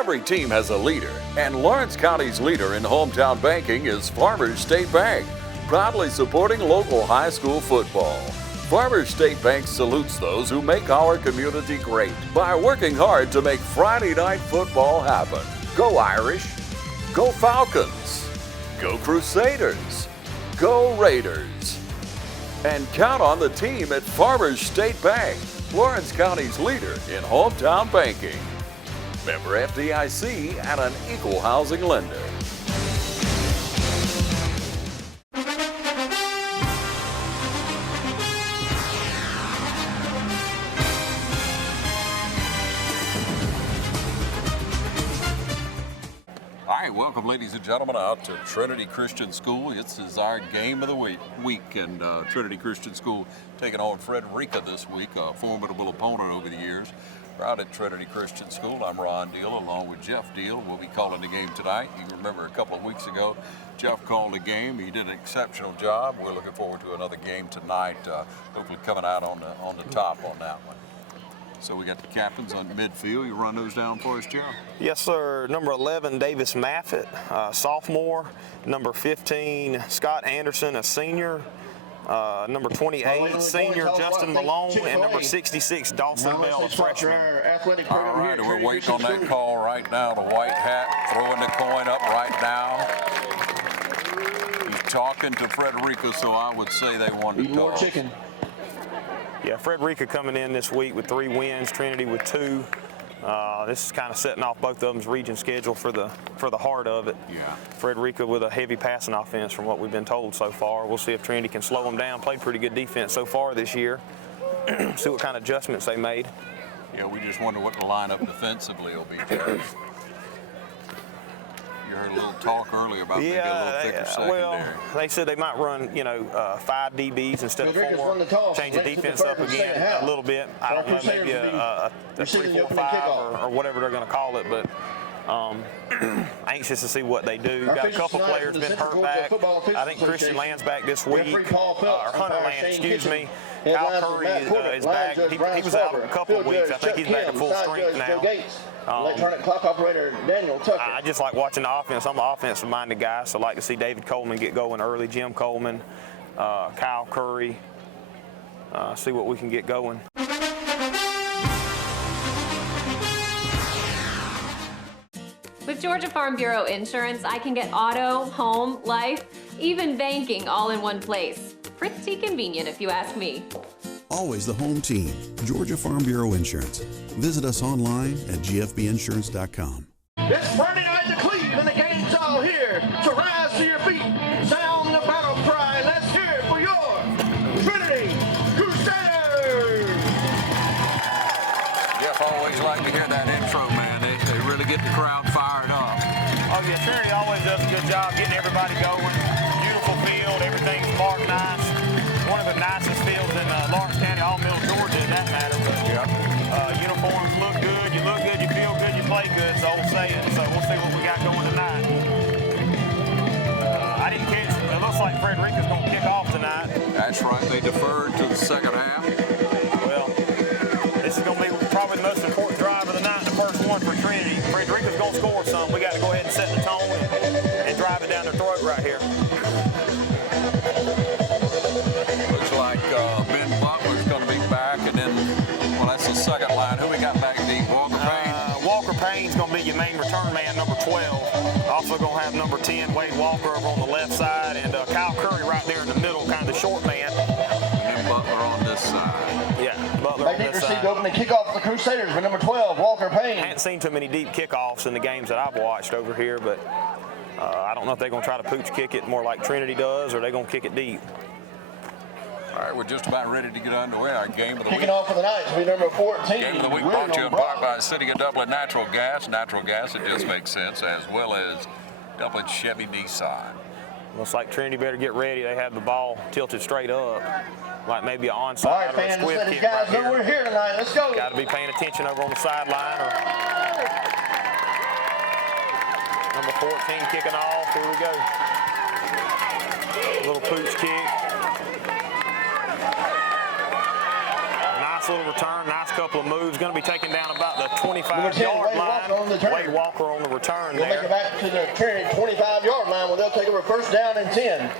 Every team has a leader, and Lawrence County's leader in hometown banking is Farmers State Bank, proudly supporting local high school football. Farmers State Bank salutes those who make our community great by working hard to make Friday night football happen. Go Irish, go Falcons, go Crusaders, go Raiders. And count on the team at Farmers State Bank, Lawrence County's leader in hometown banking. Member FDIC and an equal housing lender. All right, welcome, ladies and gentlemen, out to Trinity Christian School. This is our game of the week, and Trinity Christian School taking on Frederica this week, a formidable opponent over the years. We're out at Trinity Christian School. I'm Ron Deal, along with Jeff Deal. We'll be calling the game tonight. You remember a couple of weeks ago, Jeff called the game. He did an exceptional job. We're looking forward to another game tonight, hopefully coming out on the top on that one. So we got the captains on midfield. You run those down for us, Jeff? Yes, sir. Number 11, Davis Maffett, sophomore. Number 15, Scott Anderson, a senior. Number 28, senior Justin Malone, and number 66, Dawson Bell, a freshman. All right, we're waiting on that call right now. The white hat throwing the coin up right now. He's talking to Frederica, so I would say they won the more toss. chicken. Yeah, Frederica coming in this week with 3 wins, Trinity with 2. This is kind of setting off both of them's region schedule for the heart of it. Yeah. Frederica with a heavy passing offense from what we've been told so far. We'll see if Trinity can slow them down. Played pretty good defense so far this year. See what kind of adjustments they made. Yeah, we just wonder what the lineup defensively will be, Jeff. You heard a little talk earlier about maybe a little thicker secondary. Well, they said they might run, 5 DBs instead of 4. Change the defense up again a little bit. I don't know, maybe a 3-4-5 or whatever they're going to call it, but anxious to see what they do. Got a couple players been hurt back. I think Christian Land's back this week, or Hunter Land, excuse me. Kyle Curry is back. He was out a couple of weeks. I think he's back at full strength now. Electronic clock operator Daniel Tucker. I just like watching the offense. I'm an offensive-minded guy, so I like to see David Coleman get going early, Jim Coleman, Kyle Curry, see what we can get going. With Georgia Farm Bureau Insurance, I can get auto, home, life, even banking all in one place. Pretty convenient if you ask me. Always the home team, Georgia Farm Bureau Insurance. Visit us online at gfbinsurance.com. It's Friday night to Cleveland, and the game's all here. So rise to your feet, sound the battle cry. Let's hear it for your Trinity Crusaders. Jeff always like to hear that intro, man. They really get the crowd fired up. Oh yeah, Trinity always does a good job getting everybody going. Beautiful field, everything's marked nice. One of the nicest fields in Lawrence County, all middle Georgia, in that matter. But uniforms look good, you look good, you feel good, you play good. It's the old saying. So we'll see what we got going tonight. I didn't catch. It looks like Frederica's going to kick off tonight. That's right. They deferred to the second half. Well, this is going to be probably the most important drive of the night, the first one for Trinity. Frederica's going to score some. We got to go ahead and set the tone and drive it down their throat right here. Looks like Ben Butler's going to be back, and then, well, that's the second line. Who we got back deep? Walker Payne? Walker Payne's going to be your main return man, number 12. Also going to have number 10, Wade Walker, over on the left side, and Kyle Curry right there in the middle, kind of the short man. And then Butler on this side. Yeah, Butler on this side. Received opening kickoff for the Crusaders with number 12, Walker Payne. I haven't seen too many deep kickoffs in the games that I've watched over here, but I don't know if they're going to try to pooch kick it more like Trinity does, or they're going to kick it deep. All right, we're just about ready to get underway. Our game of the week. Kicking off for the night will be number 14. Game of the week brought to you in part by City of Dublin Natural Gas. Natural gas, it just makes sense, as well as Dublin Chevy Nissan. Looks like Trinity better get ready. They have the ball tilted straight up, like maybe an onside or a squib kick guys right know we're here tonight. Let's go. Got to be paying attention over on the sideline. Number 14 kicking off. Here we go. A little pooch kick. Nice little return, nice couple of moves. Going to be taken down about the 25-yard line. Wade Walker on the return They'll make it back to the Trinity 25-yard line where they'll take over first down and 10.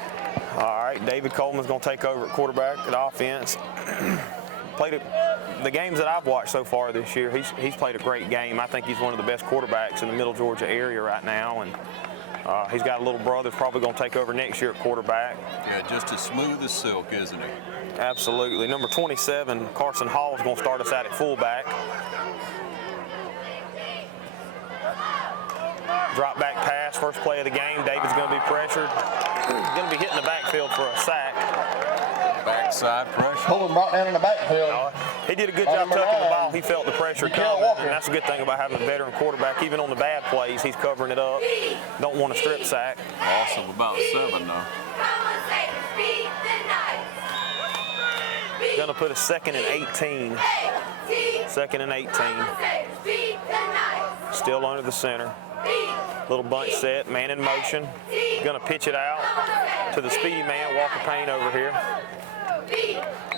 All right, David Coleman's going to take over at quarterback at offense. The games that I've watched so far this year, he's played a great game. I think he's one of the best quarterbacks in the Middle Georgia area right now, and he's got a little brother who's probably going to take over next year at quarterback. Yeah, just as smooth as silk, isn't he? Absolutely. Number 27, Carson Hall, is going to start us out at fullback. Drop back pass, first play of the game. David's going to be pressured. He's going to be hitting the backfield for a sack. Backside pressure. Coleman brought down in the backfield. He did a good job tucking the ball. He felt the pressure coming, and that's a good thing about having a veteran quarterback. Even on the bad plays, he's covering it up. Don't want a strip sack. Awesome, about 7 though. Going to put a 2nd and 18. 2nd and 18. Still under the center. Little bunch set, man in motion. Going to pitch it out to the speedy man, Walker Payne over here.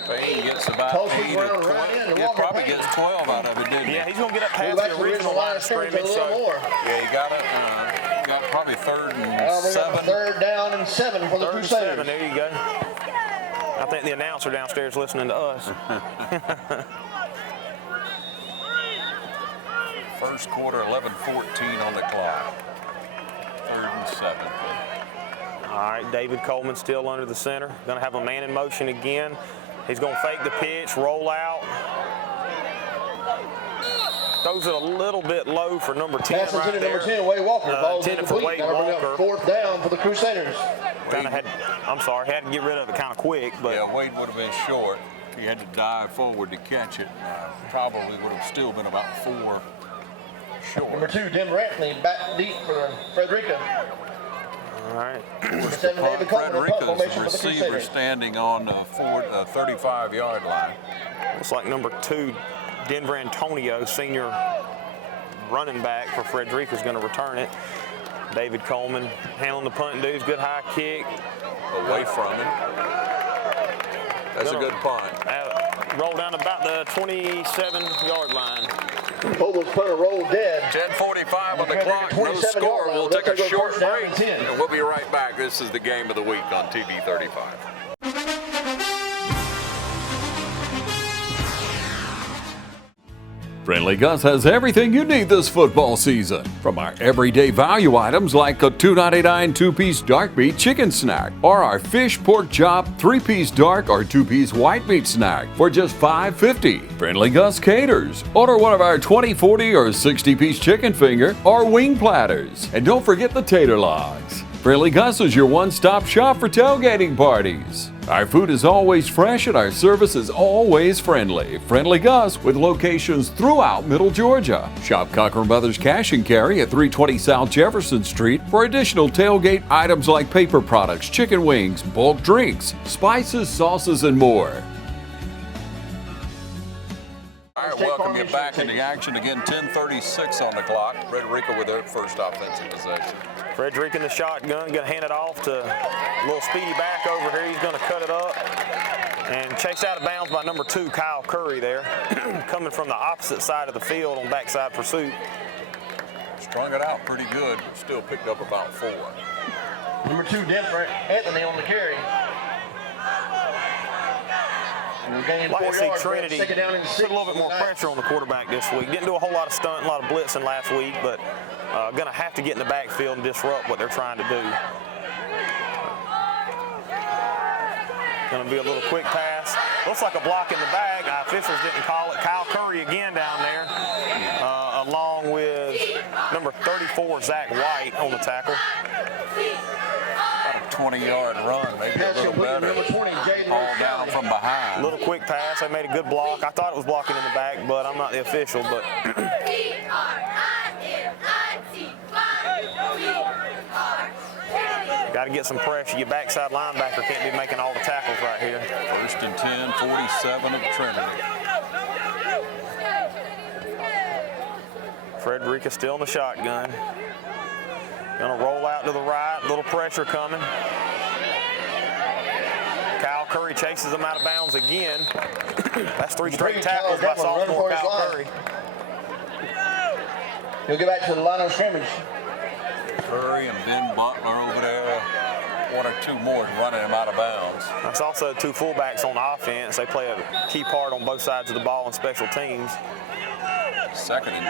Payne gets about 8 or 12. He probably gets 12 out of it, didn't he? Yeah, he's going to get up past the original line of scrimmage. So. Yeah, he got probably 3rd and 7. 3rd down and 7 for the Crusaders. 7, there you go. I think the announcer downstairs listening to us. First quarter, 11:14 on the clock. 3rd and 7. All right, David Coleman still under the center. Going to have a man in motion again. He's going to fake the pitch, roll out. Throws it a little bit low for number 10 Passes right to there. number 10, Wade Walker. Ball's intended for incomplete. Wade That'll bring up Walker. 4th down for the Crusaders. Had to get rid of it kind of quick. But Yeah, Wade would have been short. He had to dive forward to catch it. Probably would have still been about 4 short. Number 2, Denver Anthony, back deep for Frederica. all right. Frederica's receiver standing on the 35-yard line. Looks like number 2, Denver Antonio, senior running back for Frederica, is going to return it. David Coleman handling the punt dudes, good high kick. Away from him. That's a good punt. Roll down about the 27-yard line. Coleman's punter rolled dead. 10:45 on the clock, no score. We'll take a short break, and we'll be right back. This is the game of the week on TV 35. Friendly Gus has everything you need this football season. From our everyday value items like a $2.99 2-piece dark meat chicken snack, or our fish pork chop 3-piece dark or 2-piece white meat snack for just $5.50. Friendly Gus caters. Order one of our 20, 40, or 60-piece chicken finger or wing platters. And don't forget the tater logs. Friendly Gus is your one-stop shop for tailgating parties. Our food is always fresh and our service is always friendly. Friendly Gus with locations throughout Middle Georgia. Shop Cochran Brothers Cash and Carry at 320 South Jefferson Street for additional tailgate items like paper products, chicken wings, bulk drinks, spices, sauces, and more. All right, welcome you back into action again. 10:36 on the clock. Frederica with their first offensive possession. Frederica in the shotgun, going to hand it off to a little speedy back over here. He's going to cut it up and chased out of bounds by number 2, Kyle Curry there, coming from the opposite side of the field on backside pursuit. Strung it out pretty good, but still picked up about 4. Number 2, Denver Anthony on the carry. I'd like to see Trinity put a little bit more pressure on the quarterback this week. Didn't do a whole lot of stunt, a lot of blitzing last week, but going to have to get in the backfield and disrupt what they're trying to do. Going to be a little quick pass. Looks like a block in the bag. Officials didn't call it. Kyle Curry again down there, along with number 34, Zach White, on the tackle. About a 20-yard run, maybe a little better. All down from behind. A little quick pass. They made a good block. I thought it was blocking in the back, but I'm not the official. But got to get some pressure. Your backside linebacker can't be making all the tackles right here. 1st and 10, 47 of Trinity. Frederica still in the shotgun. Gonna roll out to the right. Little pressure coming. Kyle Curry chases them out of bounds again. That's 3 straight tackles by sophomore Kyle Curry. He'll get back to the line of scrimmage. Curry and Ben Butler over there. 1 or 2 more running him out of bounds. That's also 2 fullbacks on offense. They play a key part on both sides of the ball in special teams. 2nd and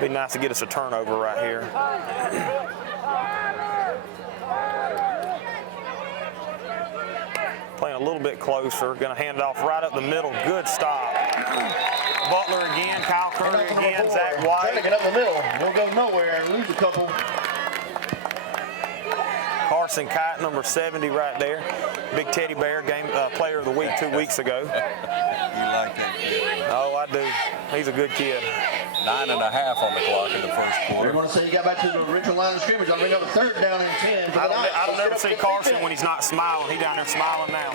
10. Be nice to get us a turnover right here. Playing a little bit closer. Going to hand it off right up the middle. Good stop. Butler again, Kyle Curry again, Zach White. Trying to get up the middle. Don't go nowhere and lose a couple. Carson Kite, number 70 right there. Big teddy bear, player of the week 2 weeks ago. You like that kid? Oh, I do. He's a good kid. 9.5 on the clock in the first They're quarter. going to say he got back to the original line of scrimmage. I'll bring up a 3rd down and 10. I don't ever see Carson when he's not smiling. He's down there smiling now.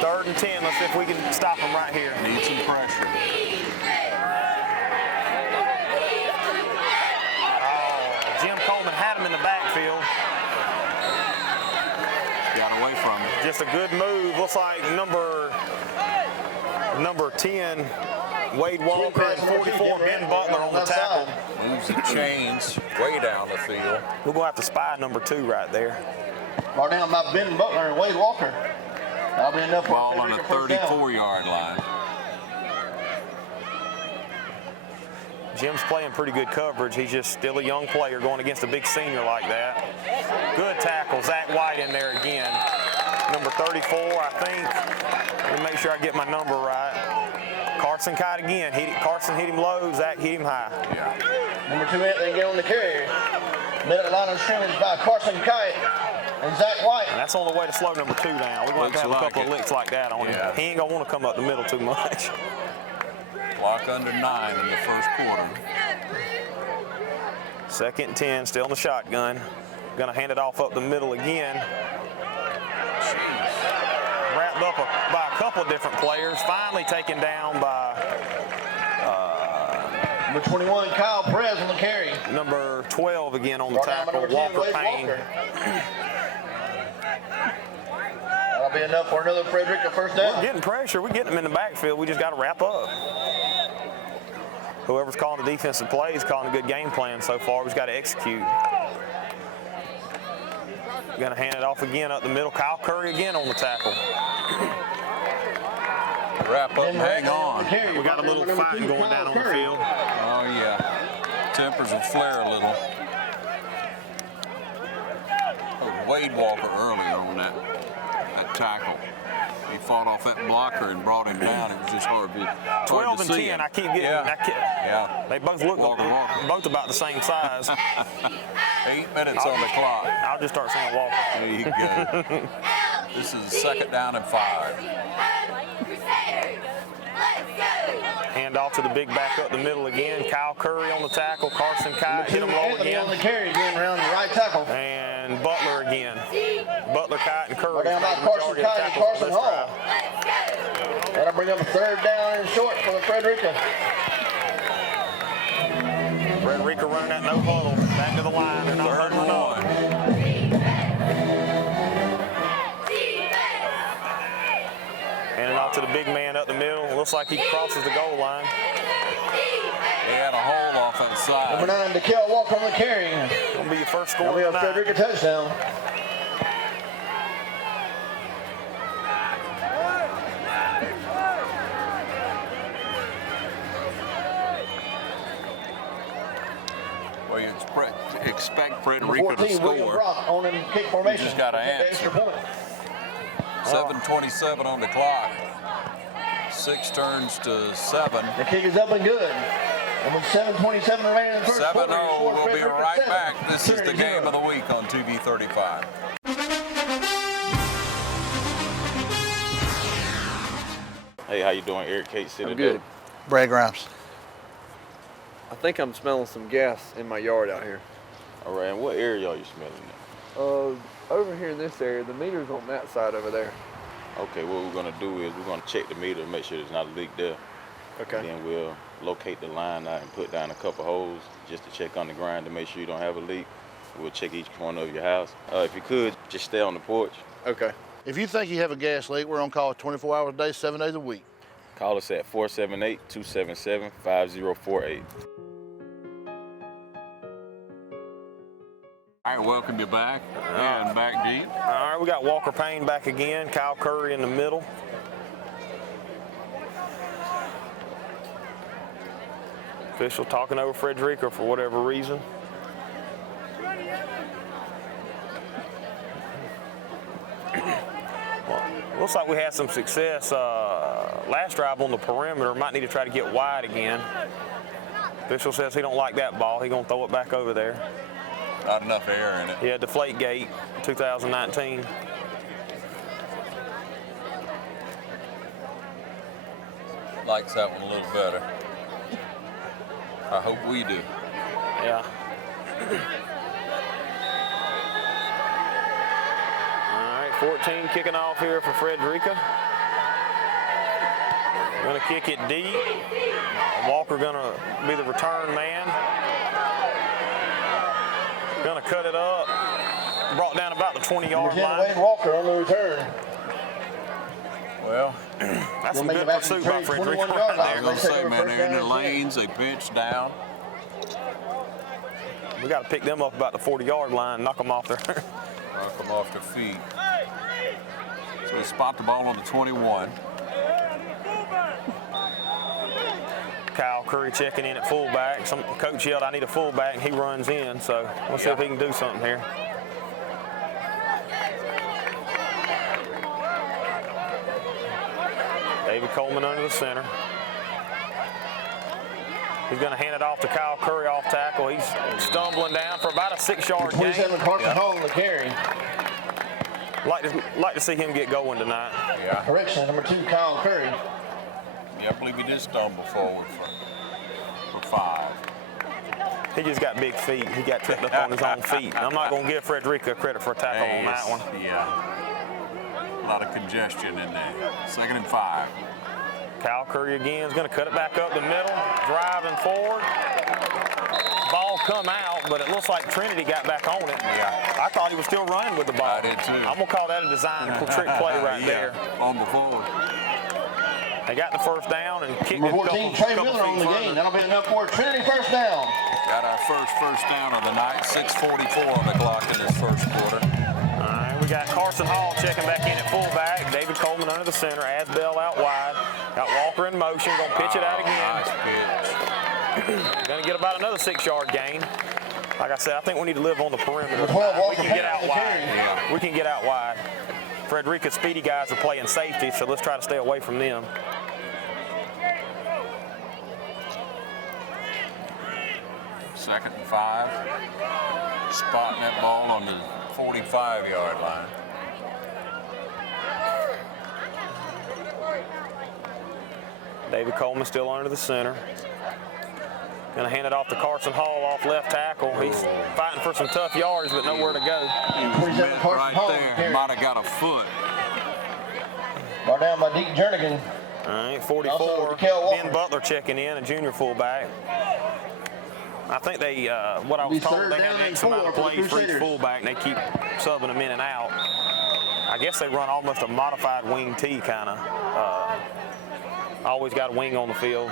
3rd and 10. Let's see if we can stop him right here. Need some pressure. Jim Coleman had him in the backfield. Got away from him. Just a good move. Looks like number 10, Wade Walker, and 44, Ben Butler on the tackle. Moves the chains way down the field. We're going to have to spy number 2 right there. Brought down by Ben Butler and Wade Walker. That'll be enough for Ball on the Frederica first down. 34-yard line. Jim's playing pretty good coverage. He's just still a young player going against a big senior like that. Good tackle. Zach White in there again. Number 34, I think. Let me make sure I get my number right. Carson Kite again. Carson hit him low. Zach hit him high. Yeah. Number 2 they get on the carry. Middle line of scrimmage by Carson Kite and Zach White. And that's on the way to slow number 2 down. We're going to have a couple of licks like that on him. He ain't going to want to come up the middle too much. Clock under 9 in the first quarter. 2nd and 10, still in the shotgun. Going to hand it off up the middle again. Wrapped up by a couple of different players. Finally taken down by Number 21, Kyle Perez on the carry. number 12 again on the Brought down by tackle, number 10, Walker Wade Payne. Walker. That'll be enough for another Frederica first down. We're getting pressure. We're getting them in the backfield. We just got to wrap up. Whoever's calling the defensive play is calling a good game plan so far. We just got to execute. Going to hand it off again up the middle. Kyle Curry again on the tackle. Wrap up and hang on. We got a little fighting going down on the field. Oh, yeah. Tempers will flare a little. Oh, Wade Walker earlier on that tackle. He fought off that blocker and brought him down. It was just hard to 12 and 10. him. I keep getting. Yeah. They both look Walker. both about the same size. 8 minutes on the clock. I'll just start saying Walker. There you go. This is 2nd down and 5. Hand off to the big back up the middle again. Kyle Curry on the tackle. Carson Kite hit him low again. On the carry, going around the right tackle. And Butler again. Butler, Kite, and Curry. Down by Carson Kite and Carson Hall. That'll bring up a 3rd down and short for the Frederica. Frederica running that no huddle. Back to the line. They're not huddling up. Hand it off to the big man up the middle. Looks like he crosses the goal line. They had a hold off that side. Number 9, DeKel Walker on the carry. Gonna be your first score. That'll be a tonight. Frederica touchdown. Well, you expect Frederica 14, to William score. Brock on in kick formation. You just gotta Kick the answer. extra point. 7:27 on the clock. 6 turns to 7. The kick is up and good. And with 7:27 remaining in the first 7-0. quarter, We'll be Frederica right 7, back. This is the Trinity game 0. of the week on TV 35. Hey, how you doing? Eric Kate City. I'm good. Brad Grimes. I think I'm smelling some gas in my yard out here. All right, and what area are you smelling at? Over here in this area, the meter's on that side over there. Okay, what we're gonna do is we're gonna check the meter and make sure there's not a leak there. Okay. Then we'll locate the line out and put down a couple holes just to check on the ground to make sure you don't have a leak. We'll check each corner of your house. If you could, just stay on the porch. Okay. If you think you have a gas leak, we're on call 24 hours a day, 7 days a week. Call us at 478-277-5048. All right, welcome you back and back deep. All right, we got Walker Payne back again, Kyle Curry in the middle. Official talking over Frederica for whatever reason. Well, looks like we had some success last drive on the perimeter. Might need to try to get wide again. Official says he don't like that ball. He's going to throw it back over there. Not enough air in it. Yeah, Deflate Gate 2019. Likes that one a little better. I hope we do. Yeah. All right, 14 kicking off here for Frederica. Gonna kick it deep. Walker gonna be the return man. Gonna cut it up. Brought down about the 20-yard line. Wade Walker on the return. Well, That's some good pursuit by Frederica right yard line. there. I'm going to say, man, they're in the lanes. They pinch down. We got to pick them up about the 40-yard line, knock them off there. Knock them off their feet. So we spot the ball on the 21. Kyle Curry checking in at fullback. Some coach yelled, "I need a fullback," and he runs in. So we'll see if he can do something here. David Coleman under the center. He's going to hand it off to Kyle Curry off tackle. He's stumbling down for about a 6-yard gain. 27 Carson Hall on the carry. Like to see him get going tonight. Yeah. Correction, number 2, Kyle Curry. Yeah, I believe he did stumble forward for 5. He just got big feet. He got tripped up on his own feet. I'm not going to give Frederica credit for a tackle on that one. Yeah. A lot of congestion in there. 2nd and 5. Kyle Curry again is going to cut it back up the middle, driving forward. Ball come out, but it looks like Trinity got back on it. Yeah. I thought he was still running with the ball. I did too. I'm going to call that a design trick play right there. Fumble forward. They got the first down and kicked it a Number 14, Trey couple Miller on the feet game. further. That'll be enough for Trinity first down. Got our first down of the night. 6:44 on the clock in this first quarter. All right, we got Carson Hall checking back in at fullback. David Coleman under the center. Asbell out wide. Got Walker in motion. Going to pitch it out again. Nice pitch. Going to get about another 6-yard gain. Like I said, I think we need to live on the perimeter. Walker We can get out Payne on the wide. carry. We can get out wide. Frederica's speedy guys are playing safety, so let's try to stay away from them. Second and 5. Spotting that ball on the 45-yard line. David Coleman still under the center. Going to hand it off to Carson Hall off left tackle. He's fighting for some tough yards, but nowhere to go. He was met right there. Might have got a foot. Brought down by Deacon Jernigan. All right, Also, 44. Kel Walker. Ben Butler checking in, a junior fullback. I think they, what I was Be told, third they down have and X amount of 4 for the plays for each Crusaders. fullback, and they keep subbing them in and out. I guess they run almost a modified wing T kind of. Always got a wing on the field.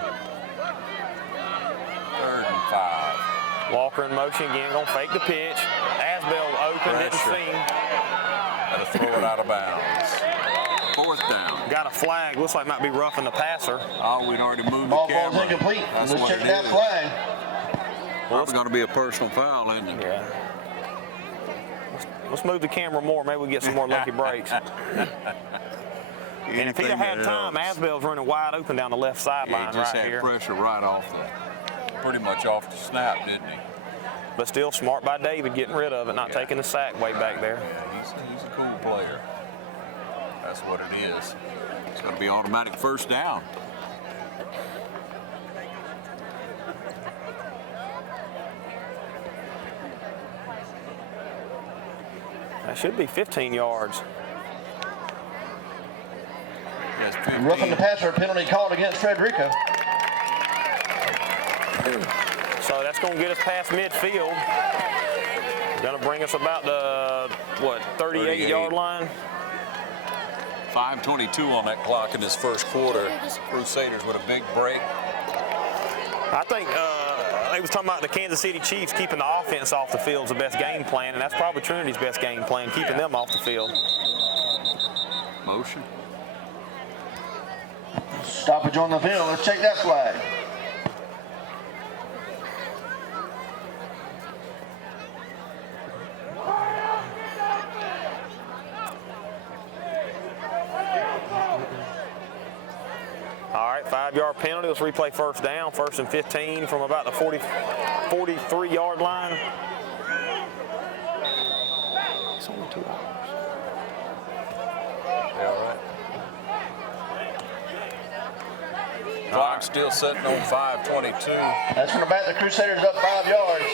3rd and 5. Walker in motion again, gonna fake the pitch. Asbell open, didn't Pressure. see him. Got to throw it out of bounds. 4th down. Got a flag, looks like might be roughing the passer. Oh, we'd already moved Ball the ball's camera. incomplete. That's Let's what check it that is. flag. Probably going to be a personal foul, isn't it? Yeah. Let's move the camera more, maybe we get some more lucky breaks. And if he'd have had time, Asbell's running wide open down the left He sideline just right had here. pressure right off pretty much off the snap, didn't he? But still smart by David getting rid of it, not taking the sack way back there. Yeah, he's a cool player. That's what it is. It's going to be automatic first down. That should be 15 yards. Yes, Roughing the 15. passer, penalty called against Frederica. So that's going to get us past midfield. Going to bring us about the, 38-yard line? 5:22 on that clock in this first quarter. Crusaders with a big break. I think they was talking about the Kansas City Chiefs keeping the offense off the field is the best game plan, and that's probably Trinity's best game plan, keeping them off the field. Motion. Stoppage on the field. Let's check that flag. All right, 5-yard penalty. Let's replay first down. 1st and 15 from about the 43-yard line. It's only 2 hours. Yeah, all right. Clock still sitting on 5:22. That's going to back the Crusaders up 5 yards.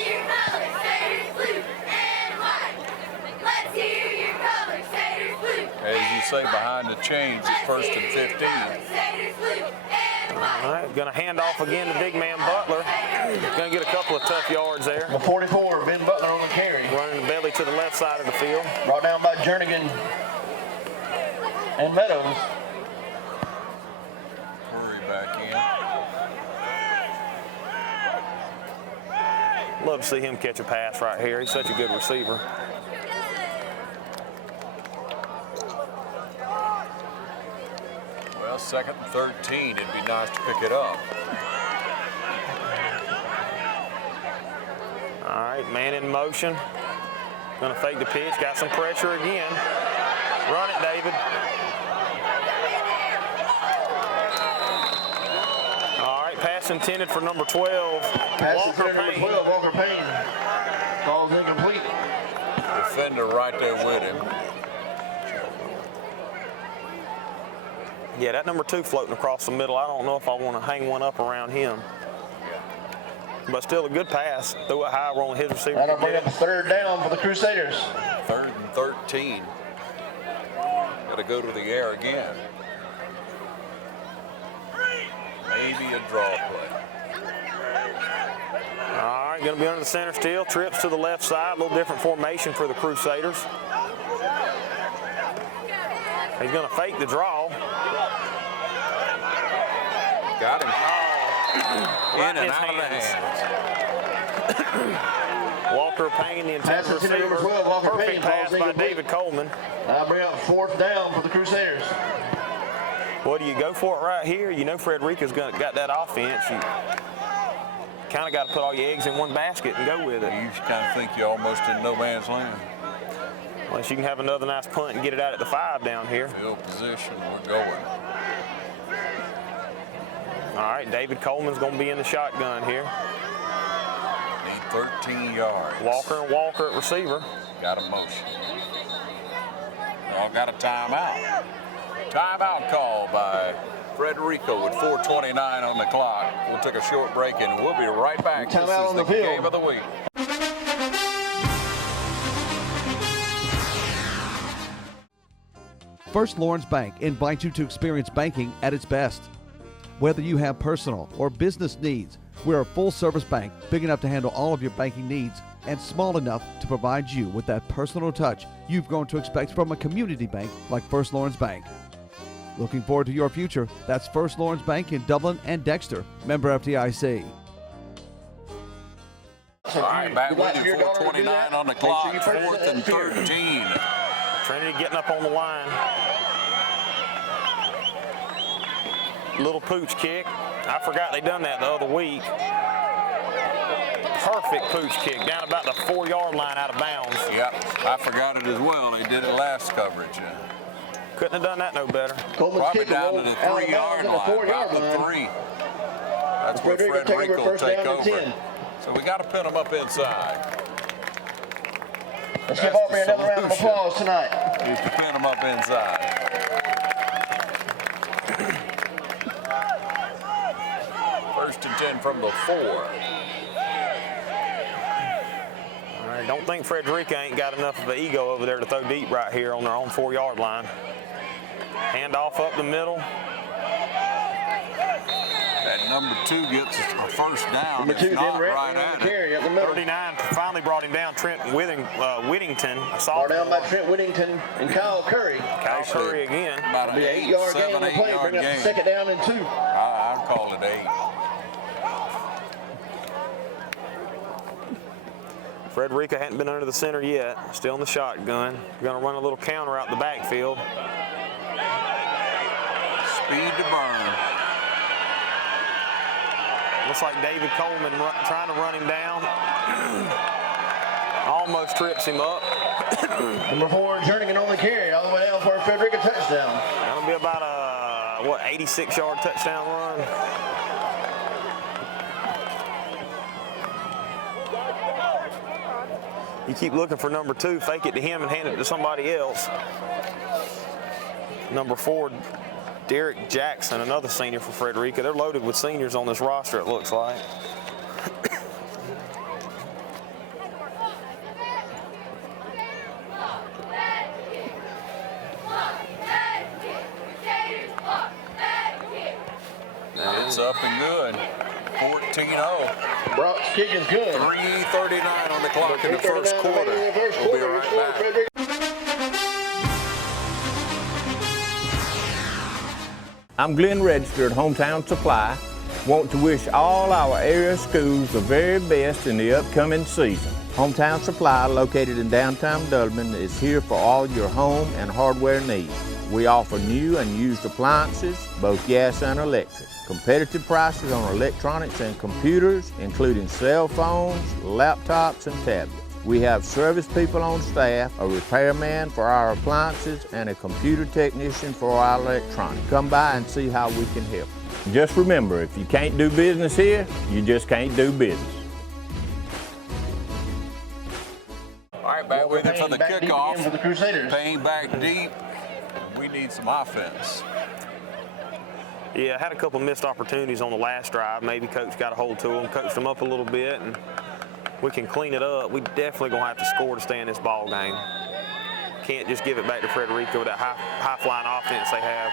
As you say, behind the chains at 1st and 15. All right, going to hand off again to big man Butler. Going to get a couple of tough yards there. The 44, Ben Butler on the carry. Running the belly to the left side of the field. Brought down by Jernigan and Meadows. Hurry back in. Love to see him catch a pass right here. He's such a good receiver. Well, 2nd and 13. It'd be nice to pick it up. All right, man in motion. Going to fake the pitch. Got some pressure again. Run it, David. All right, pass intended for number 12. Pass Walker intended Payne. number 12, Walker Payne. Ball's incomplete. Defender right there with him. Yeah, that number 2 floating across the middle. I don't know if I want to hang one up around him. But still a good pass. Threw it high, on his receiver. That'll bring up a 3rd down for the Crusaders. 3rd and 13. Got to go to the air again. Maybe a draw play. All right, going to be under the center still. Trips to the left side. A little different formation for the Crusaders. He's going to fake the draw. Got him. Oh, right in and out of the hands. Walker Payne, the intended Pass intended receiver. number 12, Walker Perfect Payne, pass ball's by incomplete. David Coleman. That'll bring up 4th down for the Crusaders. Well, do you go for it right here? You know Frederica's got that offense. You kind of got to put all your eggs in one basket and go with it. You kind of think you're almost in no man's land. Unless you can have another nice punt and get it out at the 5 down here. Field position, we're going. All right, David Coleman's going to be in the shotgun here. Need 13 yards. Walker and Walker at receiver. Got a motion. Y'all got a timeout. Timeout call by Frederica with 4:29 on the clock. We'll take a short break and we'll be right back. This Timeout is on the the field. game of the week. First Lawrence Bank invites you to experience banking at its best. Whether you have personal or business needs, we're a full-service bank big enough to handle all of your banking needs and small enough to provide you with that personal touch you've grown to expect from a community bank like First Lawrence Bank. Looking forward to your future? That's First Lawrence Bank in Dublin and Dexter, member FDIC. All right, back with you, 4:29 on the clock, 4th and 13. Trinity getting up on the line. Little pooch kick. I forgot they done that the other week. Perfect pooch kick down about the 4-yard line out of bounds. Yep, I forgot it as well. They did it last coverage. Couldn't have done that no better. Coleman's Probably kick down to rolled the out of 3-yard bounds line, on the 4-yard about the line. 3. That's where Frederica take over Frederica will first take down and over. 10. So we got to pin them up inside. Let's give Aubrey another round of applause tonight. We have to pin them up inside. First and 10 from the 4. All right, don't think Frederica ain't got enough of an ego over there to throw deep right here on their own 4-yard line. Hand off up the middle. That Number 2 gets a first down. Number 2, It's not then right on at the it. carry up the middle. 39 finally brought him down. Trent Whittington, a Brought sophomore. down by Trent Whittington and Kyle Curry. Kyle Curry again. About an Be an 8-yard gain on the play. 7-8 yard Bring up gain. second down and 2. I'd call it 8. Frederica hadn't been under the center yet. Still in the shotgun. Going to run a little counter out the backfield. Speed to burn. Looks like David Coleman trying to run him down. Almost trips him up. Number 4, Jernigan on the carry all the way down for a Frederica touchdown. That'll be about a, 86-yard touchdown run. You keep looking for number 2, fake it to him and hand it to somebody else. Number 4, Derek Jackson, another senior for Frederica. They're loaded with seniors on this roster, it looks like. It's up and good. 14-0. Brock's kick is good. 3:39 on the clock in the first quarter. We'll be right back. I'm Glenn Register at Hometown Supply. Want to wish all our area schools the very best in the upcoming season. Hometown Supply, located in downtown Dublin, is here for all your home and hardware needs. We offer new and used appliances, both gas and electric. Competitive prices on electronics and computers, including cell phones, laptops, and tablets. We have service people on staff, a repairman for our appliances, and a computer technician for our electronics. Come by and see how we can help. Just remember, if you can't do business here, you just can't do business. All right, back with you for the kickoff. For the Crusaders. Paying back deep. We need some offense. Yeah, had a couple missed opportunities on the last drive. Maybe coach got a hold to them, coached them up a little bit, and we can clean it up. We definitely gonna have to score to stay in this ball game. Can't just give it back to Frederica with that high-flying offense they have.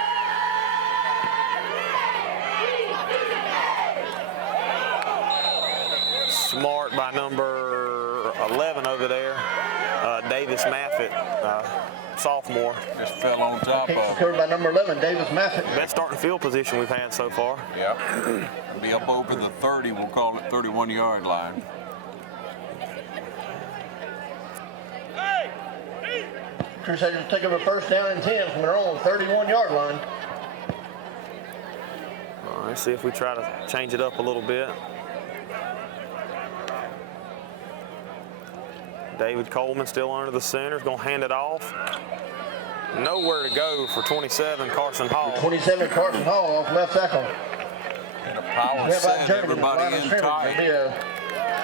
Smart by number 11 over there, Davis Maffett, sophomore. Just fell on top of. Covered by number 11, Davis Maffett. Best starting field position we've had so far. Yep. Be up over the 30, we'll call it 31-yard line. Crusaders take up a first down and 10 from their own 31-yard line. All right, see if we try to change it up a little bit. David Coleman still under the center, is going to hand it off. Nowhere to go for 27, Carson Hall. 27, Carson Hall off left tackle. And a power set, everybody in tight. It'll be a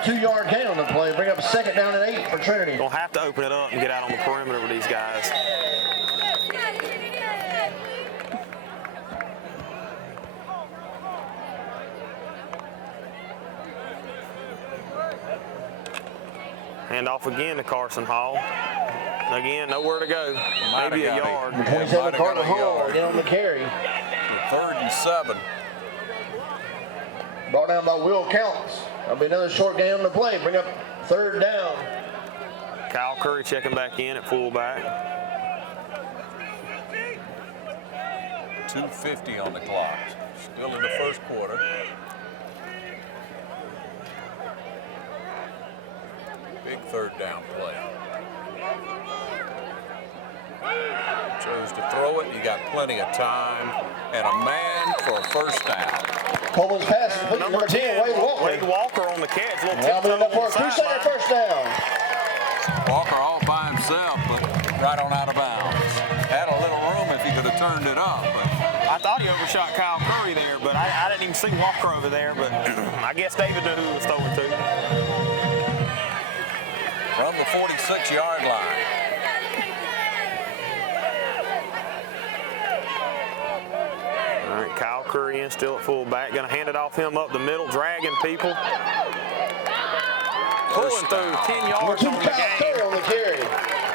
2-yard gain on the play. Bring up second down and 8 for Trinity. Going to have to open it up and get out on the perimeter with these guys. Hand off again to Carson Hall. Again, nowhere to go. Maybe a yard. 27, Carson Hall again on the carry. 3rd and 7. Brought down by Will Counts. That'll be another short gain on the play. Bring up 3rd down. Kyle Curry checking back in at fullback. 2:50 on the clock. Still in the first quarter. Big 3rd down play. Chose to throw it. You got plenty of time. And a man for a first down. Coleman's pass is number 10, Wade Walker. Wade Walker on the catch. Little Now tiptoe moving up for a on the Crusader sideline. first down. Walker all by himself, but right on out of bounds. Had a little room if he could have turned it up. But I thought he overshot Kyle Curry there, but I didn't even see Walker over there. But I guess David knew who he was throwing to. from the 46-yard line. All right, Kyle Curry in still at fullback. Going to hand it off him up the middle, dragging people. Pulling through 10 yards on the game. On the carry.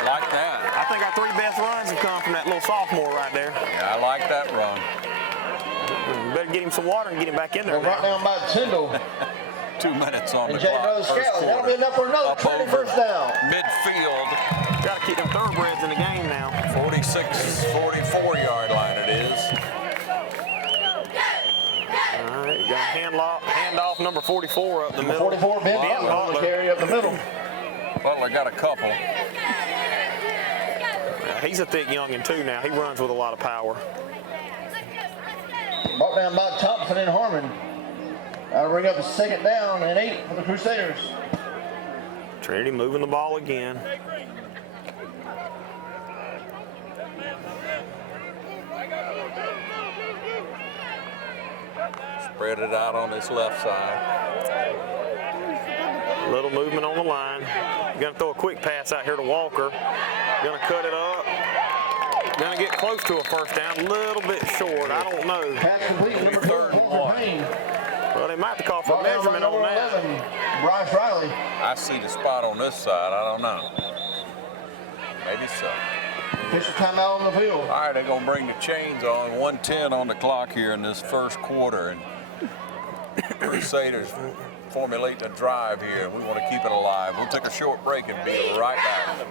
Like that. I think our 3 best runs have come from that little sophomore right there. Yeah, I like that run. You better get him some water and get him back in there. Well, right now by Tyndall. 2 minutes on And the Jay clock. Rose Scally. That'll be enough for another Up 20 over first down. midfield. Got to keep them thoroughbreds in the game now. 44 yard line it is. All right, you got hand off number 44 up the middle. 44, Ben Butler on the carry up the middle. Butler got a couple. He's a thick youngin' too now. He runs with a lot of power. Brought down by Thompson and Harmon. That'll bring up a 2nd down and 8 for the Crusaders. Trinity moving the ball again. Spread it out on his left side. Little movement on the line. Gonna throw a quick pass out here to Walker. Gonna cut it up. Gonna get close to a first down. A little bit short. I don't know. Pass complete, number 3rd and 1. Well, they might have to call for a measurement on that. 11, Bryce Riley. I see the spot on this side. I don't know. Maybe so. Official timeout on the field. All right, they're going to bring the chains on. 1:10 on the clock here in this first quarter. And Crusaders formulating a drive here. We want to keep it alive. We'll take a short break and be right back.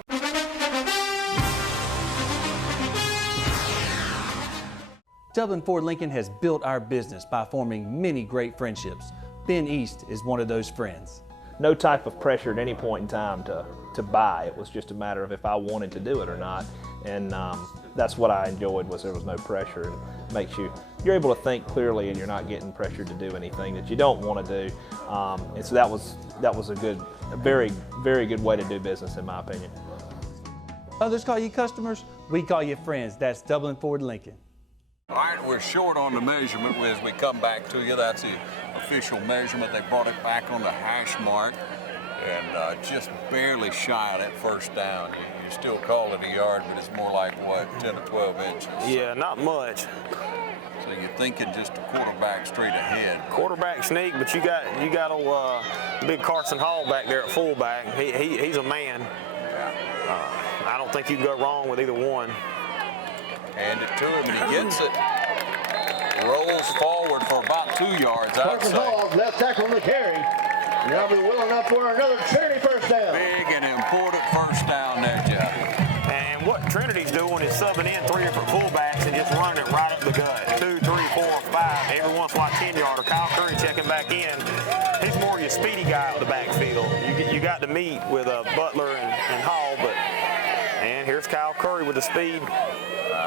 Dublin Ford Lincoln has built our business by forming many great friendships. Ben East is one of those friends. No type of pressure at any point in time to buy. It was just a matter of if I wanted to do it or not. And that's what I enjoyed, was there was no pressure. It makes you're able to think clearly, and you're not getting pressured to do anything that you don't want to do. And so that was a very, very good way to do business, in my opinion. Others call you customers, we call you friends. That's Dublin Ford Lincoln. All right, we're short on the measurement as we come back to you. That's the official measurement. They brought it back on the hash mark and just barely shy of that first down. You still call it a yard, but it's more like, what, 10 to 12 inches? Yeah, not much. So you're thinking just a quarterback straight ahead. Quarterback sneak, but you got old big Carson Hall back there at fullback. He's a man. I don't think you can go wrong with either one. Hand it to him, and he gets it. Rolls forward for about 2 yards, I'd Carson say. Hall, left tackle on the carry. And that'll be well enough for another Trinity first down. Big and important first down there, Jeff. And what Trinity's doing is subbing in 3 different fullbacks and just running it right up the gut. 2, 3, 4, 5. Every once in a while, 10-yarder. Kyle Curry checking back in. He's more your speedy guy out the backfield. You got to meet with Butler and Hall, and here's Kyle Curry with the speed.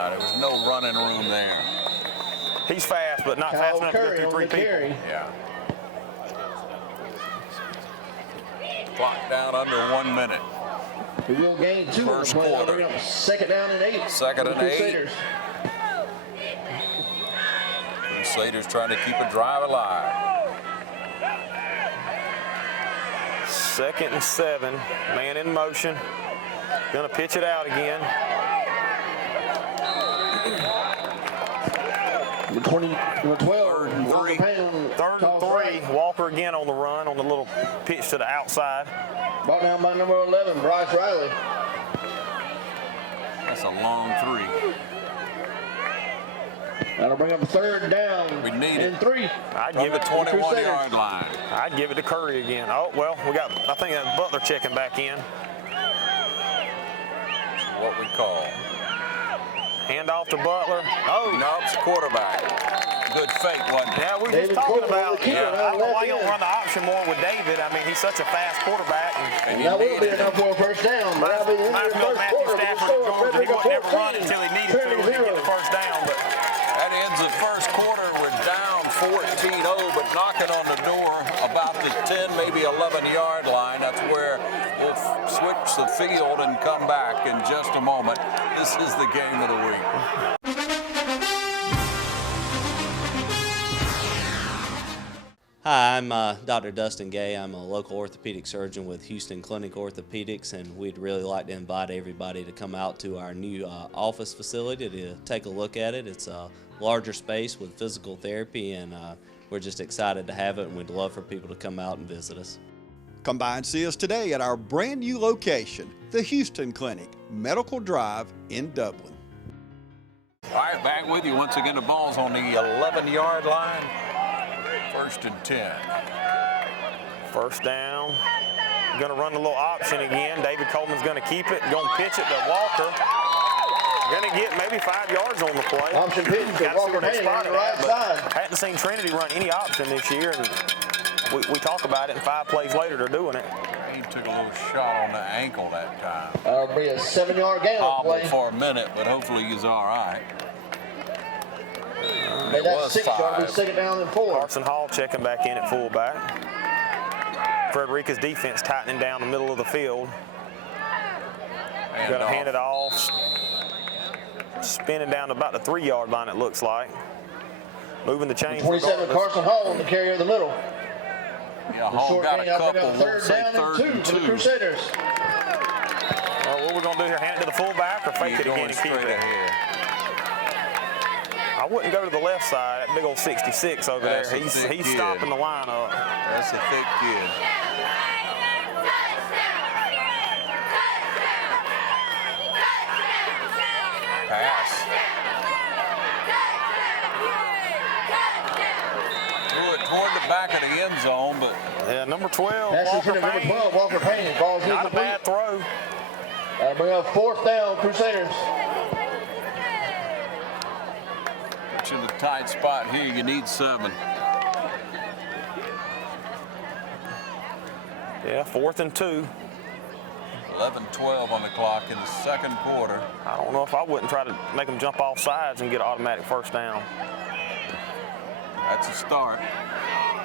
There was no running room there. He's fast, but not fast enough to go through 3 people. Yeah. Clock down under 1 minute. We will gain 2 First on the play. quarter. Bring up 2nd down and 8. 2nd and 8. Crusaders. Crusaders trying to keep a drive alive. 2nd and 7. Man in motion. Gonna pitch it out again. Number 12. 3rd and 3. 3rd and 3. Walker again on the run on the little pitch to the outside. Brought down by number 11, Bryce Riley. That's a long 3. That'll bring up 3rd down. We need and it. 3. I'd give it 21-yard line. I'd give it to Curry again. Oh, well, I think that's Butler checking back in. What we call. Hand off to Butler. Oh, no, it's quarterback. Good fake, wasn't it? Yeah, we were just talking about. I don't know why you don't run the option more with David. I mean, he's such a fast quarterback. And that will be enough for a first down. But that'll be the end of the first quarter. He wouldn't ever run until he needed to get the first down. But that ends the first quarter. We're down 14-0, but knocking on the door about the 10, maybe 11-yard line. That's where we'll switch the field and come back in just a moment. This is the game of the week. Hi, I'm Dr. Dustin Gay. I'm a local orthopedic surgeon with Houston Clinic Orthopedics, and we'd really like to invite everybody to come out to our new office facility to take a look at it. It's a larger space with physical therapy, and we're just excited to have it, and we'd love for people to come out and visit us. Come by and see us today at our brand new location, the Houston Clinic, Medical Drive in Dublin. All right, back with you once again. The ball's on the 11-yard line. 1st and 10. First down. Going to run the little option again. David Coleman's going to keep it. Going to pitch it to Walker. Going to get maybe 5 yards on the play. Option pitch to Walker Haynes on the right side. Hadn't seen Trinity run any option this year, and we talk about it, and 5 plays later they're doing it. He took a little shot on the ankle that time. That'll be a 7-yard gain on the play. For a minute, but hopefully he's all right. Made that 6 yard, be 2nd down and 4. Carson Hall checking back in at fullback. Frederica's defense tightening down the middle of the field. Going to hand it off. Spinning down about the 3-yard line, it looks like. Moving the chains. 27, Carson Hall in the carrier in the middle. Yeah, Hall got a couple. We'll say 3rd and 2 for the Crusaders. Well, what we're going to do here, hand it to the fullback or fake it again and keep it? I wouldn't go to the left side. That big old 66 over there. He's stopping the line up. That's a thick kid. Pass. Threw it toward the back of the end zone, but yeah, number 12. That's number 12, Walker Payne. Ball's not a bad throw. That'll bring up 4th down, Crusaders. Get you in the tight spot here. You need 7. Yeah, 4th and 2. 11-12 on the clock in the 2nd quarter. I don't know if I wouldn't try to make them jump off sides and get an automatic 1st down. That's a start.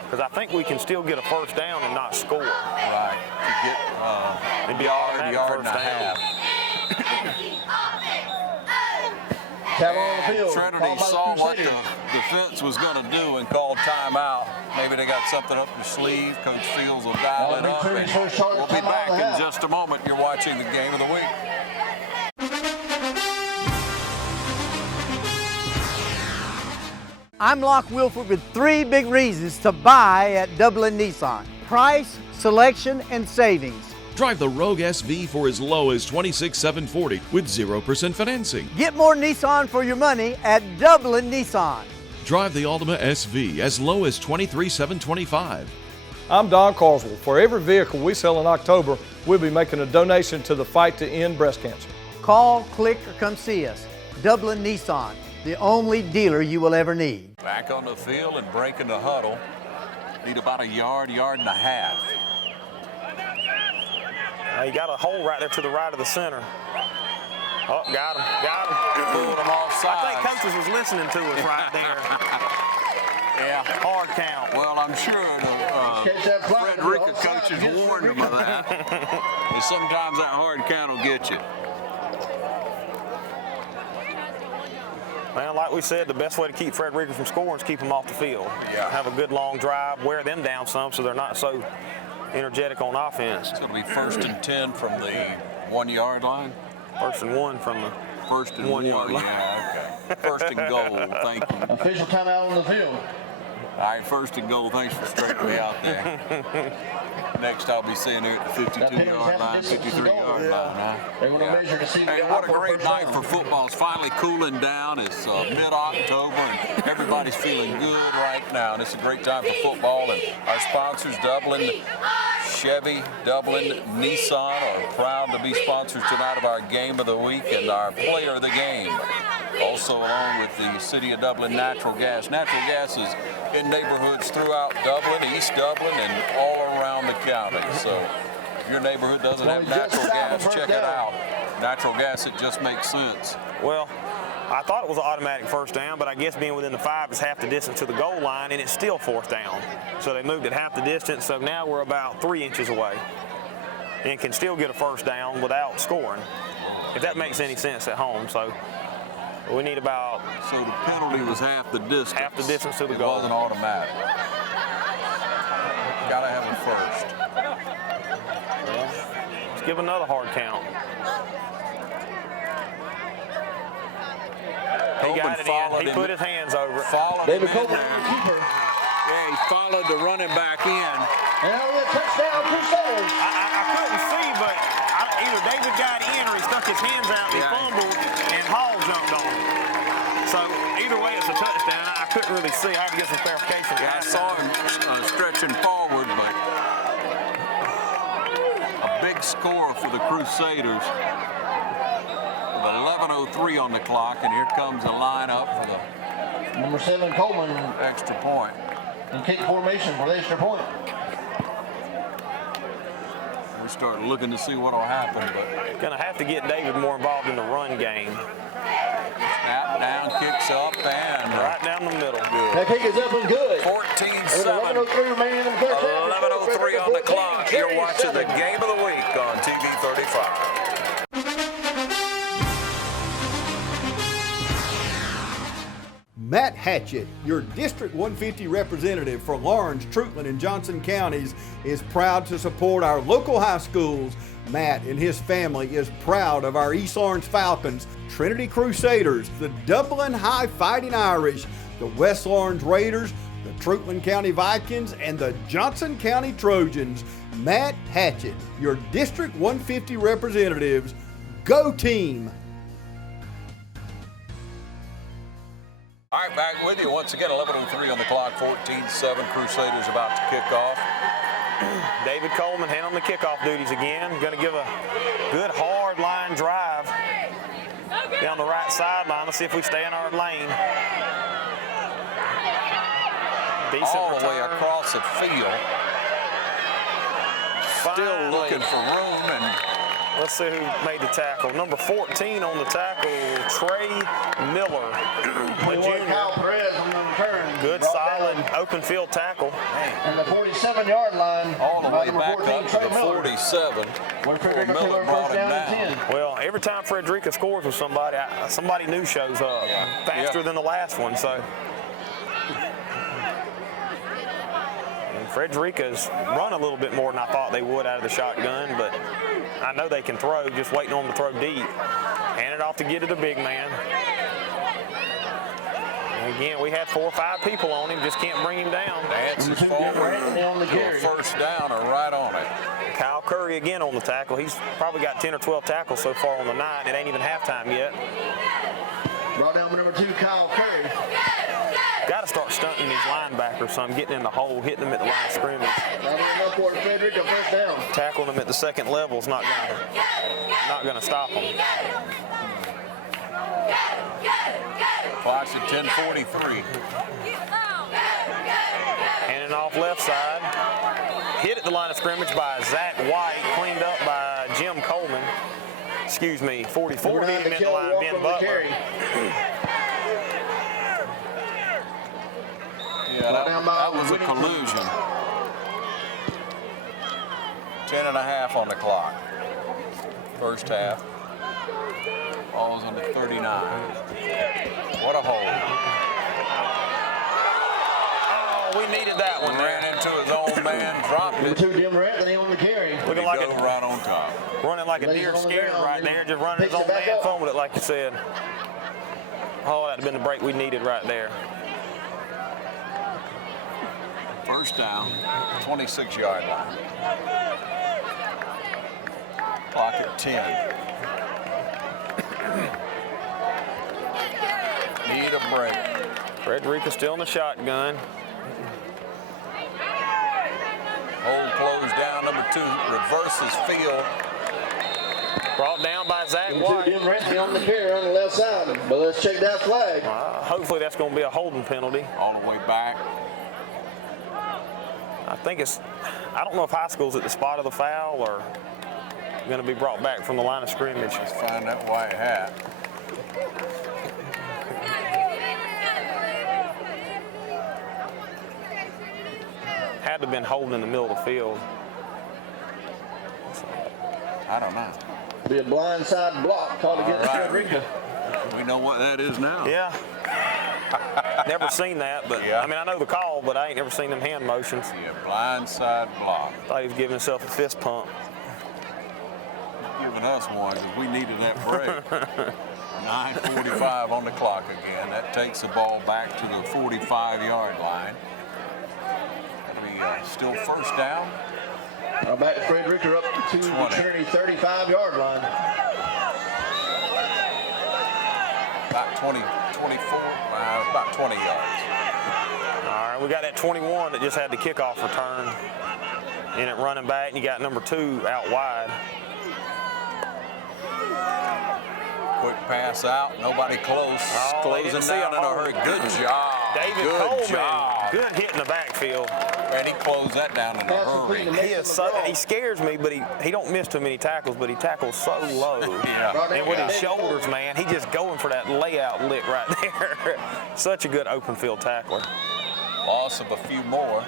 Because I think we can still get a 1st down and not score. Right. To get it'd be yard and a half. Trinity saw what the defense was going to do and called timeout. Maybe they got something up their sleeve. Coach Fields will dial it up. And we'll be back in just a moment. You're watching the Game of the Week. I'm Locke Wilford with 3 big reasons to buy at Dublin Nissan: price, selection, and savings. Drive the Rogue SV for as low as $26,740 with 0% financing. Get more Nissan for your money at Dublin Nissan. Drive the Altima SV as low as $23,725. I'm Don Carswell. For every vehicle we sell in October, we'll be making a donation to the fight to end breast cancer. Call, click, or come see us. Dublin Nissan, the only dealer you will ever need. Back on the field and breaking the huddle. Need about a yard and a half. You got a hole right there to the right of the center. Oh, got him. Pulled him offside. I think coaches was listening to us right there. Yeah. Hard count. Well, I'm sure the Frederica coaches warned them of that. And sometimes that hard count will get you. Man, like we said, the best way to keep Frederica from scoring is keep them off the field. Yeah. Have a good long drive, wear them down some so they're not so energetic on offense. It's going to be 1st and 10 from the 1-yard line. 1st and 1 from the 1st and 1 yard line. Yeah, okay. 1st and goal. Thank you. Official timeout on the field. All right, 1st and goal. Thanks for straightening me out there. Next, I'll be seeing her at the 52-yard line, 53-yard line. Huh? They want to measure to see. Hey, what a great night for football. It's finally cooling down. It's mid-October, and everybody's feeling good right now. And it's a great time for football. And our sponsors, Dublin, Chevy, Dublin, Nissan, are proud to be sponsors tonight of our Game of the Week and our Player of the Game. Also, along with the City of Dublin Natural Gas. Natural gas is in neighborhoods throughout Dublin, East Dublin, and all around the county. So if your neighborhood doesn't have natural gas, check it out. Natural gas, it just makes sense. Well, I thought it was an automatic 1st down, but I guess being within the 5 is half the distance to the goal line, and it's still 4th down. So they moved it half the distance, so now we're about 3 inches away and can still get a 1st down without scoring, if that makes any sense at home. So we need about... So the penalty was half the distance. Half the distance to the goal. It wasn't automatic. Got to have a 1st. Well, let's give another hard count. He got it in. He put his hands over it. Followed him in there. Yeah, he followed the running back in. And a touchdown, Crusaders. I couldn't see, but either David got in or he stuck his hands out and he fumbled, and Hall jumped on him. either way, it's a touchdown. I couldn't really see. I had to get some clarification. Yeah, I saw him stretching forward, but a big score for the Crusaders. With 11:03 on the clock, and here comes the lineup for the Number 7, Coleman. Extra point. In kick formation for the extra point. We start looking to see what will happen, but gonna have to get David more involved in the run game. Snap down, kicks up, and right down the middle. Good. That kick is up and good. 14-7. 11:03 remaining in the third quarter. 11:03 on the clock. You're watching the game of the week on TV 35. Matt Hatchett, your District 150 representative for Lawrence, Truitland, and Johnson counties, is proud to support our local high schools. Matt and his family is proud of our East Lawrence Falcons, Trinity Crusaders, the Dublin High Fighting Irish, the West Lawrence Raiders, the Truitland County Vikings, and the Johnson County Trojans. Matt Hatchett, your District 150 representatives. Go team! All right, back with you once again. 11:03 on the clock. 14-7. Crusaders about to kick off. David Coleman handling the kickoff duties again. Going to give a good hard line drive down the right sideline. Let's see if we stay in our lane. Decent all the return. way across the field. Still Finally. looking for room, and let's see who made the tackle. Number 14 on the tackle, Trey Miller, a junior. Kyle Perez on the return. Good, solid, open field tackle. And the 47-yard line. all the way number back 14, up to Trey the Miller. 47. Where Frederica Miller Acadmey brought first him down and down. 10. Well, every time Frederica scores with somebody, somebody new shows up faster than the last one. So. And Frederica's run a little bit more than I thought they would out of the shotgun, but I know they can throw, just waiting on them to throw deep. Hand it off to get to the big man. And again, we had 4 or 5 people on him, just can't bring him down. Dances forward to a first down or right on it. Kyle Curry again on the tackle. He's probably got 10 or 12 tackles so far on the night. It ain't even halftime yet. Brought down number 2, Kyle Curry. Got to start stunting these linebackers, some getting in the hole, hitting them at the line of scrimmage. Frederica first down. Tackling them at the second level is not gonna stop them. Clock's at 10:43. Handing off left side. Hit at the line of scrimmage by Zach White, cleaned up by Jim Coleman. Excuse me, 44 hit him at the line, Ben Butler. Yeah, that was a collusion. 10.5 on the clock. First half. Ball's on the 39. What a hold. Oh, we needed that one. Ran into his own man, dropped it. Number 2, Dim Ranthony on the carry. Looking like right on top. Running like a deer scared right there, just running his own man, fumbled it like you said. Oh, that'd have been the break we needed right there. First down, 26-yard line. Clock at 10. Need a break. Frederica still in the shotgun. Hold closed down, number 2, reverses field. Brought down by Zach Number White. 2, Dim Ranthony on the carry on the left side. But let's check that flag. Hopefully that's going to be a holding penalty. All the way back. I think I don't know if high school's at the spot of the foul or going to be brought back from the line of scrimmage. Let's find that white hat. Had to have been holding in the middle of the field. I don't know. Be a blindside block called against Frederica. We know what that is now. Yeah. Never seen that, but I mean, I know the call, but I ain't never seen them hand motions. Yeah, blindside block. Thought he was giving himself a fist pump. He's giving us one because we needed that break. 9:45 on the clock again. That takes the ball back to the 45-yard line. That'll be still first down. Back to Frederica up to the Trinity 35-yard line. About 24, about 20 yards. All right, we got that 21 that just had the kickoff return in at running back, and you got number 2 out wide. Quick pass out, nobody close. Closing down in a hurry. Good job. David Coleman. Good hit in the backfield. And he closed that down in a hurry. He scares me, but he don't miss too many tackles, but he tackles so low. Yeah. And with his shoulders, man, he just going for that layout lick right there. Such a good open field tackler. Loss of a few more.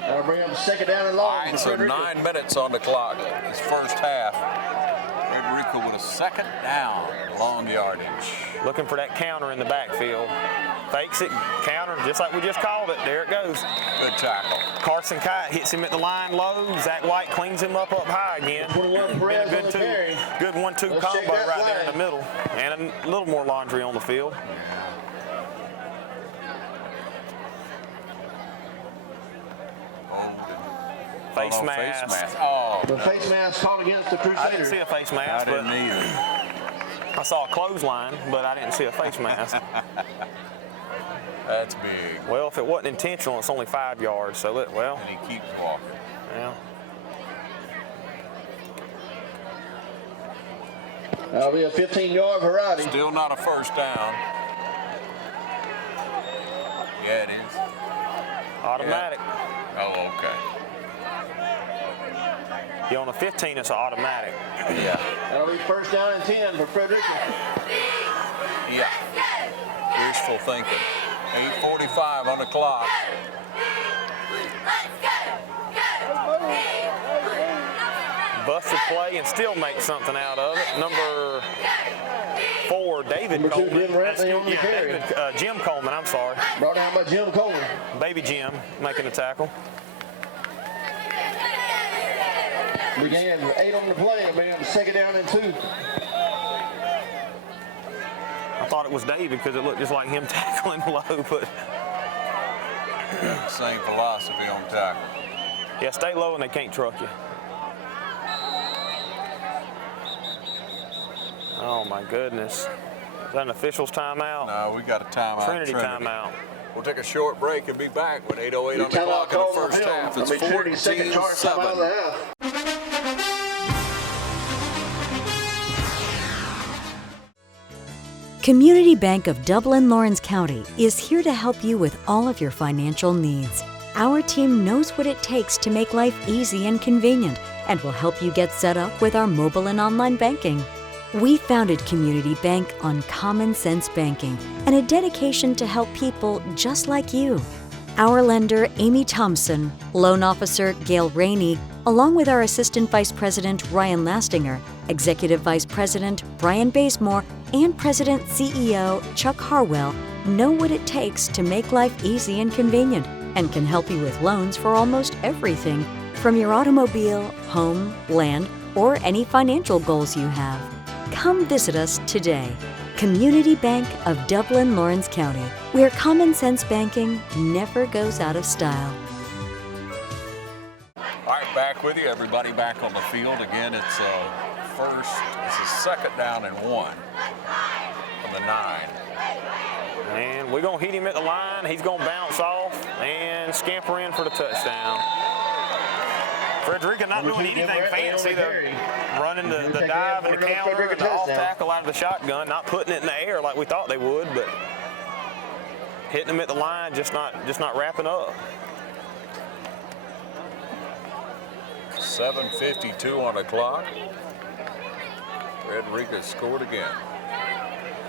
That'll bring up 2nd down and long. All right, so 9 minutes on the clock. This first half. Frederica with a 2nd down, long yardage. Looking for that counter in the backfield. Fakes it, counter, just like we just called it. There it goes. Good tackle. Carson Kite hits him at the line low. Zach White cleans him up high again. Been a good 1-2 combo right there in the middle. And a little more laundry on the field. Face mask. Oh, the face mask called against the Crusaders. I didn't see a face mask. I didn't either. I saw a clothesline, but I didn't see a face mask. That's big. Well, if it wasn't intentional, it's only 5 yards. So, well. And he keeps walking. Yeah. That'll be a 15-yard variety. Still not a first down. Yeah, it is. Automatic. Yeah. Oh, okay. Yeah, on a 15, it's an automatic. Yeah. That'll be 1st down and 10 for Frederica. Yeah. Wishful thinking. 8:45 on the clock. Busted play and still make something out of it. Number 4, David Coleman. Jim Coleman, I'm sorry. Brought down by Jim Coleman. Baby Jim making the tackle. We gained 8 on the play. It'll be on the 2nd down and 2. I thought it was David because it looked just like him tackling low, but same philosophy on tackle. Yeah, stay low and they can't truck you. Oh my goodness. Is that an official's timeout? No, we got a timeout. Trinity timeout. We'll take a short break and be back with 8:08 on the clock in the first half. It's 14-7. Community Bank of Dublin Lawrence County is here to help you with all of your financial needs. Our team knows what it takes to make life easy and convenient and will help you get set up with our mobile and online banking. We founded Community Bank on common sense banking and a dedication to help people just like you. Our lender, Amy Thompson, loan officer, Gail Rainey, along with our Assistant Vice President, Ryan Lastinger, Executive Vice President, Brian Bazemore, and President CEO, Chuck Harwell, know what it takes to make life easy and convenient and can help you with loans for almost everything, from your automobile, home, land, or any financial goals you have. Come visit us today. Community Bank of Dublin Lawrence County, where common sense banking never goes out of style. All right, back with you. Everybody back on the field. Again, it's a 2nd down and 1 from the 9. And we're going to hit him at the line. He's going to bounce off and scamper in for the touchdown. Frederica not doing anything fancy. They're running the dive and the counter and the off tackle out of the shotgun, not putting it in the air like we thought they would, but hitting them at the line, just not wrapping up. 7:52 on the clock. Frederica scored again.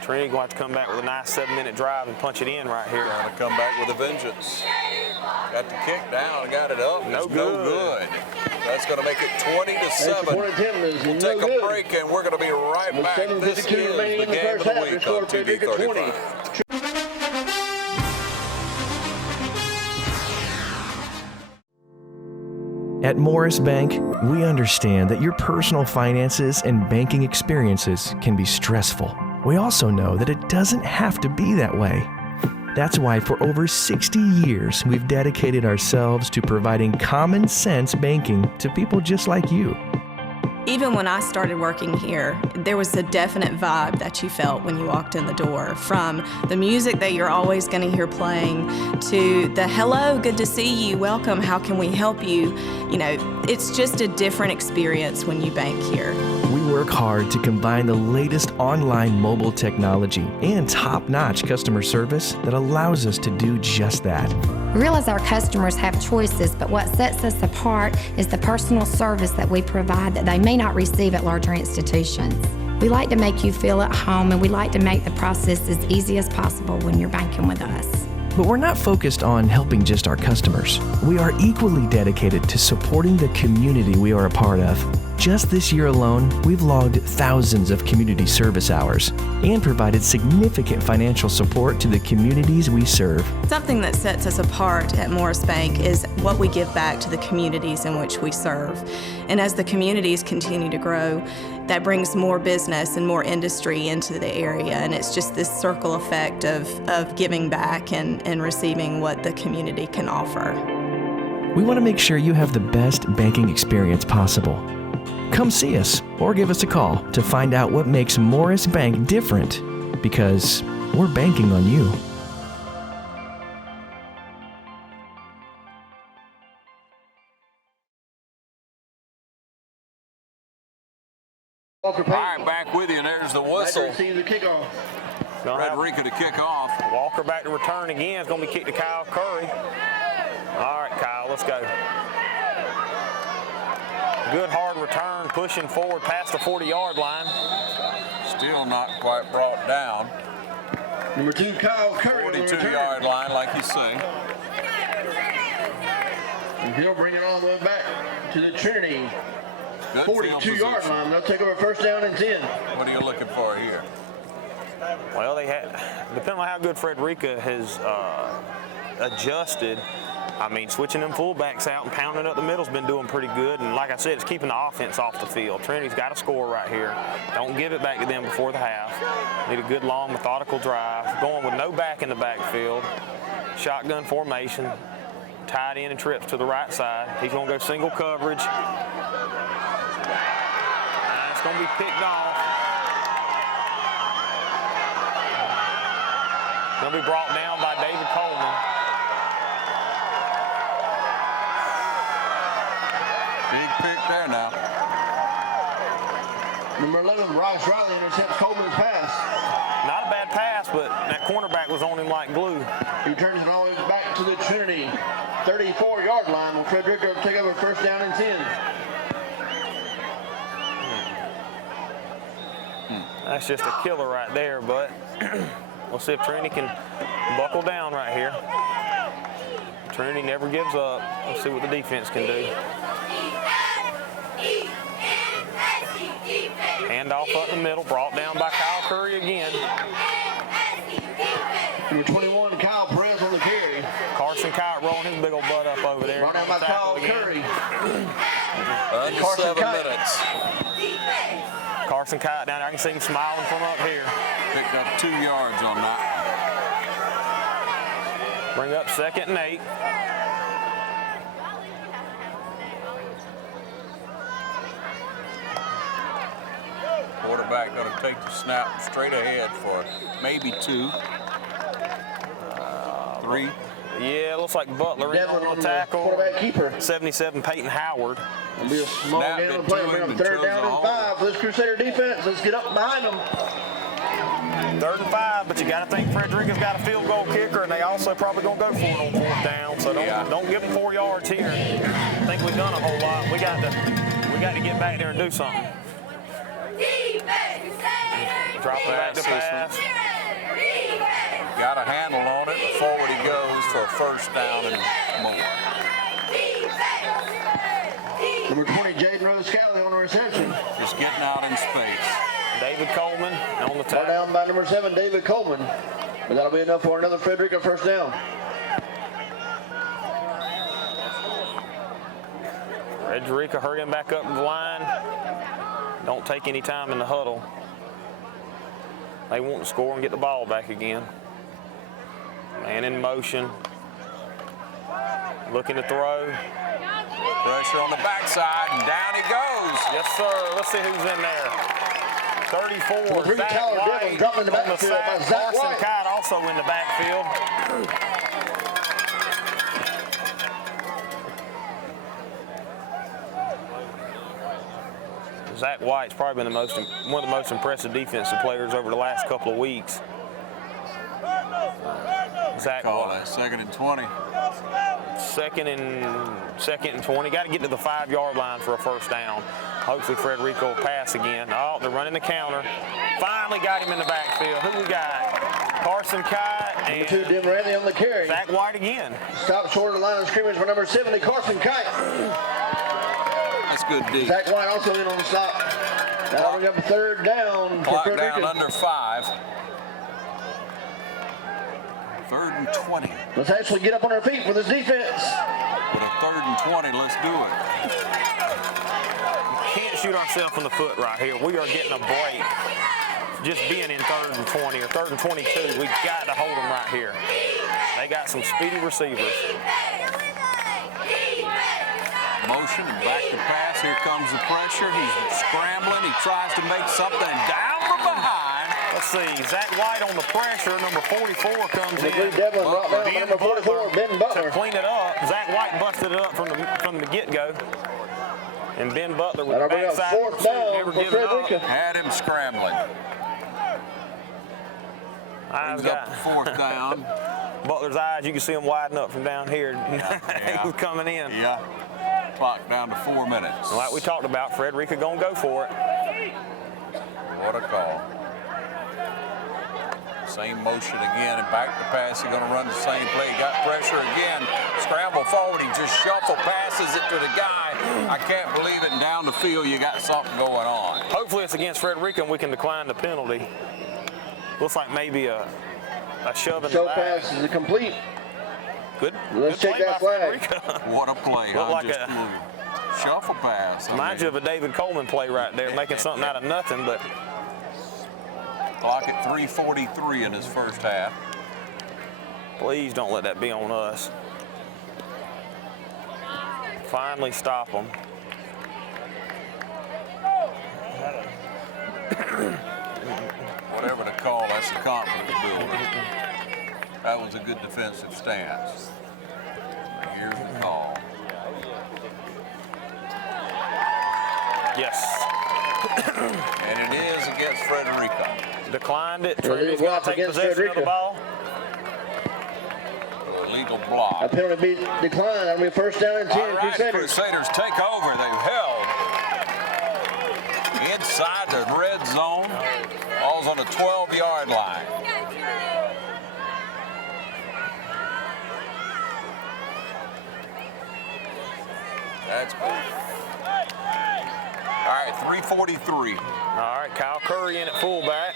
Trinity going to have to come back with a nice 7-minute drive and punch it in right here. Going to come back with a vengeance. Got the kick down, got it up. No good. That's going to make it 20-7. We'll take a break and we're going to be right back. This is the game of the week on TV 35. At Morris Bank, we understand that your personal finances and banking experiences can be stressful. We also know that it doesn't have to be that way. That's why for over 60 years, we've dedicated ourselves to providing common sense banking to people just like you. Even when I started working here, there was a definite vibe that you felt when you walked in the door, from the music that you're always going to hear playing to the hello, good to see you, welcome, how can we help you? You know, it's just a different experience when you bank here. We work hard to combine the latest online mobile technology and top-notch customer service that allows us to do just that. We realize our customers have choices, but what sets us apart is the personal service that we provide that they may not receive at larger institutions. We like to make you feel at home, and we like to make the process as easy as possible when you're banking with us. But we're not focused on helping just our customers. We are equally dedicated to supporting the community we are a part of. Just this year alone, we've logged thousands of community service hours and provided significant financial support to the communities we serve. Something that sets us apart at Morris Bank is what we give back to the communities in which we serve. And as the communities continue to grow, that brings more business and more industry into the area, and it's just this circle effect of giving back and receiving what the community can offer. We want to make sure you have the best banking experience possible. Come see us or give us a call to find out what makes Morris Bank different, because we're banking on you. All right, back with you, and there's the whistle. Receive the kickoff. Frederica to kick off. Walker back to return again. It's going to be kicked to Kyle Curry. All right, Kyle, let's go. Good hard return, pushing forward past the 40-yard line. Still not quite brought down. Number 2, Kyle Curry. 42-yard line, like you say. And he'll bring it all the way back to the Trinity 42-yard line. They'll take over first down and 10. What are you looking for here? Well, they had, depending on how good Frederica has adjusted, I mean, switching them fullbacks out and pounding up the middle's been doing pretty good. And like I said, it's keeping the offense off the field. Trinity's got to score right here. Don't give it back to them before the half. Need a good, long, methodical drive. Going with no back in the backfield. Shotgun formation. Tied in and trips to the right side. He's going to go single coverage. It's going to be picked off. Going to be brought down by David Coleman. Big pick there now. Number 11, Rice Riley intercepts Coleman's pass. Not a bad pass, but that cornerback was on him like glue. He turns it all the way back to the Trinity 34-yard line. Will Frederica take over first down and 10? That's just a killer right there, but we'll see if Trinity can buckle down right here. Trinity never gives up. We'll see what the defense can do. Handoff up the middle, brought down by Kyle Curry again. Number 21, Kyle Perez on the carry. Carson Kite rolling his big old butt up over there. Brought down by Kyle Curry. Under 7 minutes. Carson Kite down there. I can see him smiling from up here. Picked up 2 yards on that. Bring up 2nd and 8. Quarterback going to take the snap straight ahead for maybe 2. 3. Yeah, it looks like Butler in on the tackle. Quarterback keeper. 77, Peyton Howard. It'll be a small game of play. Bring up 3rd down and 5 for this Crusader defense. Let's get up behind them. 3rd and 5, but you got to think Frederica's got a field goal kicker, and they also probably going to go for it on 4th down. So don't give them 4 yards here. I think we've done a whole lot. We got to get back there and do something. Drop it back to pass. Got a handle on it. Forward he goes for a first down and more. Number 20, Jaden Rose-Scally on the reception. Just getting out in space. David Coleman on the tackle. Brought down by number 7, David Coleman. But that'll be enough for another Frederica first down. Frederica hurrying back up the line. Don't take any time in the huddle. They want to score and get the ball back again. Man in motion. Looking to throw. Pressure on the backside, and down he goes. Yes, sir. Let's see who's in there. 34, Zach White dropping in the on the backfield by side. Zach Carson White. Kite also in the backfield. Zach White's probably been one of the most impressive defensive players over the last couple of weeks. Zach Call White. that 2nd and 20. Second and 20. Got to get to the 5-yard line for a first down. Hopefully Frederica will pass again. Oh, they're running the counter. Finally got him in the backfield. Who we got? Carson Kite and Number 2, Dim Randy on the carry. Zach White again. Stop short of the line of scrimmage for number 70, Carson Kite. That's good D. Zach White also in on the stop. Now bring up a 3rd down for Clock Frederica. down under 5. 3rd and 20. Let's actually get up on our feet for this defense. With a 3rd and 20, let's do it. Can't shoot ourselves in the foot right here. We are getting a break. Just being in 3rd and 20 or 3rd and 22, we got to hold them right here. They got some speedy receivers. Motion and back to pass. Here comes the pressure. He's scrambling. He tries to make something down from behind. Let's see. Zach White on the pressure. Number 44 comes in. Devlin brought down by number 44, Ben Butler. To clean it up. Zach White busted it up from the get-go. And Ben Butler with the backside. 4th down never for giving up. Frederica. Had him scrambling. I've up 4th down. Butler's eyes, you can see him widen up from down here. Yeah. He was coming in. Yeah. Clock down to 4 minutes. Like we talked about, Frederica gonna go for it. What a call. Same motion again, and back to pass. He's gonna run the same play. He got pressure again. Scramble forward. He just shuffle passes it to the guy. I can't believe it. And down the field, you got something going on. Hopefully it's against Frederica and we can decline the penalty. Looks like maybe a shove in the back. pass is complete. Good. Let's good check that flag. What a play. Looked like Just a shuffle pass. reminds you of a David Coleman play right there, making something out of nothing, but clock at 3:43 in his first half. please don't let that be on us. Finally stop them. Whatever the call, that's the confidence builder. That was a good defensive stance. Here's the call. Yes. And it is against Frederica. Declined it. Trinity's going to take possession of the ball. Illegal block. A penalty be declined. That'll be 1st down and 10. All right, Crusaders. Crusaders take over. They've held inside the red zone. Ball's on the 12-yard line. That's good. All right, 3:43. All right, Kyle Curry in at fullback.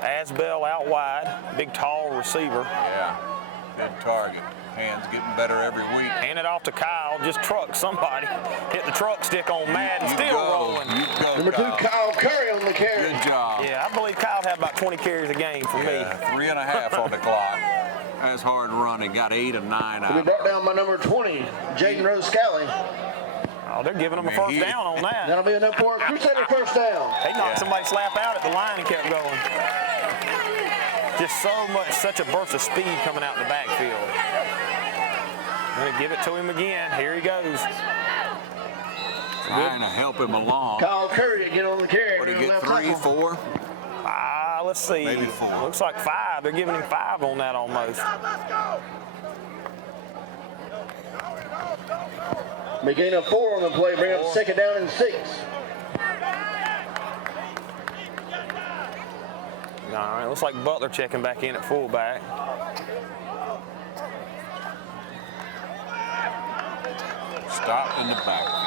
Asbell out wide. Big, tall receiver. Yeah, good target. Hands getting better every week. Hand it off to Kyle. Just truck somebody. Hit the truck stick on Matt and still rolling. You go, Number 2, Kyle Curry on the carry. Good job. Yeah, I believe Kyle had about 20 carries a game for me. 3.5 on the clock. That's hard running. Got 8 of 9 He'll be out. brought down by number 20, Jaden Rose Scally. Oh, they're giving him a first down on that. That'll be enough for a Crusader first down. They knocked somebody's slap out at the line and kept going. Just such a burst of speed coming out in the backfield. I'm going to give it to him again. Here he goes. Trying to help him along. Kyle Curry again on the carry. What do you get, 3, 4? Let's see. Maybe 4. Looks like 5. They're giving him 5 on that almost. Big gain of 4 on the play. Bring up 2nd down and 6. All right, looks like Butler checking back in at fullback. Stopped in the backfield.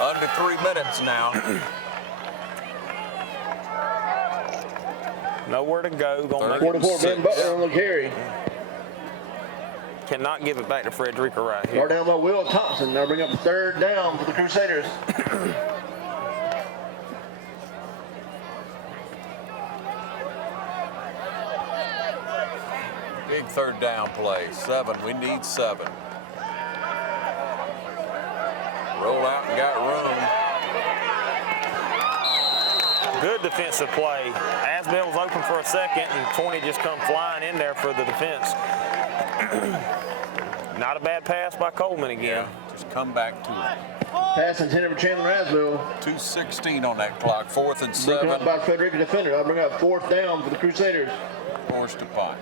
Under 3 minutes now. Nowhere to go. Gonna make 44, Ben Butler on the carry. Cannot give it back to Frederica right here. Brought down by Will Thompson. They'll bring up 3rd down for the Crusaders. Big 3rd down play. 7. We need 7. out and got room. Good defensive play. Asbell was open for a second, and 20 just come flying in there for the defense. Not a bad pass by Coleman again. Yeah, just come back to it. Pass intended for Chandler Asbell. 2:16 on that clock, 4th and 7. Broken up by Frederica defender. I'll bring up 4th down for the Crusaders. Forced to punt.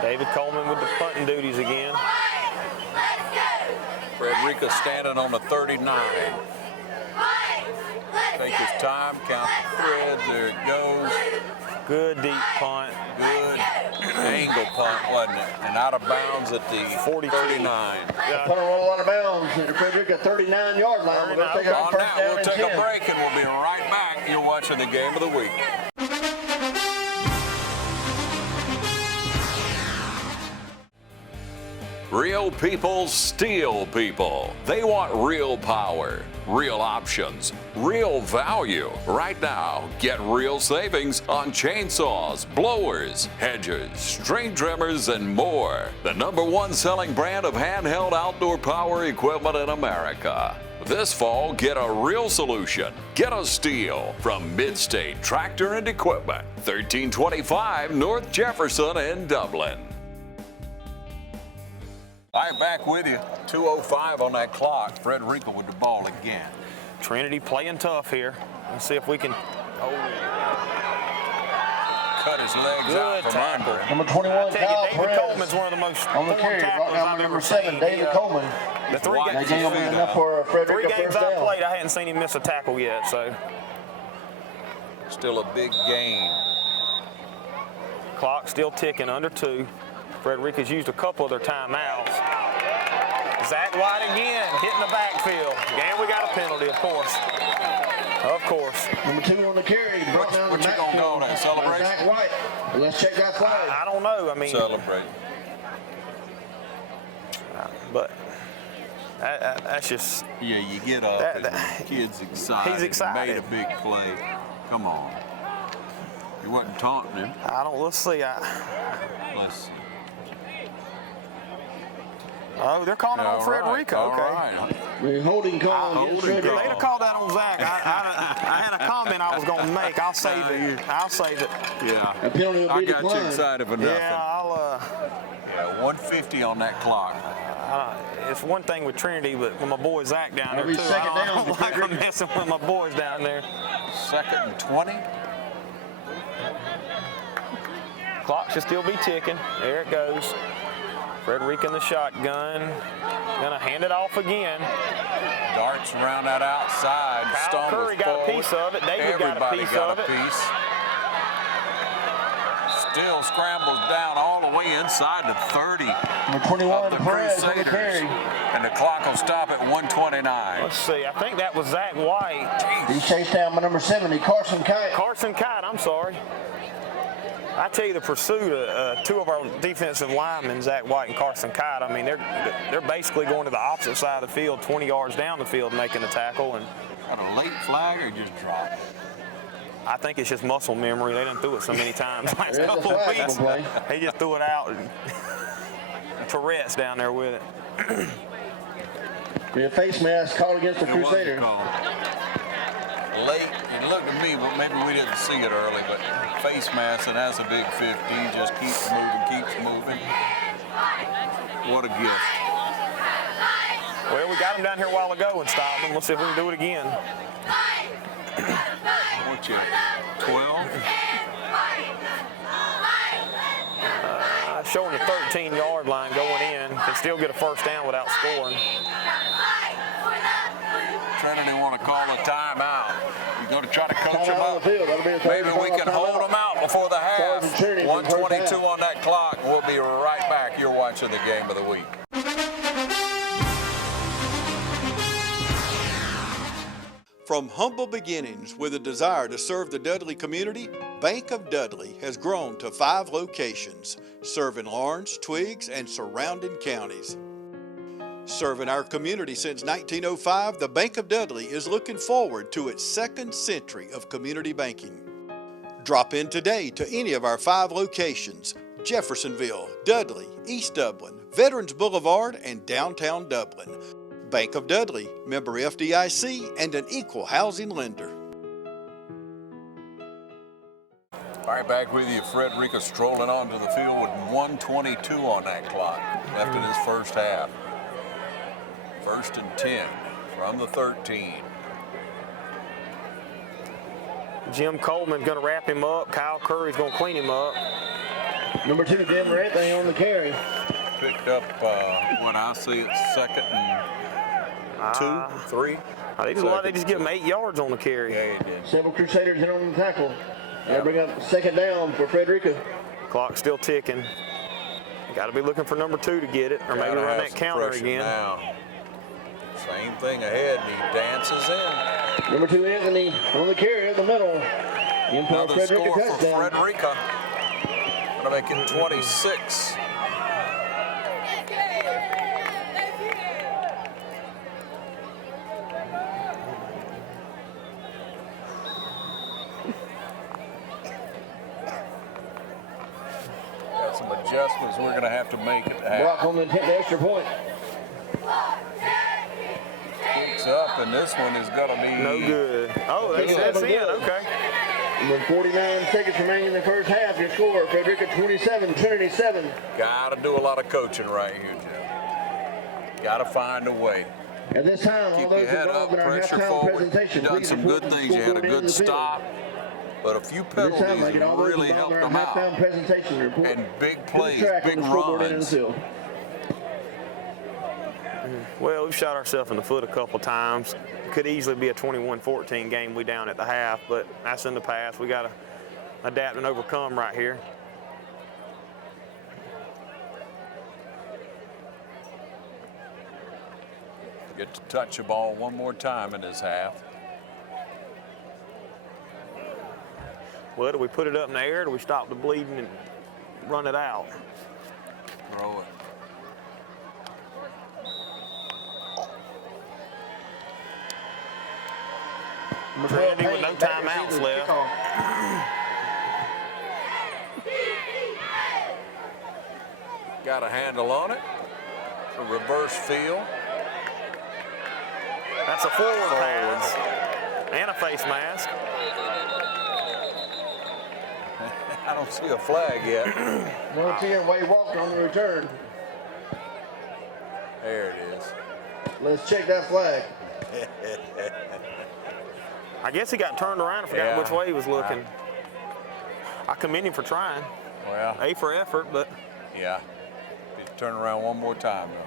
David Coleman with the punting duties again. Frederica standing on the 39. Take his time, count the threads, there it goes. Good deep punt. Good angle punt, wasn't it? And out of bounds at the 39. The punter roll out of bounds at the Frederica 39-yard line. We'll take On that, we'll take a break and we'll be right back. You're watching the Game of the Week. Real people steal people. They want real power, real options, real value. Right now, get real savings on chainsaws, blowers, hedgers, string trimmers, and more. The #1 selling brand of handheld outdoor power equipment in America. This fall, get a real solution. Get a Stihl from Midstate Tractor and Equipment, 1325 North Jefferson in Dublin. All right, back with you. 2:05 on that clock. Frederica with the ball again. Trinity playing tough here. Let's see if we can. Cut his legs Good out from tackle. under. Number 21, Kyle David Perez. Coleman's one of the most on the carry. Brought down by number 7, David Coleman. The three That game will be enough for Frederica games first I down. played, I hadn't seen him miss a tackle yet, so. Still a big gain. Clock still ticking, under 2. Frederica's used a couple of their timeouts. Zach White again, hitting the backfield. And we got a penalty, of course. Of course. Number 2 on the carry. Brought down What the you gonna go on that celebration? Zach White. Let's check that flag. I don't know. I mean, Celebrate. But that's just. Yeah, you get up. And the kid's excited. He's excited. Made a big play. Come on. You wasn't taunting him. Let's see. Let's see. Oh, they're calling it on Frederica. All Okay. right. The holding call against Frederica. They'd have called that on Zach. I had a comment I was going to make. I'll save it. I'll save it. Yeah. A penalty will I be got you declined. excited for nothing. Yeah, Yeah, 150 on that clock. it's one thing with Trinity, but with my boy Zach down there That'll be too. second I down don't for like Frederica. messing with my boys down there. 2nd and 20. Clock should still be ticking. There it goes. Frederica in the shotgun. Gonna hand it off again. Darts around that outside. Kyle Curry got a piece of it. David got a piece of it. Still scrambles down all the way inside the 30 Number 21, of the Perez on the Crusaders. carry. And the clock will stop at 129. Let's see. I think that was Zach White. He's chased down by number 70, Carson Kite. Carson Kite, I'm sorry. I tell you, the pursuit of 2 of our defensive linemen, Zach White and Carson Kite, I mean, they're basically going to the opposite side of the field, 20 yards down the field, making a tackle. And got a late flag or just dropped it? I think it's just muscle memory. They done threw it so many times last couple of weeks. He just threw it out. And Tourette's down there with it. The face mask called against the Crusaders. Late, it looked to me, but maybe we didn't see it early, but face mask, and that's a big 50, just keeps moving. What a gift. Well, we got him down here a while ago and stopped him. Let's see if we can do it again. What's your 12? Showing the 13-yard line going in. Can still get a first down without scoring. Trinity want to call a timeout. You're going to try to coach them up. Maybe we can hold them out before the half. 1:22 on that clock. We'll be right back. You're watching the Game of the Week. From humble beginnings with a desire to serve the Dudley community, Bank of Dudley has grown to 5 locations, serving Lawrence, Twiggs, and surrounding counties. Serving our community since 1905, the Bank of Dudley is looking forward to its 2nd century of community banking. Drop in today to any of our 5 locations: Jeffersonville, Dudley, East Dublin, Veterans Boulevard, and downtown Dublin. Bank of Dudley, member FDIC, and an equal housing lender. All right, back with you. Frederica strolling onto the field with 1:22 on that clock left in his first half. 1st and 10 from the 13. Jim Coleman's going to wrap him up. Kyle Curry's going to clean him up. Number 2, Jim Anthony on the carry. Picked up what I see it's 2nd and 2, 3. They just give him 8 yards on the carry. Yeah, he did. Several Crusaders in on the tackle. They bring up 2nd down for Frederica. Clock's still ticking. Got to be looking for number 2 to get it, or maybe run that counter again. Now. Same thing ahead, and he dances in. Number 2, Anthony on the carry up the middle. Another score for Frederica. Gonna make it 26. Got some adjustments we're gonna have to make at the half. Block on the extra point. Kicks up, and this one is gonna be no good. Oh, that's in. Okay. With 49 seconds remaining in the first half, your score: Frederica 27, Trinity 7. Got to do a lot of coaching right here, Jim. Got to find a way. At this time, all Keep those your head up, involved in our pressure halftime forward. presentation, Done please some report good to the things. You had a scoreboard end good of the field. stop, but a few At this time, penalties like all those really involved helped in our them halftime out. presentation, report And big to the plays, track on big the scoreboard end of the runs. field. Well, we've shot ourselves in the foot a couple times. Could easily be a 21-14 game we down at the half, but that's in the past. We got to adapt and overcome right here. Get to touch the ball one more time in this half. Well, do we put it up in the air, or do we stop the bleeding and run it out? Throw it. Trinity with no timeouts left. Got a handle on it. A reverse field. That's a forward pass and a face mask. I don't see a flag yet. Number 10, Wade Walker on the return. There it is. Let's check that flag. I guess he got turned around and forgot which way he was looking. I commend him for trying. Well, A for effort, but. Yeah. Turn around one more time, though.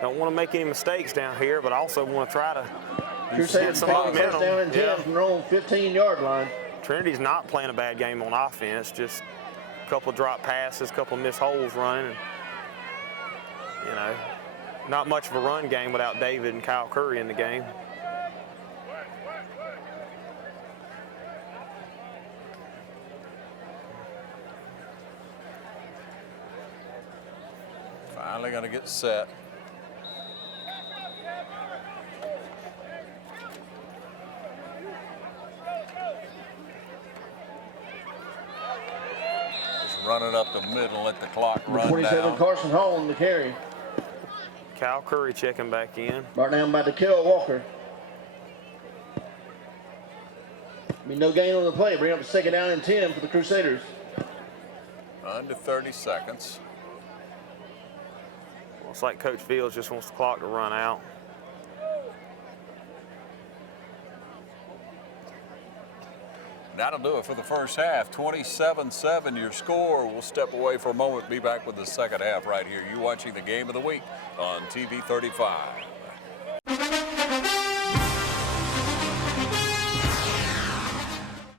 Don't want to make any mistakes down here, but I also want to try to Crusaders get some momentum. first down and 10 from their own 15-yard line. Trinity's not playing a bad game on offense, just a couple of drop passes, a couple of missed holes running. And, you know, not much of a run game without David and Kyle Curry in the game. Finally going to get set. Just run it up the middle, let the clock run 27, down. Carson Hall on the carry. Kyle Curry checking back in. Brought down by DeKell Walker. Be no gain on the play. Bring up a second down and 10 for the Crusaders. Under 30 seconds. Looks like Coach Fields just wants the clock to run out. That'll do it for the first half. 27-7 your score. We'll step away for a moment, be back with the second half right here. You're watching the Game of the Week on TV 35.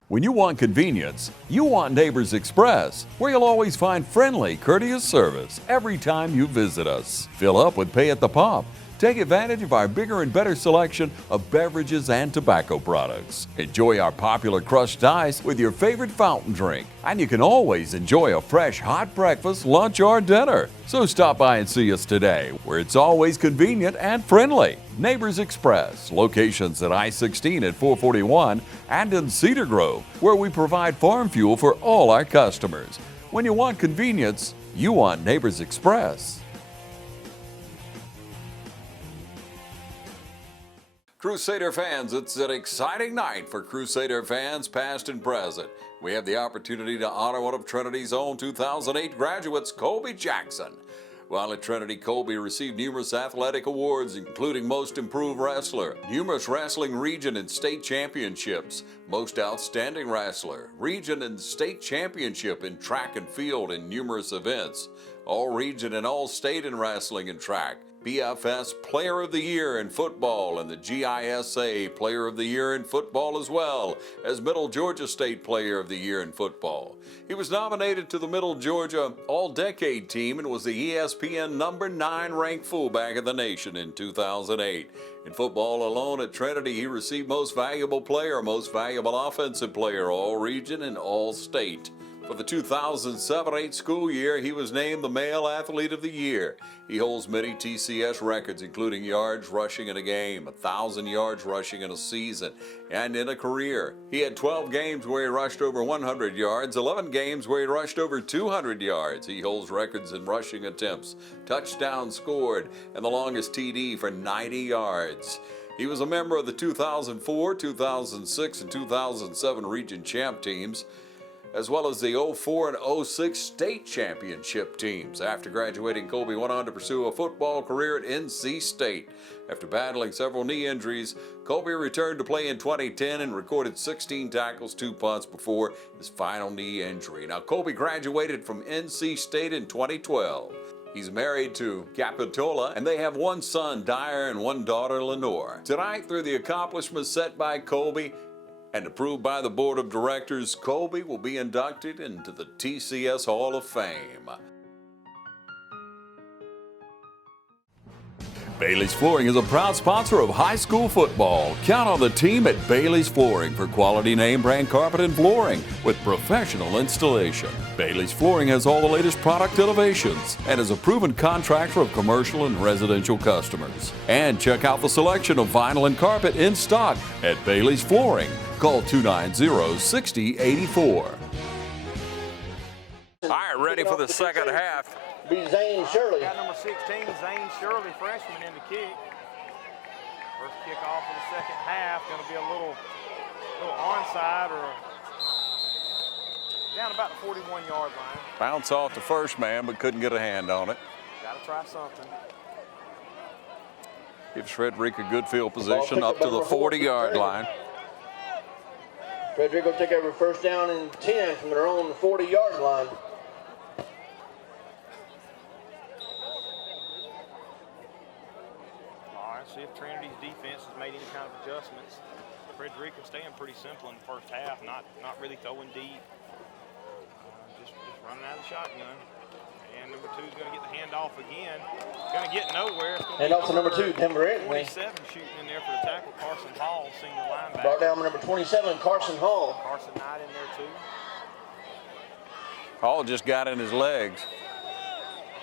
When you want convenience, you want Neighbors Express, where you'll always find friendly, courteous service every time you visit us. Fill up with Pay at the Pump. Take advantage of our bigger and better selection of beverages and tobacco products. Enjoy our popular crushed ice with your favorite fountain drink. And you can always enjoy a fresh hot breakfast, lunch, or dinner. So stop by and see us today, where it's always convenient and friendly. Neighbors Express, locations at I-16 at 441 and in Cedar Grove, where we provide farm fuel for all our customers. When you want convenience, you want Neighbors Express. Crusader fans, it's an exciting night for Crusader fans past and present. We have the opportunity to honor one of Trinity's own 2008 graduates, Colby Jackson. While at Trinity, Colby received numerous athletic awards, including Most Improved Wrestler, numerous wrestling region and state championships, Most Outstanding Wrestler, region and state championship in track and field in numerous events, all region and all state in wrestling and track, BFS Player of the Year in football and the GISA Player of the Year in football, as well as Middle Georgia State Player of the Year in football. He was nominated to the Middle Georgia All-Decade Team and was the ESPN number 9 ranked fullback of the nation in 2008. In football alone at Trinity, he received Most Valuable Player, Most Valuable Offensive Player, All Region and All State. For the 2007-8 school year, he was named the Male Athlete of the Year. He holds many TCS records, including yards rushing in a game, 1,000 yards rushing in a season, and in a career. He had 12 games where he rushed over 100 yards, 11 games where he rushed over 200 yards. He holds records in rushing attempts, touchdowns scored, and the longest TD for 90 yards. He was a member of the 2004, 2006, and 2007 region champ teams, as well as the 04 and 06 state championship teams. After graduating, Colby went on to pursue a football career at NC State. After battling several knee injuries, Colby returned to play in 2010 and recorded 16 tackles, 2 punts before his final knee injury. Now, Colby graduated from NC State in 2012. He's married to Capitola, and they have one son, Dyer, and one daughter, Lenore. Tonight, through the accomplishments set by Colby and approved by the Board of Directors, Colby will be inducted into the TCS Hall of Fame. Bailey's Flooring is a proud sponsor of high school football. Count on the team at Bailey's Flooring for quality name brand carpet and flooring with professional installation. Bailey's Flooring has all the latest product innovations and is a proven contractor of commercial and residential customers. And check out the selection of vinyl and carpet in stock at Bailey's Flooring. Call 290-6084. All right, ready for the second half. Be Zane Shirley. Got number 16, Zane Shirley, freshman, in the kick. First kick off of the second half. Going to be a little onside or down about the 41-yard line. Bounce off the first man, but couldn't get a hand on it. Got to try something. Gives Frederica good field position up to the 40-yard line. Frederica will take over first down and 10 from their own 40-yard line. All right, see if Trinity's defense has made any kind of adjustments. Frederica staying pretty simple in the first half, not really throwing deep. Just running out of the shotgun. And number 2 is going to get the handoff again. Going to get nowhere. And also number 2, Denver Acadmey. 27 shooting in there for the tackle. Carson Hall, senior linebacker. Brought down number 27, Carson Hall. Carson Knight in there too. Hall just got in his legs.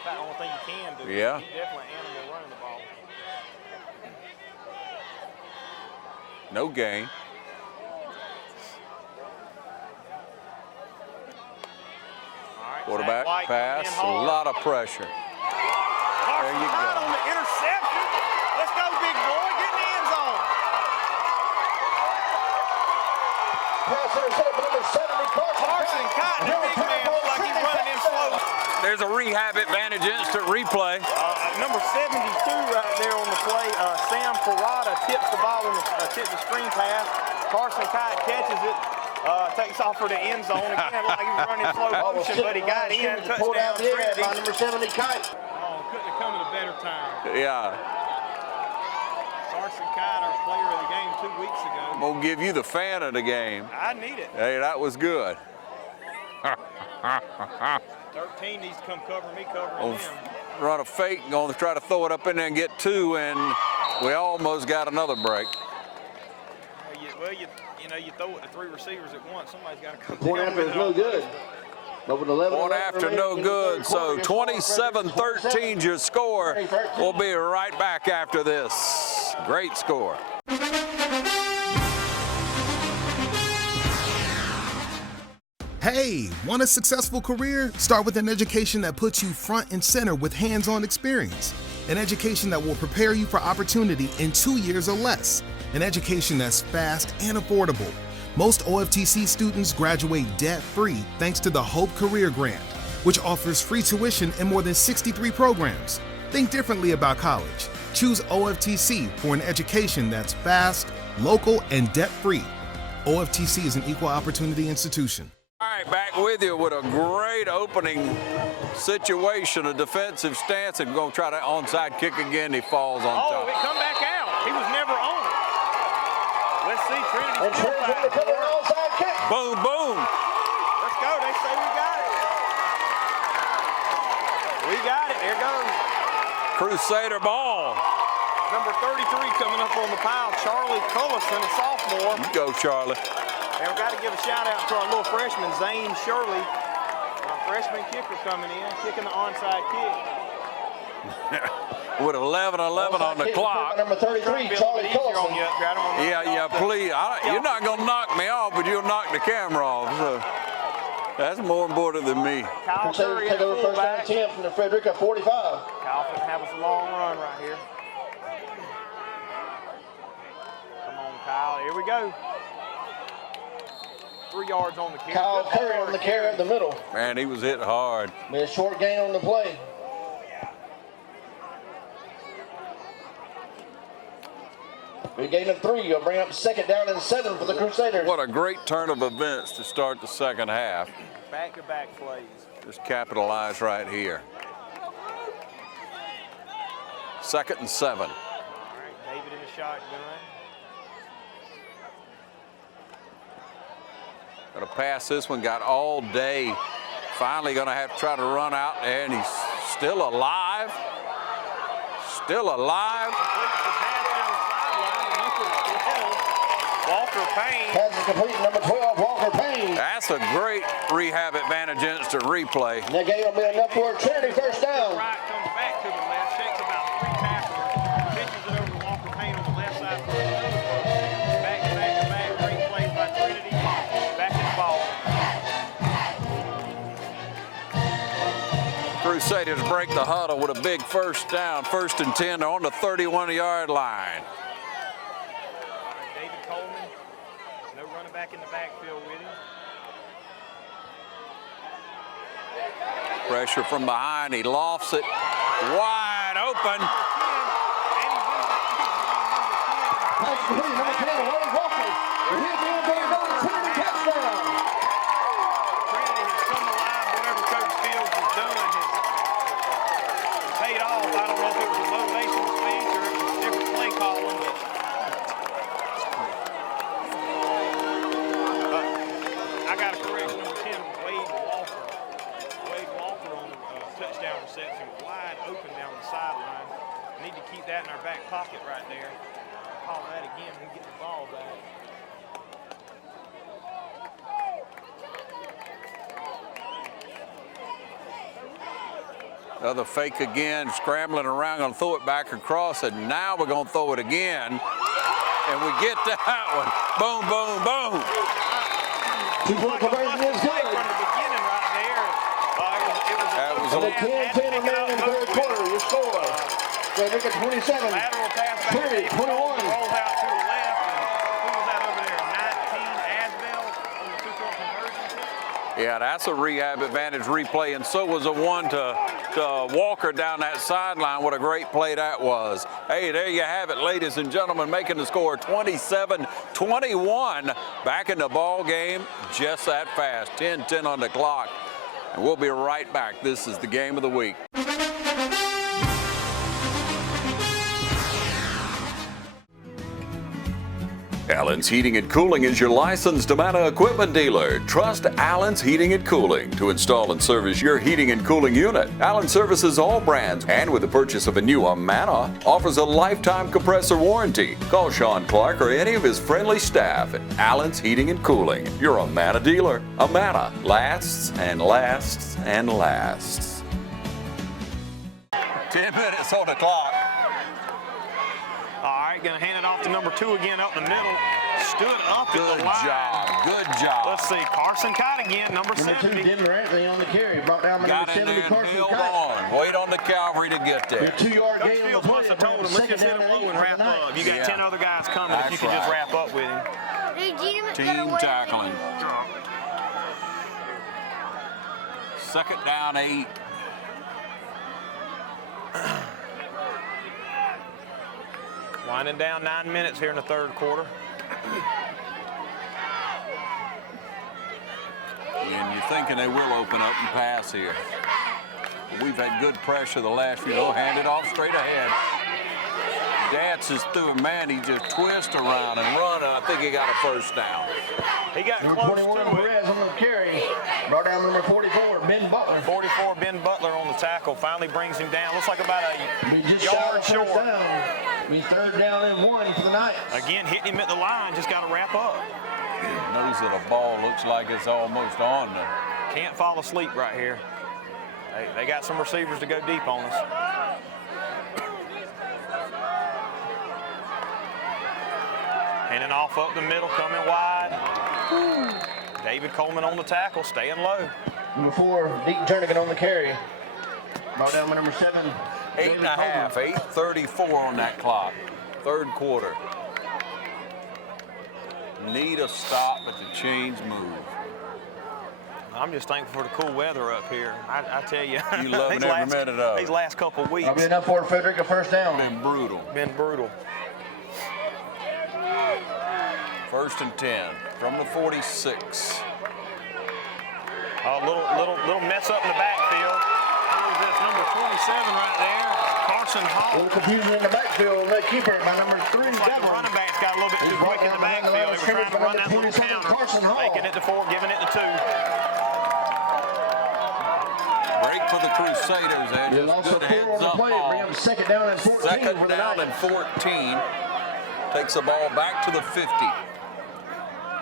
That's the only thing you can do. Yeah. He's definitely an animal running the ball. No gain. Quarterback pass, a lot of pressure. There you go. On the interception. Let's go, big boy. Get in the end zone. Pass intercept number 70, Carson Cotton, the big man, look like he's running in slow. There's a rehab advantage, instant replay. Number 72 right there on the play. Sam Parada tips the ball on tips the screen pass. Carson Cotton catches it. Takes off for the end zone again, like he's running slow motion, but he got in. Touchdown, Trinity. By number 70, Kite. Oh, couldn't have come at a better time. Yeah. Carson Kite, our player of the game 2 weeks ago. I'm going to give you the fan of the game. I need it. Hey, that was good. 13 needs to come cover me, covering him. run a fake, going to try to throw it up in there and get 2, and we almost got another break. Well, you throw it to 3 receivers at once. Somebody's got to come Point after is no good. But with 11 Point after no good, so 27-13 your score. We'll be right back after this. Great score. Hey, want a successful career? Start with an education that puts you front and center with hands-on experience. An education that will prepare you for opportunity in 2 years or less. An education that's fast and affordable. Most OFTC students graduate debt-free thanks to the Hope Career Grant, which offers free tuition in more than 63 programs. Think differently about college. Choose OFTC for an education that's fast, local, and debt-free. OFTC is an equal opportunity institution. All right, back with you with a great opening situation, a defensive stance, and going to try that onside kick again. He falls on top. Oh, it come back out. He was never on it. Let's see Trinity. Boom, boom. Let's go. They say we got it. We got it. Here goes. Crusader ball. Number 33 coming up on the pile, Charlie Cullison, a sophomore. You go, Charlie. And we've got to give a shout out to our little freshman, Zane Shirley. Our freshman kicker coming in, kicking the onside kick. With 11-11 on the clock. Number 33, Charlie Cullison. Yeah, please. You're not going to knock me off, but you'll knock the camera off. So that's more important than me. Crusaders take over first down 10 from the Frederica 45. Kyle can have us a long run right here. Come on, Kyle. Here we go. 3 yards on the carry. Kyle Curry on the carry at the middle. Man, he was hit hard. Made a short gain on the play. Big gain of 3. You'll bring up 2nd down and 7 for the Crusaders. What a great turn of events to start the second half. Back-to-back plays. Just capitalize right here. 2nd and 7. All right, David in the shotgun. Gonna pass this one, got all day. Finally gonna have to try to run out there, and he's still alive. Still alive. Walker Payne. Pass is complete, number 12, Walker Payne. That's a great rehab advantage instant replay. And that gain will be enough for a Trinity first down. Right comes back to the left, shakes about 3 tackles, pitches it over to Walker Payne on the left side for another first. Back, great plays by Trinity. Back in the ball. Crusaders break the huddle with a big first down. 1st and 10, they're on the 31-yard line. David Coleman, no running back in the backfield with him. Pressure from behind, he lofts it. Wide open. Pass complete, number 10, Wade Walker. And he'll be in for another Trinity touchdown. Trinity has come alive. Whatever Coach Fields has done has paid off. I don't know if it was a motivational speech or it was a different play calling, but I got a correction. Number 10, Wade Walker. Wade Walker on the touchdown reception, wide open down the sideline. Need to keep that in our back pocket right there. Call that again when we get the ball back. Another fake again, scrambling around, gonna throw it back across, and now we're gonna throw it again. And we get that one. Boom, boom, boom. 2-point conversion is good. From the beginning right there. That was And the 10-10 remaining in the 3rd quarter. Your score. Frederica 27. Trinity 21. Rolled out to the left. And who was that over there? 19, Asbell on the 2-point conversion. Yeah, that's a rehab advantage replay, and so was a one to Walker down that sideline. What a great play that was. Hey, there you have it, ladies and gentlemen, making the score 27-21. Back in the ball game just that fast. 10-10 on the clock. And we'll be right back. This is the game of the week. Allen's Heating and Cooling is your licensed Amana equipment dealer. Trust Allen's Heating and Cooling to install and service your heating and cooling unit. Allen services all brands, and with the purchase of a new Amana, offers a lifetime compressor warranty. Call Sean Clark or any of his friendly staff at Allen's Heating and Cooling, your Amana dealer. Amana lasts and lasts and lasts. 10 minutes on the clock. All right, going to hand it off to number 2 again up the middle. Stood up at the line. Good job. Let's see, Carson Kite again, number 70. Denver Anthony on the carry. Brought down by number 70, Carson Held Kite. on. Wait on the cavalry to get there. Your 2-yard Coach gain on the Fields play. must have told him, let's just hit him low and wrap up. You got 10 other guys coming if you could just wrap up with him. Team tackling. Second down 8. Winding down 9 minutes here in the third quarter. And you're thinking they will open up and pass here. We've had good pressure the last few. Hand it off straight ahead. Dances through a man. He just twists around and run. And I think he got a first down. He got number close 21, to Perez on the carry. Brought down number 44, Ben Butler. 44, Ben Butler on the tackle. Finally brings him down. Looks like about a yard short. Be third down and 1 for the night. Again, hitting him at the line. Just got to wrap up. Knows that a ball looks like it's almost on there. Can't fall asleep right here. They got some receivers to go deep on us. Handing off up the middle, coming wide. David Coleman on the tackle, staying low. Number 4, Deaton Jernigan on the carry. Brought down by number 7. 8.5, 8:34 on that clock. Third quarter. Need a stop, but the chains move. I'm just thankful for the cool weather up here. I tell you. You loving every minute of it. These last couple of weeks. That'll be enough for Frederica first down. Been brutal. Been brutal. First and 10 from the 46. Little mess up in the backfield. Who is this? Number 27 right there. Carson Hall. A little confusion in the backfield. They keep it by number 3. Looks like the running backs got a little bit too quick in the backfield. They were trying to run that little counter. Making it to 4, giving it to 2. Break for the Crusaders, and just good heads up ball. Bring up second down and 14 Second for the down night. and 14. Takes the ball back to the 50.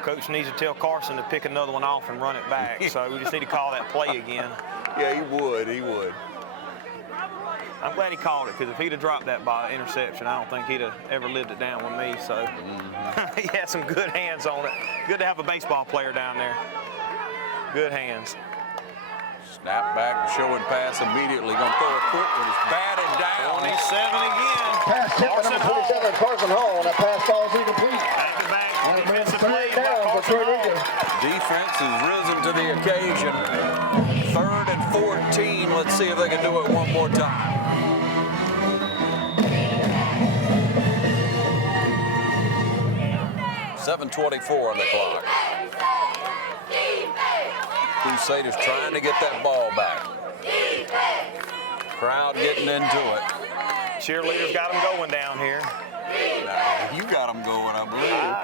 Coach needs to tell Carson to pick another one off and run it back. So we just need to call that play again. Yeah, he would. He would. I'm glad he called it, because if he'd have dropped that by interception, I don't think he'd have ever lived it down with me. So he had some good hands on it. Good to have a baseball player down there. Good hands. Snap back, showing pass immediately. Going to throw a quick one. It's batted down. 27 again. Pass tip by number 27, Carson Hall. That pass falls incomplete. Back to back. Defensive play down for Frederica. Defense has risen to the occasion. Third and 14. Let's see if they can do it one more time. .7:24 on the clock. Crusaders trying to get that ball back. Crowd getting into it. Cheerleaders got them going down here. Now, you got them going, I believe.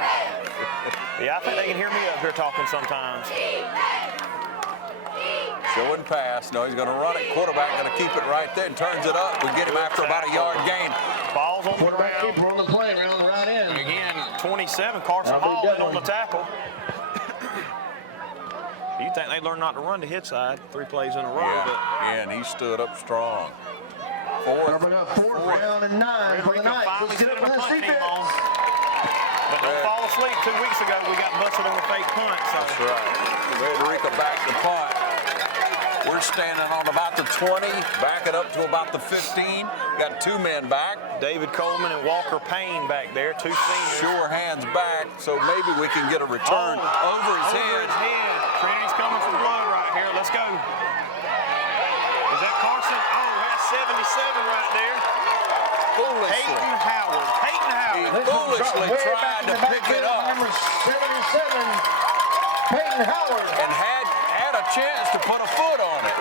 Yeah, I think they can hear me up here talking sometimes. Showing pass. No, he's going to run it. Quarterback going to keep it right there and turns it up. We get him after about a yard gain. Ball's on the Quarterback ground. keeper on the play around the right end. Again, 27, Carson Hall in on the tackle. You think they learned not to run to hit side 3 plays in a row, but and he stood up strong. Fourth down and 9 for the night. Let's get it for this defense. But don't fall asleep. 2 weeks ago, we got busted on the fake punt. So. That's right. Frederica back to punt. We're standing on about the 20, back it up to about the 15. Got 2 men back. David Coleman and Walker Payne back there, 2 seniors. Sure hands back, so maybe we can get a return over his head. Trinity's coming for blood right here. Let's go. Is that Carson? Oh, that's 77 right there. Foolishly. Peyton Howard. He foolishly tried to pick it up. Number 77, Peyton Howard. And had had a chance to put a foot on it.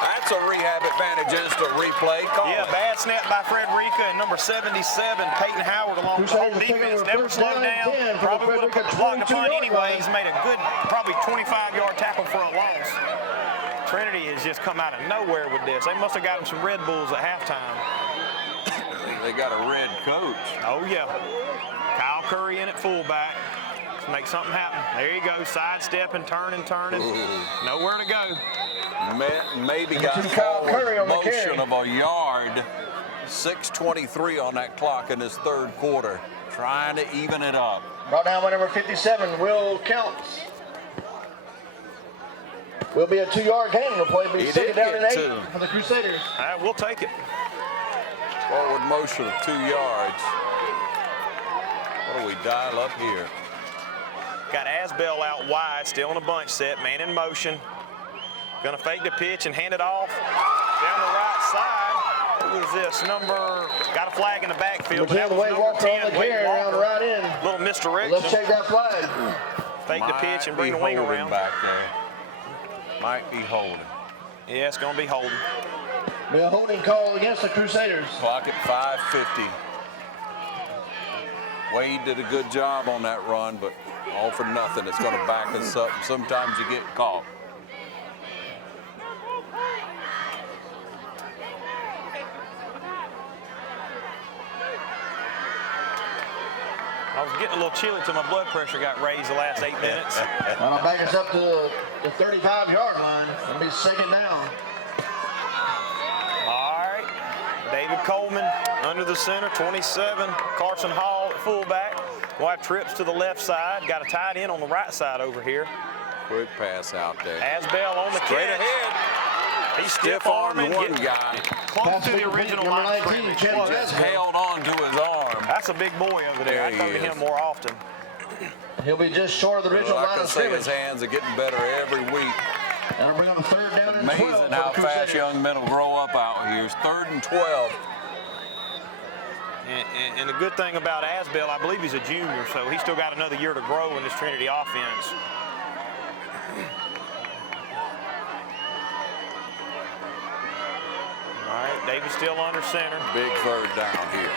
That's a Rehab Advantage instant replay. Yeah, bad snap by Frederica and number 77, Peyton Howard, along with the whole defense. Never slowed down. Probably would have blocked the punt anyway. He's made a good, probably 25-yard tackle for a loss. Trinity has just come out of nowhere with this. They must have got him some Red Bulls at halftime. They got a red coach. Oh, yeah. Kyle Curry in at fullback. Let's make something happen. There you go. Sidestepping, turning. Ooh. Nowhere to go. Maybe got forward motion of a yard. 6:23 on that clock in this third quarter. Trying to even it up. Brought down by number 57, Will Counts. Will be a 2-yard gain. Will play be second down and 8 for the Crusaders. We'll take it. Forward motion of 2 yards. What do we dial up here? Got Asbell out wide, still in a bunch set, man in motion. Gonna fake the pitch and hand it off down the right side. Who is this? Got a flag in the backfield, but that was number 10, Wade Walker. Right in. Little misdirection. Let's check that flag. Fake the pitch and bring the wing around. Back there. Might be holding. Yeah, it's gonna be holding. Be a holding call against the Crusaders. Clock at 5:50. Wade did a good job on that run, but all for nothing. It's going to back us up. Sometimes you get caught. I was getting a little chilly till my blood pressure got raised the last 8 minutes. I'll back us up to the 35-yard line. It'll be second down. All right. David Coleman under the center, 27. Carson Hall at fullback. We'll have trips to the left side. Got a tight end on the right side over here. Quick pass out there. Asbell on the Straight catch. ahead. He's stiff-arming one guy. Close to the original line of scrimmage. He just held on to his arm. That's a big boy over there. I go to him more often. He'll be just short of the original line of scrimmage. His hands are getting better every week. That'll bring on a third down and 12. Amazing how fast young men will grow up out here. It's 3rd and 12. And the good thing about Asbell, I believe he's a junior, so he's still got another year to grow in this Trinity offense. All right, David's still under center. Big third down here.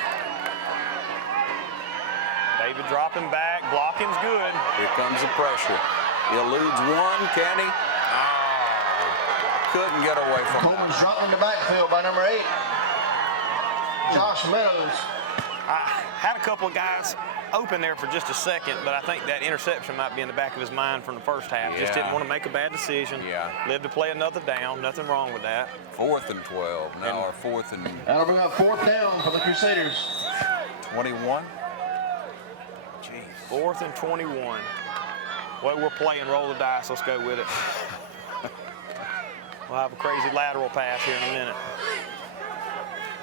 David dropping back, blocking's good. Here comes the pressure. He eludes one, can he? Couldn't get away from it. Coleman's dropped in the backfield by number 8. Josh Meadows. I had a couple of guys open there for just a second, but I think that interception might be in the back of his mind from the first half. Yeah. Just didn't want to make a bad decision. Yeah. Lived to play another down. Nothing wrong with that. 4th and 12. Now our 4th and... That'll bring up 4th down for the Crusaders. 21. Jeez. 4th and 21. Well, we're playing roll the dice. Let's go with it. We'll have a crazy lateral pass here in a minute.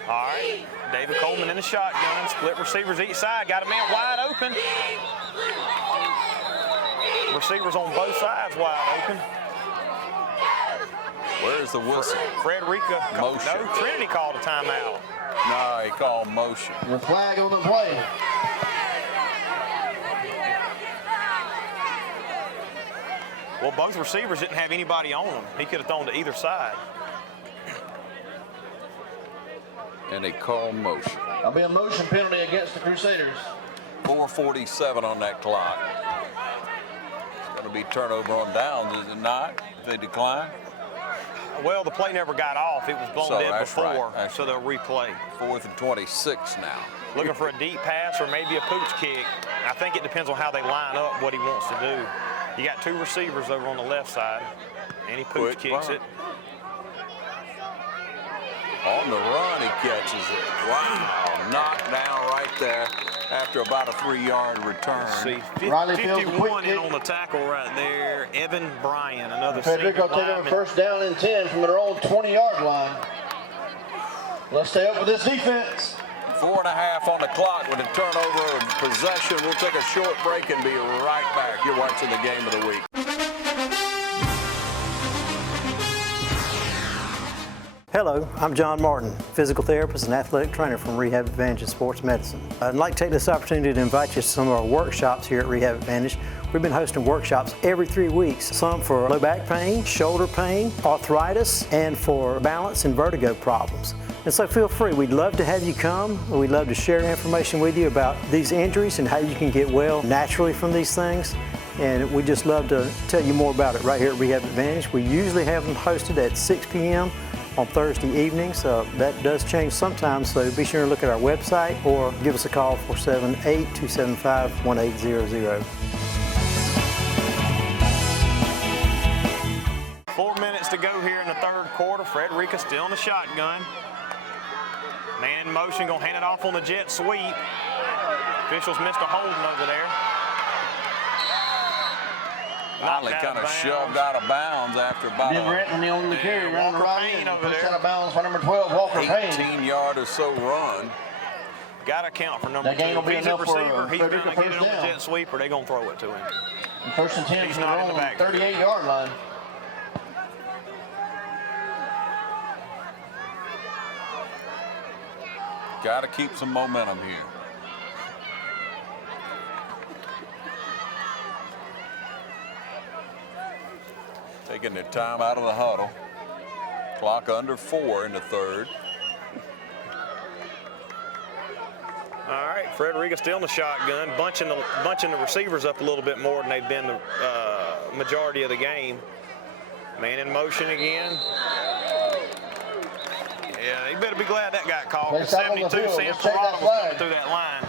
All right, David Coleman in the shotgun, split receivers each side, got a man wide open. Receivers on both sides wide open. Where's the whistle? Frederica. Motion. No, Trinity called a timeout. No, he called motion. The flag on the play. Well, both receivers didn't have anybody on them. He could have thrown to either side. And they call motion. That'll be a motion penalty against the Crusaders. 4:47 on that clock. It's going to be turnover on downs, is it not, if they decline? Well, the play never got off. It was blown dead before, right. So they'll replay. 4th and 26 now. Looking for a deep pass or maybe a pooch kick. I think it depends on how they line up, what he wants to do. You got 2 receivers over on the left side, and he pooch kicks it. On the run, he catches it. Wow, knocked down right there after about a 3-yard return. See, 51 in on the tackle right there. Evan Bryan, another senior Frederica taking a first down and 10 from their own 20-yard line. Let's stay up with this defense. 4.5 on the clock with a turnover and possession. We'll take a short break and be right back. You're watching the game of the week. Hello, I'm John Martin, physical therapist and athletic trainer from Rehab Advantage Sports Medicine. I'd like to take this opportunity to invite you to some of our workshops here at Rehab Advantage We've been hosting workshops every 3 weeks, some for low back pain, shoulder pain, arthritis, and for balance and vertigo problems. And so feel free, we'd love to have you come. We'd love to share information with you about these injuries and how you can get well naturally from these things. And we'd just love to tell you more about it right here at Rehab Advantage. We usually have them hosted at 6 p.m. on Thursday evenings. That does change sometimes, so be sure to look at our website or give us a call 478-275-1800. 4 minutes to go here in the third quarter. Frederica still in the shotgun. Man in motion, gonna hand it off on the jet sweep. Officials missed a holding over there. Finally kind of shoved out of bounds after about on the carry around the right end. Over there. Out of bounds for number 12, Walker Payne. 18-yard or so run. Got to count for number 2. That gain will be He's a enough for receiver. He's Frederica going to get it on first the down. jet sweep, or they're going to throw it to him. And first and 10 He's is not in on the the back. 38-yard line. Got to keep some momentum here. Taking their time out of the huddle. Clock under 4 in the third. All right, Frederica still in the shotgun, bunching the receivers up a little bit more than they've been the majority of the game. Man in motion again. Yeah, you better be glad that got called. 72 Sam Parada was coming through that line.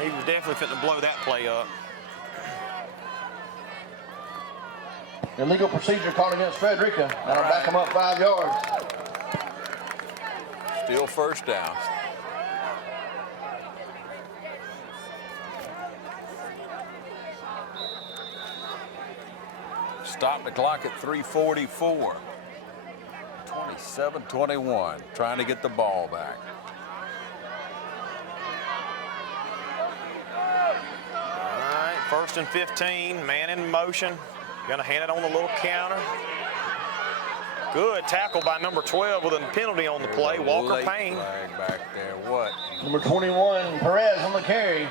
He was definitely fitting to blow that play up. Illegal procedure called against Frederica. That'll back them up 5 yards. Still first down. Stop the clock at 3:44. 27-21, trying to get the ball back. All right, first and 15, man in motion. Gonna hand it on the little counter. Good tackle by number 12 with a penalty on the play, Walker Payne. Flag back there, what? Number 21, Perez on the carry.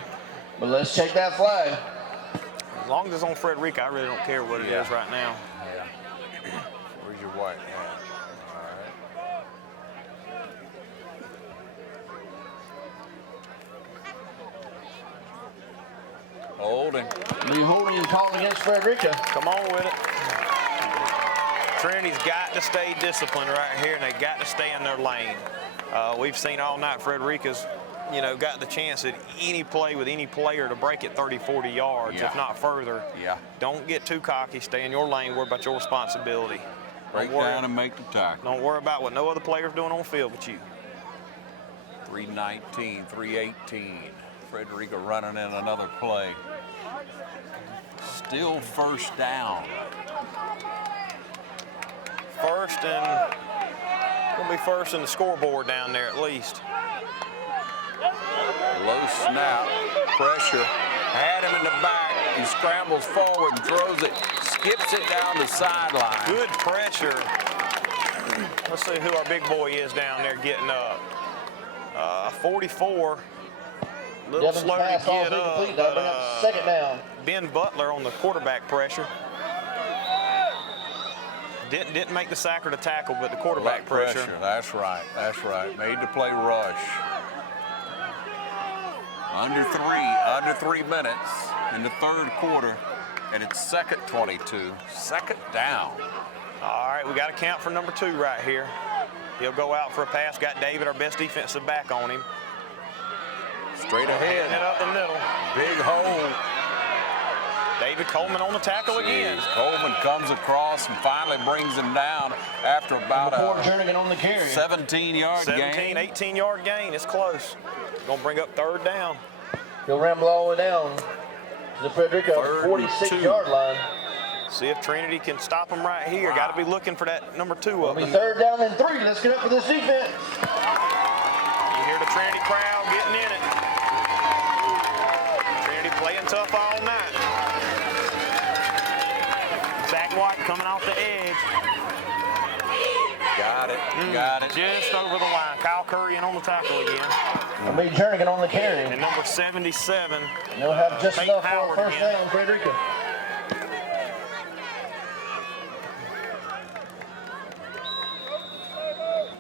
But let's check that flag. As long as it's on Frederica, I really don't care what it is right now. Yeah. Where's your white? Holding. New holding called against Frederica. Come on with it. Trinity's got to stay disciplined right here, and they got to stay in their lane. We've seen all night Frederica's, got the chance at any play with any player to break it 30, 40 yards, if not further. Yeah. Don't get too cocky. Stay in your lane. Worry about your responsibility. Break down and make the tackle. Don't worry about what no other player's doing on the field but you. 3:19, 3:18. Frederica running in another play. Still first down. Gonna be first in the scoreboard down there at least. Low snap, pressure, had him in the back. He scrambles forward and throws it, skips it down the sideline. Good pressure. Let's see who our big boy is down there getting up. 44. A little slow to get up. But, second down. Ben Butler on the quarterback pressure. Didn't make the sack or the tackle, but the quarterback pressure. That's right. Made the play rush. Under 3 minutes in the third quarter, and it's second 22, second down. All right, we got to count for number 2 right here. He'll go out for a pass. Got David, our best defensive back, on him. Straight ahead. Handing it up the middle. Big hole. David Coleman on the tackle again. Coleman comes across and finally brings him down after about a 17-yard gain. 18-yard gain. It's close. Gonna bring up third down. He'll ramble all the way down to the Frederica 46-yard line. See if Trinity can stop him right here. Got to be looking for that number 2 up. Third down and 3. Let's get up for this defense. You hear the Trinity crowd getting in it. Trinity playing tough all night. Zach White coming off the edge. Got it. Got it. Just over the line. Kyle Curry in on the tackle again. Lee Jernigan on the carry. And number 77. They'll have just Peyton enough for a Howard first again. down, Frederica.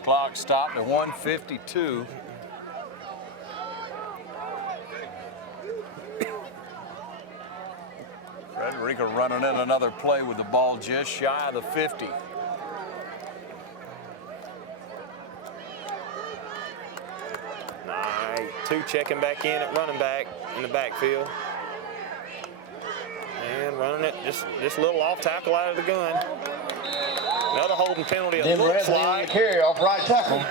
Clock stopped at 1:52. Frederica running in another play with the ball just shy of the 50. Nice. 2 checking back in at running back in the backfield. And running it just a little off tackle out of the gun. Another holding penalty. It looks like. Carry off right tackle.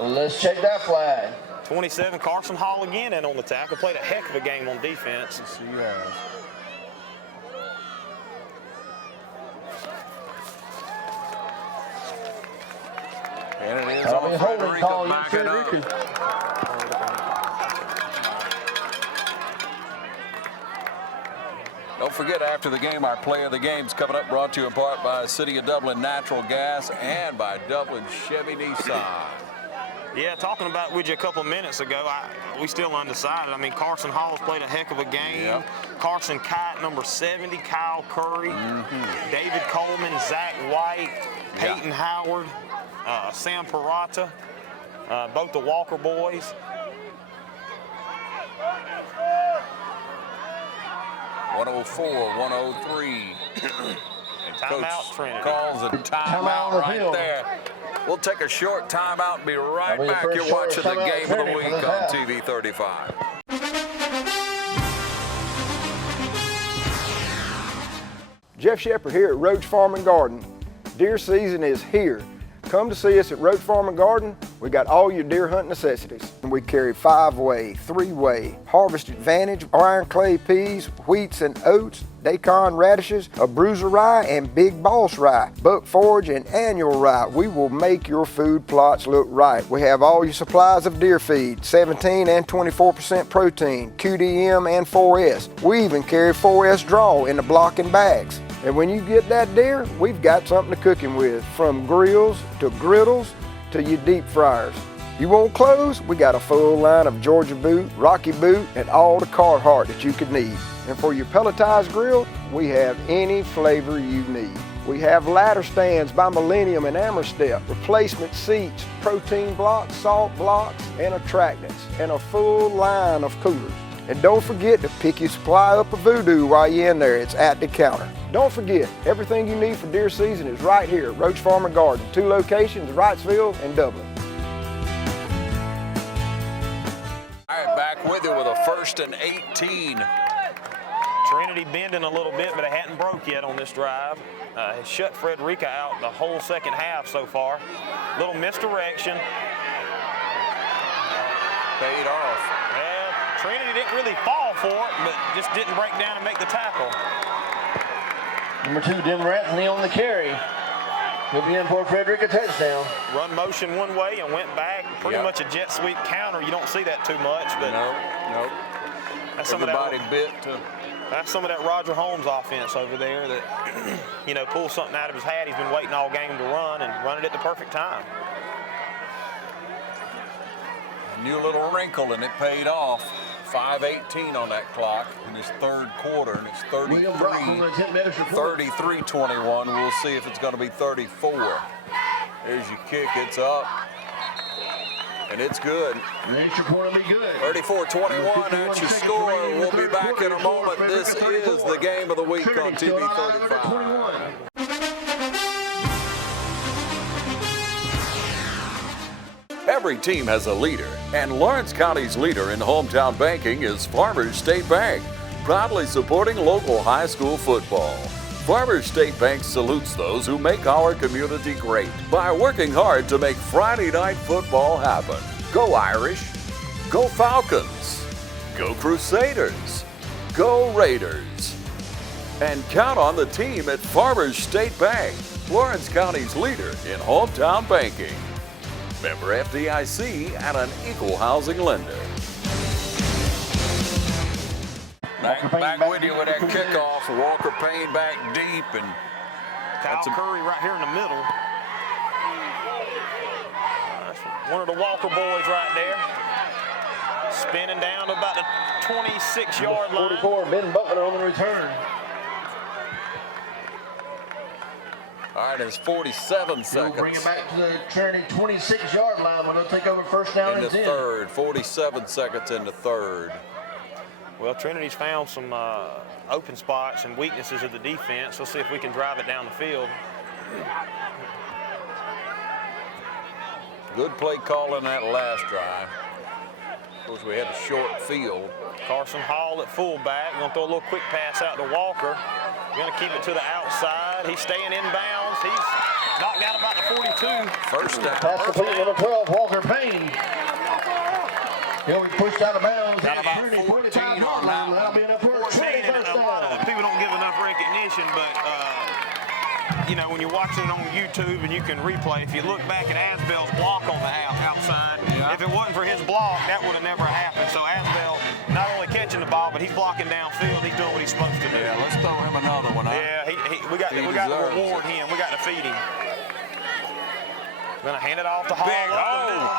Let's check that flag. 27, Carson Hall again in on the tackle. Played a heck of a game on defense. Yes, he has. And it is on Frederica backing up. Don't forget, after the game, our play of the game's coming up, brought to you in part by City of Dublin Natural Gas and by Dublin Chevy Nissan. Yeah, talking about with you a couple minutes ago, we still undecided. I mean, Carson Hall's played a heck of a game. Yep. Carson Kite, number 70, Kyle Curry, David Coleman, Zach White, Peyton Howard, Sam Parata, both the Walker boys. 104, 103. Timeout, Trinity. Calls a timeout right there. We'll take a short timeout and be right back. You're watching the game of the week on TV 35. Jeff Shepard here at Roach Farm and Garden. Deer season is here. Come to see us at Roach Farm and Garden. We got all your deer hunt necessities. We carry 5-way, 3-way, Harvest Advantage, iron clay peas, wheats and oats, daikon radishes, a bruiser rye, and big boss rye, buck forage and annual rye. We will make your food plots look right. We have all your supplies of deer feed, 17 and 24% protein, QDM and 4S. We even carry 4S draw in the blocking bags. And when you get that deer, we've got something to cook him with, from grills to griddles to your deep fryers. You want clothes? We got a full line of Georgia Boot, Rocky Boot, and all the Carhartt that you could need. And for your pelletized grill, we have any flavor you need. We have ladder stands by Millennium and Amerstep, replacement seats, protein blocks, salt blocks, and attractants, and a full line of coolers. And don't forget to pick your supply up of Voodoo while you're in there. It's at the counter. Don't forget, everything you need for deer season is right here at Roach Farm and Garden. 2 locations, Wrightsville and Dublin. All right, back with you with a 1st and 18. Trinity bending a little bit, but it hadn't broke yet on this drive. Has shut Frederica out the whole second half so far. Little misdirection. Paid off. Well, Trinity didn't really fall for it, but just didn't break down and make the tackle. Number 2, Denver Anthony on the carry. He'll be in for a Frederica touchdown. Run motion one way and went back. Pretty much a jet sweep counter. You don't see that too much, but nope. That's some Everybody of that. bit to. That's some of that Roger Holmes offense over there that, pulls something out of his hat. He's been waiting all game to run and run it at the perfect time. A new little wrinkle, and it paid off. 5:18 on that clock in this 3rd quarter, and it's 33-21. We'll see if it's going to be 34. There's your kick. It's up, and it's good. 34-21, that's your score. We'll be back in a moment. This is the game of the week on TV 35. Every team has a leader, and Lawrence County's leader in hometown banking is Farmers State Bank, proudly supporting local high school football. Farmers State Bank salutes those who make our community great by working hard to make Friday night football happen. Go Irish! Go Falcons! Go Crusaders! Go Raiders! And count on the team at Farmers State Bank, Lawrence County's leader in hometown banking. Member FDIC and an equal housing lender. Back with you with that kickoff. Walker Payne back deep, and Kyle Curry right here in the middle. That's one of the Walker boys right there. Spinning down to about the 26-yard line. 44, Ben Butler on the return. All right, it's 47 seconds. We'll bring it back to the Trinity 26-yard line when they'll take over first down in and the 10. third, 47 seconds in the third. Well, Trinity's found some open spots and weaknesses of the defense. Let's see if we can drive it down the field. Good play call in that last drive. Of course, we had a short field. Carson Hall at fullback. Going to throw a little quick pass out to Walker. Going to keep it to the outside. He's staying inbounds. He's knocked out about the 42. First down. Pass complete, number 12, Walker Payne. He'll be pushed out of bounds. Got about 14 on that. That'll be enough for 14, and a lot of people don't give enough recognition, but you know, when you watch it on YouTube and you can replay, if you look back at Asbell's block on the outside, if it wasn't for his block, that would have never happened. So Asbell not only catching the ball, but he's blocking downfield. He's doing what he's supposed to do. Yeah, let's throw him another one. Yeah, we got to reward him. We got to feed him. Gonna hand it off to Hall. Big hole.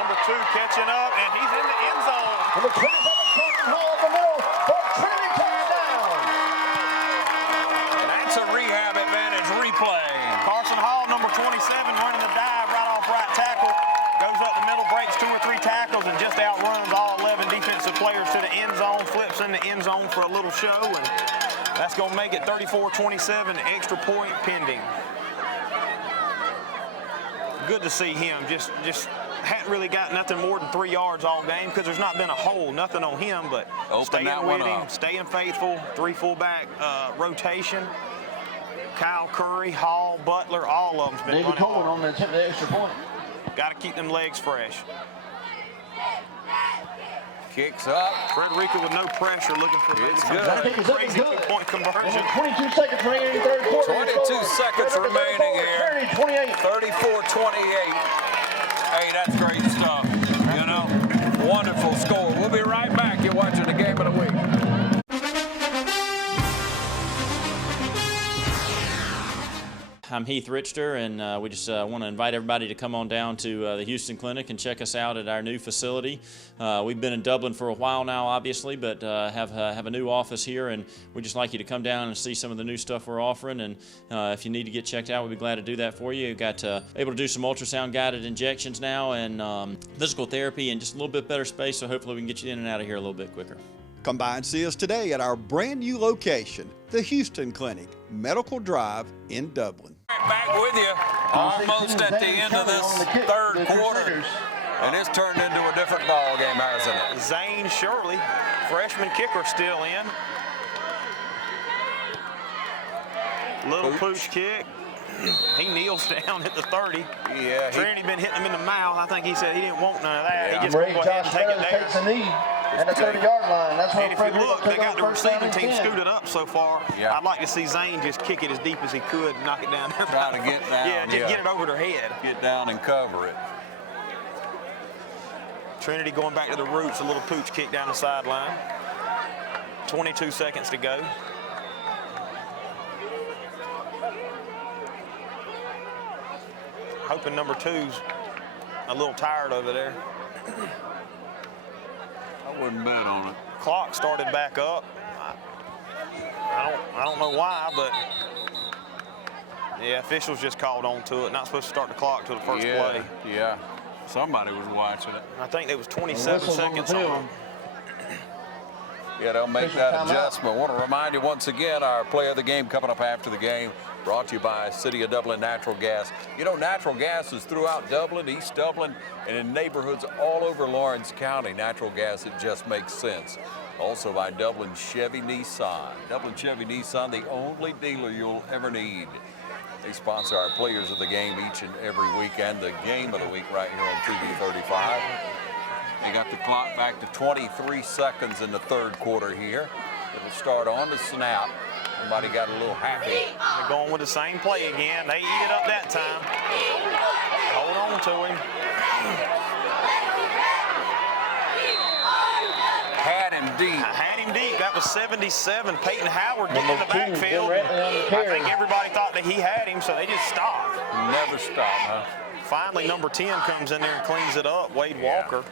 Number 2 catching up, and he's in the end zone. Number 27, Carson Hall in the middle for Trinity touchdown. That's a rehab advantage replay. Carson Hall, number 27, running the dive right off right tackle. Goes up the middle, breaks 2 or 3 tackles, and just outruns all 11 defensive players to the end zone. Flips in the end zone for a little show, and that's going to make it 34-27, extra point pending. Good to see him. Just hadn't really got nothing more than 3 yards all game because there's not been a hole, nothing on him, but staying with him, staying faithful, 3 fullback rotation. Kyle Curry, Hall, Butler, all of them's been David running Coleman hard. on the extra point. Got to keep them legs fresh. Kicks up. Frederica with no pressure, looking for It's some good. crazy two-point conversion. 22 seconds remaining in the third quarter. 22 seconds remaining here. 28. 34-28. Hey, that's great stuff. You know, wonderful score. We'll be right back. You're watching the Game of the Week. I'm Heath Richter, and we just want to invite everybody to come on down to the Houston Clinic and check us out at our new facility. We've been in Dublin for a while now, obviously, but have a new office here, and we'd just like you to come down and see some of the new stuff we're offering. And if you need to get checked out, we'd be glad to do that for you. We've got able to do some ultrasound-guided injections now, and physical therapy, and just a little bit better space, so hopefully we can get you in and out of here a little bit quicker. Come by and see us today at our brand new location, the Houston Clinic, Medical Drive in Dublin. Back with you, almost at the end of this third quarter. And it's turned into a different ball game, hasn't it? Zane Shirley, freshman kicker, still in. Little pooch kick. He kneels down at the 30. Yeah. Trinity been hitting him in the mouth. I think he said he didn't want none of that. Yeah. He just went ahead and take it there. Takes a knee at the 30-yard line. That's And if you look, they got the receiving team scooted. scooted up so far. Yeah. I'd like to see Zane just kick it as deep as he could and knock it down. Try to get down. Yeah, just get it over their head. Get down and cover it. Trinity going back to the roots, a little pooch kick down the sideline. 22 seconds to go. Hoping number 2's a little tired over there. I wouldn't bet on it. Clock started back up. I don't know why, but yeah, officials just called on to it. Not supposed to start the clock till the first play. Yeah. Somebody was watching it. I think there was 27 seconds on. Yeah, they'll make that adjustment. I want to remind you once again, our play of the game coming up after the game, brought to you by City of Dublin Natural Gas. You know, natural gas is throughout Dublin, East Dublin, and in neighborhoods all over Lawrence County. Natural gas, it just makes sense. Also by Dublin Chevy Nissan. Dublin Chevy Nissan, the only dealer you'll ever need. They sponsor our players of the game each and every week, and the game of the week right here on TV 35. They got the clock back to 23 seconds in the third quarter here. It'll start on the snap. Somebody got a little happy. They're going with the same play again. They eat it up that time. Hold on to him. Had him deep. Had him deep. That to 77. Peyton Howard getting in the backfield. I think everybody thought that he had him, so they just stopped. Never stop, huh? Finally, number 10 comes in there and cleans it up, Wade Walker.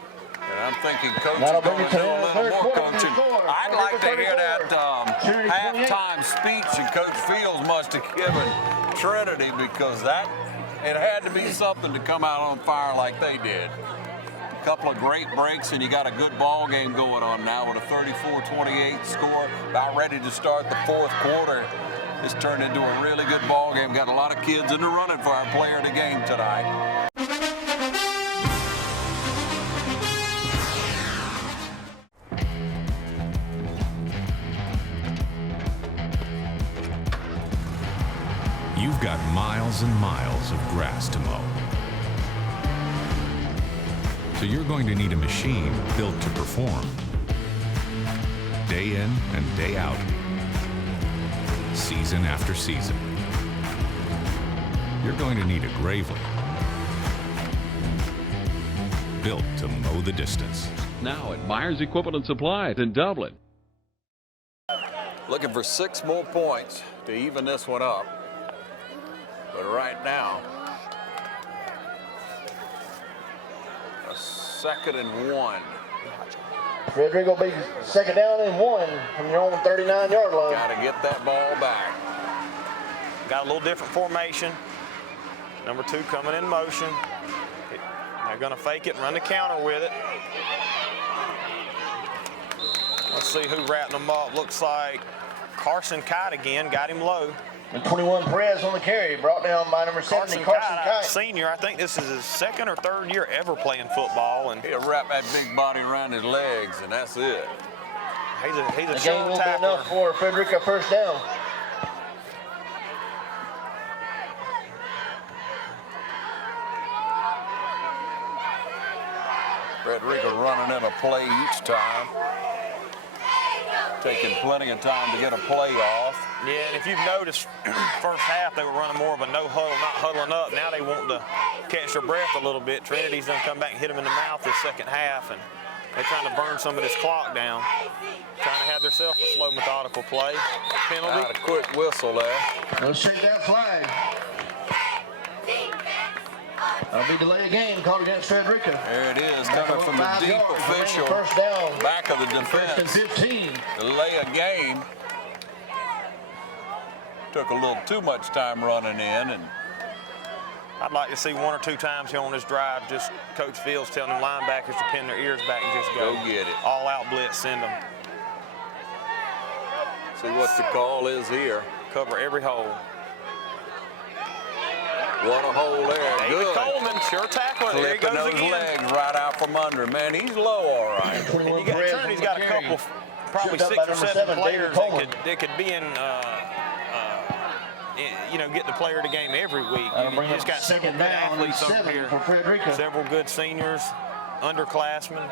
And I'm thinking Coach is going to do a little more coaching. I'd like to hear that halftime speech that Coach Fields must have given Trinity, because it had to be something to come out on fire like they did. A couple of great breaks, and you got a good ball game going on now with a 34-28 score. About ready to start the fourth quarter. This turned into a really good ball game. Got a lot of kids in the running for our player of the game tonight. You've got miles and miles of grass to mow. So you're going to need a machine built to perform. Day in and day out. Season after season. You're going to need a Gravely. Built to mow the distance. Now at Myers Equipment & Supplies in Dublin. Looking for 6 more points to even this one up. But right now, a 2nd and 1. Frederica will be 2nd down and 1 from your own 39-yard line. Got to get that ball back. Got a little different formation. Number 2 coming in motion. They're going to fake it and run the counter with it. Let's see who wrapped them up. Looks like Carson Kite again. Got him low. And 21 Perez on the carry, brought down by number 70, Carson Kite. Senior, I think this is his 2nd or 3rd year ever playing football. And he'll wrap that big body around his legs, and that's it. He's a the short game won't be tackler. enough for Frederica first down. Frederica running in a play each time. Taking plenty of time to get a play off. Yeah, and if you've noticed, first half they were running more of a no huddle, not huddling up. Now they want to catch their breath a little bit. Trinity's done come back and hit them in the mouth this 2nd half, and they're trying to burn some of this clock down. Trying to have themselves a slow, methodical play. Penalty. Got a quick whistle there. Let's shake that flag. That'll be delay of game called against Frederica. There it is, coming from the deep official. First down. Back of the defense. 1st and 15. Delay of game. Took a little too much time running in, and I'd like to see 1 or 2 times here on this drive, just Coach Fields telling them linebackers to pin their ears back and just go get it. All out blitz, send them. See what the call is here. Cover every hole. What a hole there. David Good. Coleman, sure tackler. There he Flipping goes those again. legs right out from under. Man, he's low all right. And you got Trinity's got a couple, probably 6 or 7 players that could be in, you know, get the player of the game every week. You just got several good athletes over here. Several good seniors, underclassmen.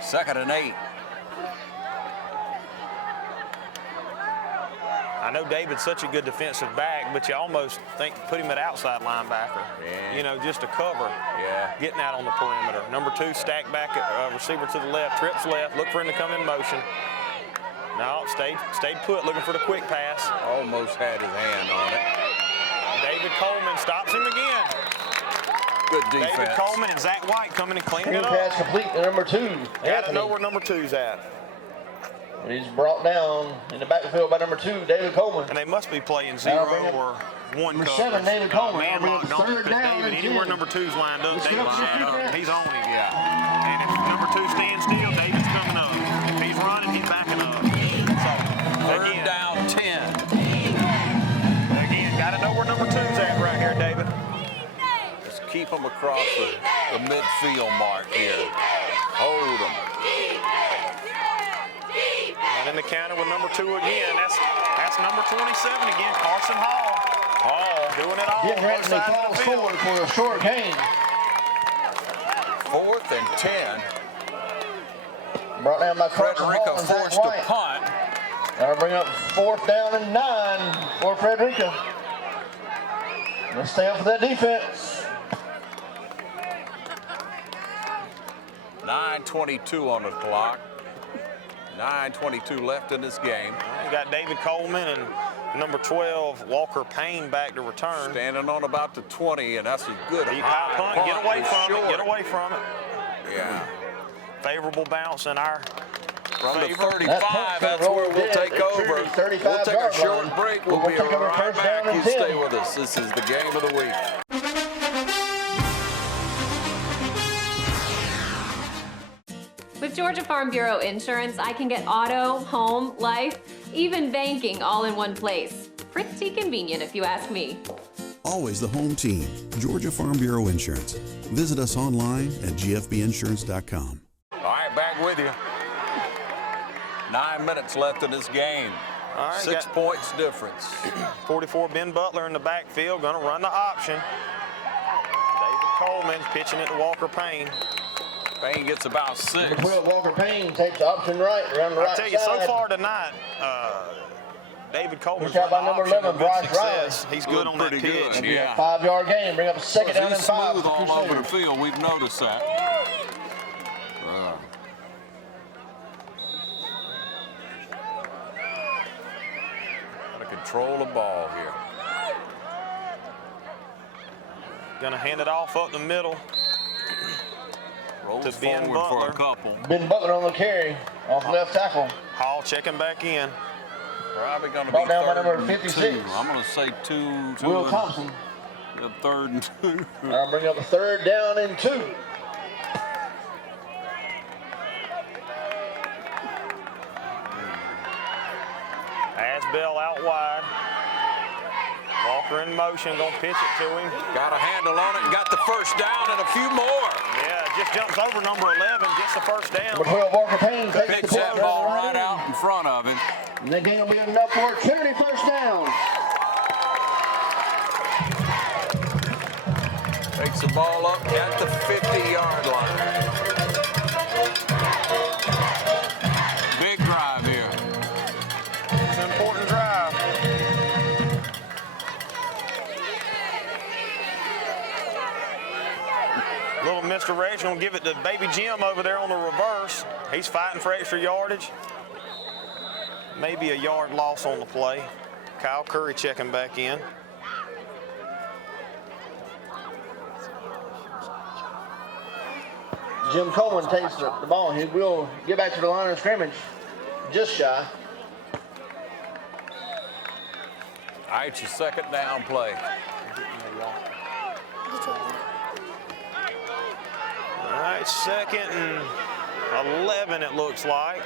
2nd and 8. I know David's such a good defensive back, but you almost think put him at outside linebacker. Yeah. You know, just to cover. Yeah. Getting out on the perimeter. Number 2, stack back, receiver to the left, trips left, look for him to come in motion. No, stayed put, looking for the quick pass. Almost had his hand on it. David Coleman stops him again. Good defense. David Coleman and Zach White coming and cleaning it up. Pass complete to number 2. Got to know where number 2's at. He's brought down in the backfield by number 2, David Coleman. And they must be playing 0 or 1 number coverage. 7, David Coleman. Man locked on, 3rd down David, and anywhere 10. number 2's lined up, Let's David's get up to lined the up. defense. He's on him. Yeah. And if number 2 stands still, David's coming up. If he's running, he's backing up. So, 3rd down 10. Again, got to know where number 2's at right here, David. Just keep them across the midfield mark here. Hold them. And in the counter with number 2 again. That's number 27 again, Carson Hall. Hall doing it all. Getting ready to fall forward for a short gain. 4th and 10. Brought down by Carson Frederica Hall and Zach forced to White. punt. That'll bring up 4th down and 9 for Frederica. Let's stay up for that defense. 9:22 on the clock. 9:22 left in this game. We got David Coleman and number 12, Walker Payne, back to return. Standing on about the 20, and that's a good deep high punt. Get away from it. Get away from it. Yeah. Favorable bounce in our from favor. the 35. That's where we'll take over. We'll take a short break. We'll be right back. You stay with us. This is the game of the week. With Georgia Farm Bureau Insurance, I can get auto, home, life, even banking all in one place. Pretty convenient if you ask me. Always the home team, Georgia Farm Bureau Insurance. Visit us online at gfbinsurance.com. All right, back with you. 9 minutes left in this game. All right, 6 points difference. 44, Ben Butler in the backfield, going to run the option. David Coleman pitching it to Walker Payne. Payne gets about 6. Walker Payne takes the option right around the right side. I tell you, so far tonight, David Coleman's by number 11, Bryce success. He's good on that pitch. Good, yeah. 5-yard gain. Bring up a second down and 5. He's smooth all over the field. We've noticed that. Got to control the ball here. Gonna hand it off up the middle. Rolls to Ben forward Butler. for a couple. Ben Butler on the carry off left tackle. Hall checking back in. Probably going to be Ball down by third number and 56. 2. I'm going to say 2. Will Thompson. Third and 2. I'll bring up a third down and 2. Asbell out wide. Walker in motion, gonna pitch it to him. Got a handle on it and got the first down and a few more. Yeah, just jumps over number 11, gets the first down. Number 12, Walker Payne takes Picks the that ball right out in front of him. And that gain will be enough for Trinity first down. Takes the ball up at the 50-yard line. Big drive here. It's an important drive. Little Mr. Rage gonna give it to Baby Jim over there on the reverse. He's fighting for extra yardage. Maybe a yard loss on the play. Kyle Curry checking back in. Jim Coleman takes the ball. He will get back to the line of scrimmage. Just shy. All right, it's your second down play. All right, second and 11 it looks like.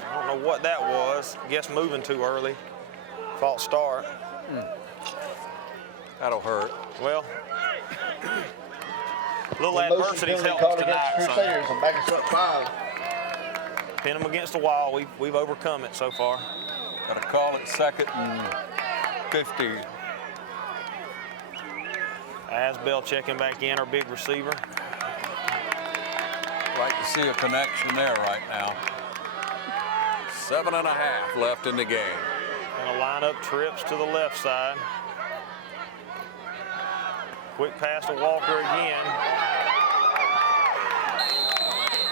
I don't know what that was. Guess moving too early. False start. That'll hurt. Well, a little adversity's helped us tonight. Crusaders will back us up 5. Pin them against the wall. We've overcome it so far. Got to call it second and 50. Asbell checking back in, our big receiver. Like to see a connection there right now. 7.5 left in the game. Gonna line up trips to the left side. Quick pass to Walker again.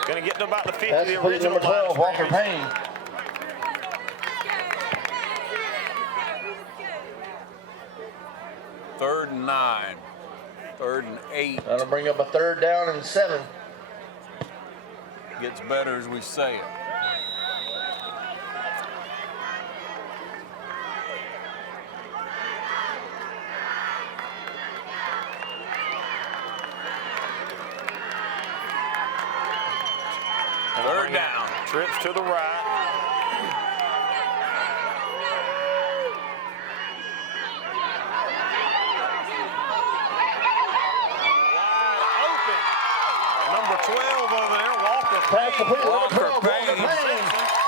Gonna get to about the 50, the original number 12, Walker Payne. Third and 9. Third and 8. That'll bring up a third down and 7. Gets better as we say it. Third down. Trips to the right. Wide open. Number 12 over there, Walker Payne. Walker Payne.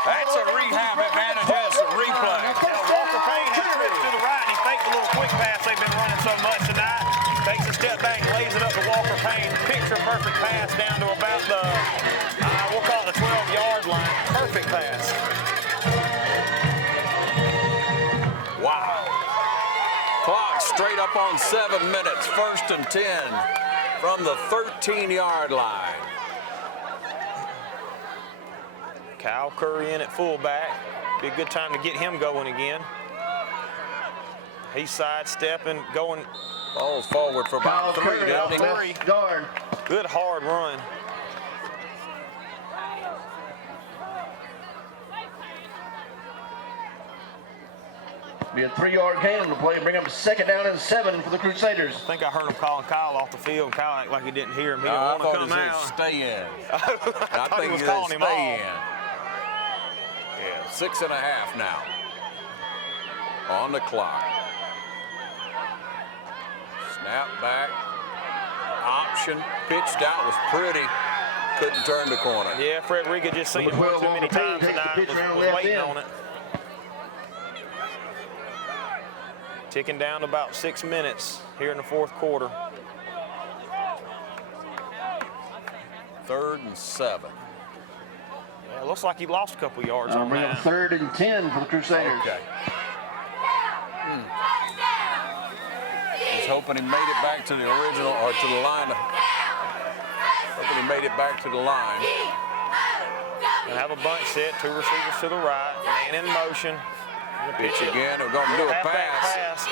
That's a rehab advantage. That's a replay. Yeah, Walker Payne has trips to the right. He faked the little quick pass they've been running so much tonight. Takes a step back, lays it up to Walker Payne. Picture perfect pass down to about the, we'll call it the 12-yard line. Perfect pass. Wow. 7 minutes, 1st and 10 from the 13-yard line. Kyle Curry in at fullback. Be a good time to get him going again. He's sidestepping, going. Ball's forward for about Kyle 3, Curry, doesn't he? left guard. Good hard run. Be a 3-yard gain on the play, bring up 2nd down and 7 for the Crusaders. I think I heard him calling Kyle off the field, and Kyle acted like he didn't hear him. He No, didn't I want to thought come he said out. stay in. I I think he was he calling said him stay off. in. Yeah, 6.5 now on the clock. Snap back, option, pitched out, was pretty. Couldn't turn the corner. Yeah, Frederica just seen it one too many times tonight. Was waiting on it. Ticking down to about 6 minutes here in the 4th quarter. 3rd and 7. Yeah, it looks like he lost a couple yards on Bring that. up 3rd and 10 for the Crusaders. Okay. He's hoping he made it back to the original, or to the line. Hoping he made it back to the line. Gonna have a bunch set, 2 receivers to the right, man in motion. Pitch again, they're going to do a pass.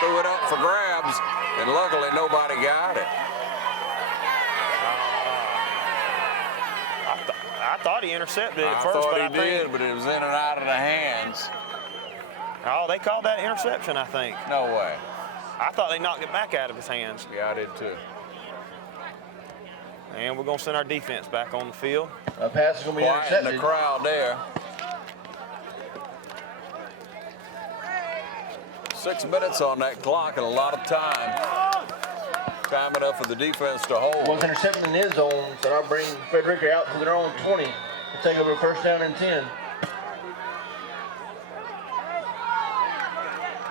Threw it up for grabs, and luckily nobody got it. I thought he intercepted it at first, thought but he I think did, but it was in and out of the hands. Oh, they called that interception, I think. No way. I thought they knocked it back out of his hands. Yeah, I did too. And we're going to send our defense back on the field. A pass is going to be Quiet in intercepted. the crowd there. 6 minutes on that clock and a lot of time. Time enough for the defense to hold. Was intercepted in his zone, so I'll bring Frederica out to their own 20 to take over 1st down and 10.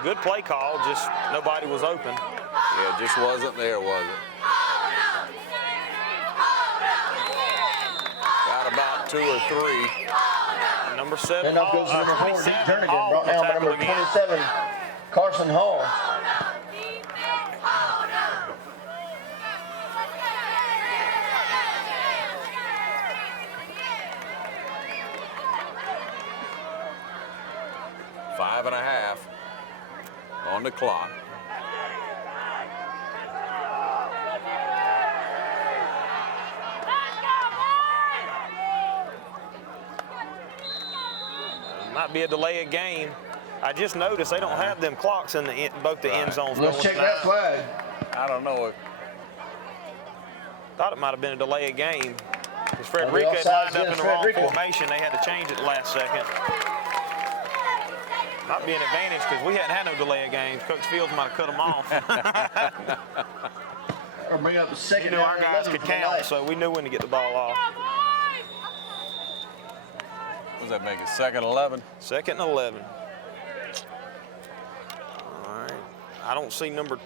Good play call, just nobody was open. Yeah, it just wasn't there, was it? Got about 2 or 3. Number 7. And up goes number 4, Deep Jernigan, brought down by number 27, Carson Hall. Five and a half on the clock. Might be a delay of game. I just noticed they don't have them clocks in both the end zones. Let's check that flag. I don't know if. Thought it might have been a delay of game. Because Frederica had lined up in the wrong formation. They had to change it the last second. Might be an advantage because we hadn't had no delay of games. Coach Fields might have cut them off. Or bring up the 2nd You knew our guys could count, so we knew when to get the ball off. What does that make it? 2nd 11? 2nd and 11. All right. I don't see number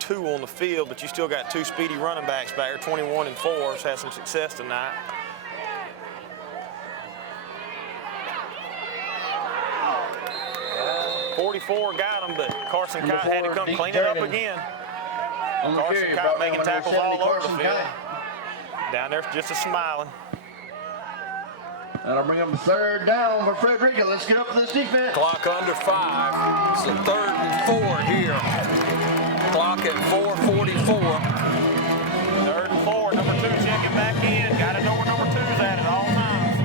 2 on the field, but you still got 2 speedy running backs back there, 21 and 4. Has had some success tonight. .44 got him, but Carson Kite had to come clean it up again. Carson Kite making tackles all over the field. Down there just a smiling. That'll bring up 3rd down for Frederica. Let's get up to this defense. Clock under 5. It's a 3rd and 4 here. Clock at 4:44. 3rd and 4. Number 2 checking back in. Got to know where number 2's at all times.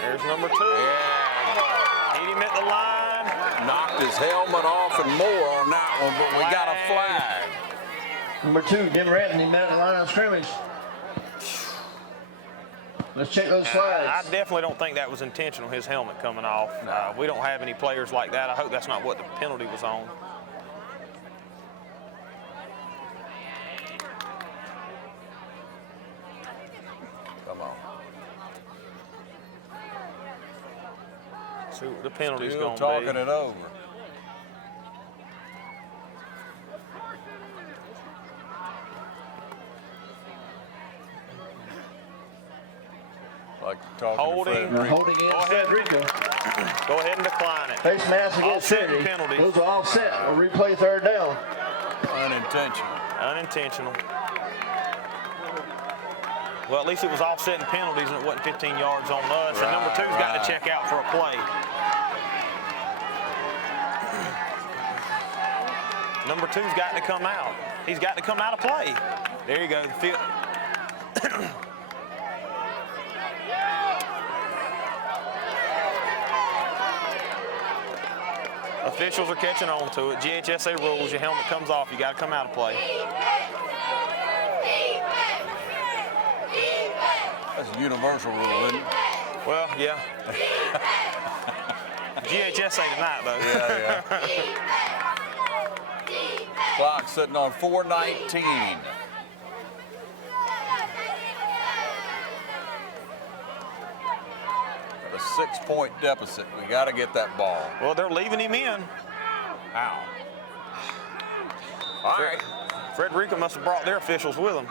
There's number 2. Yeah. Hit him at the line. Knocked his helmet off and more on that one, but we got a flag. Number 2, Jim Anthony, met at the line of scrimmage. Let's check those flags. I definitely don't think that was intentional, his helmet coming off. We don't have any players like that. I hope that's not what the penalty was on. Come on. See what the penalty's Still going to be. talking it over. Like talking Holding. to Frederica. Holding against Frederica. Go ahead and decline it. Face mask against Offset Trinity. penalties. Those are offset. We'll replay third down. Unintentional. Unintentional. Well, at least it was offsetting penalties and it wasn't 15 yards on us. And number 2's got to check out for a play. Number 2's got to come out. He's got to come out of play. There you go. Officials are catching on to it. GHSA rules, your helmet comes off, you got to come out of play. That's a universal rule, isn't it? Well, yeah. GHSA tonight, though. Yeah. Clock sitting on 4:19. Got a 6-point deficit. We got to get that ball. Well, they're leaving him in. Ow. All right. Frederica must have brought their officials with them.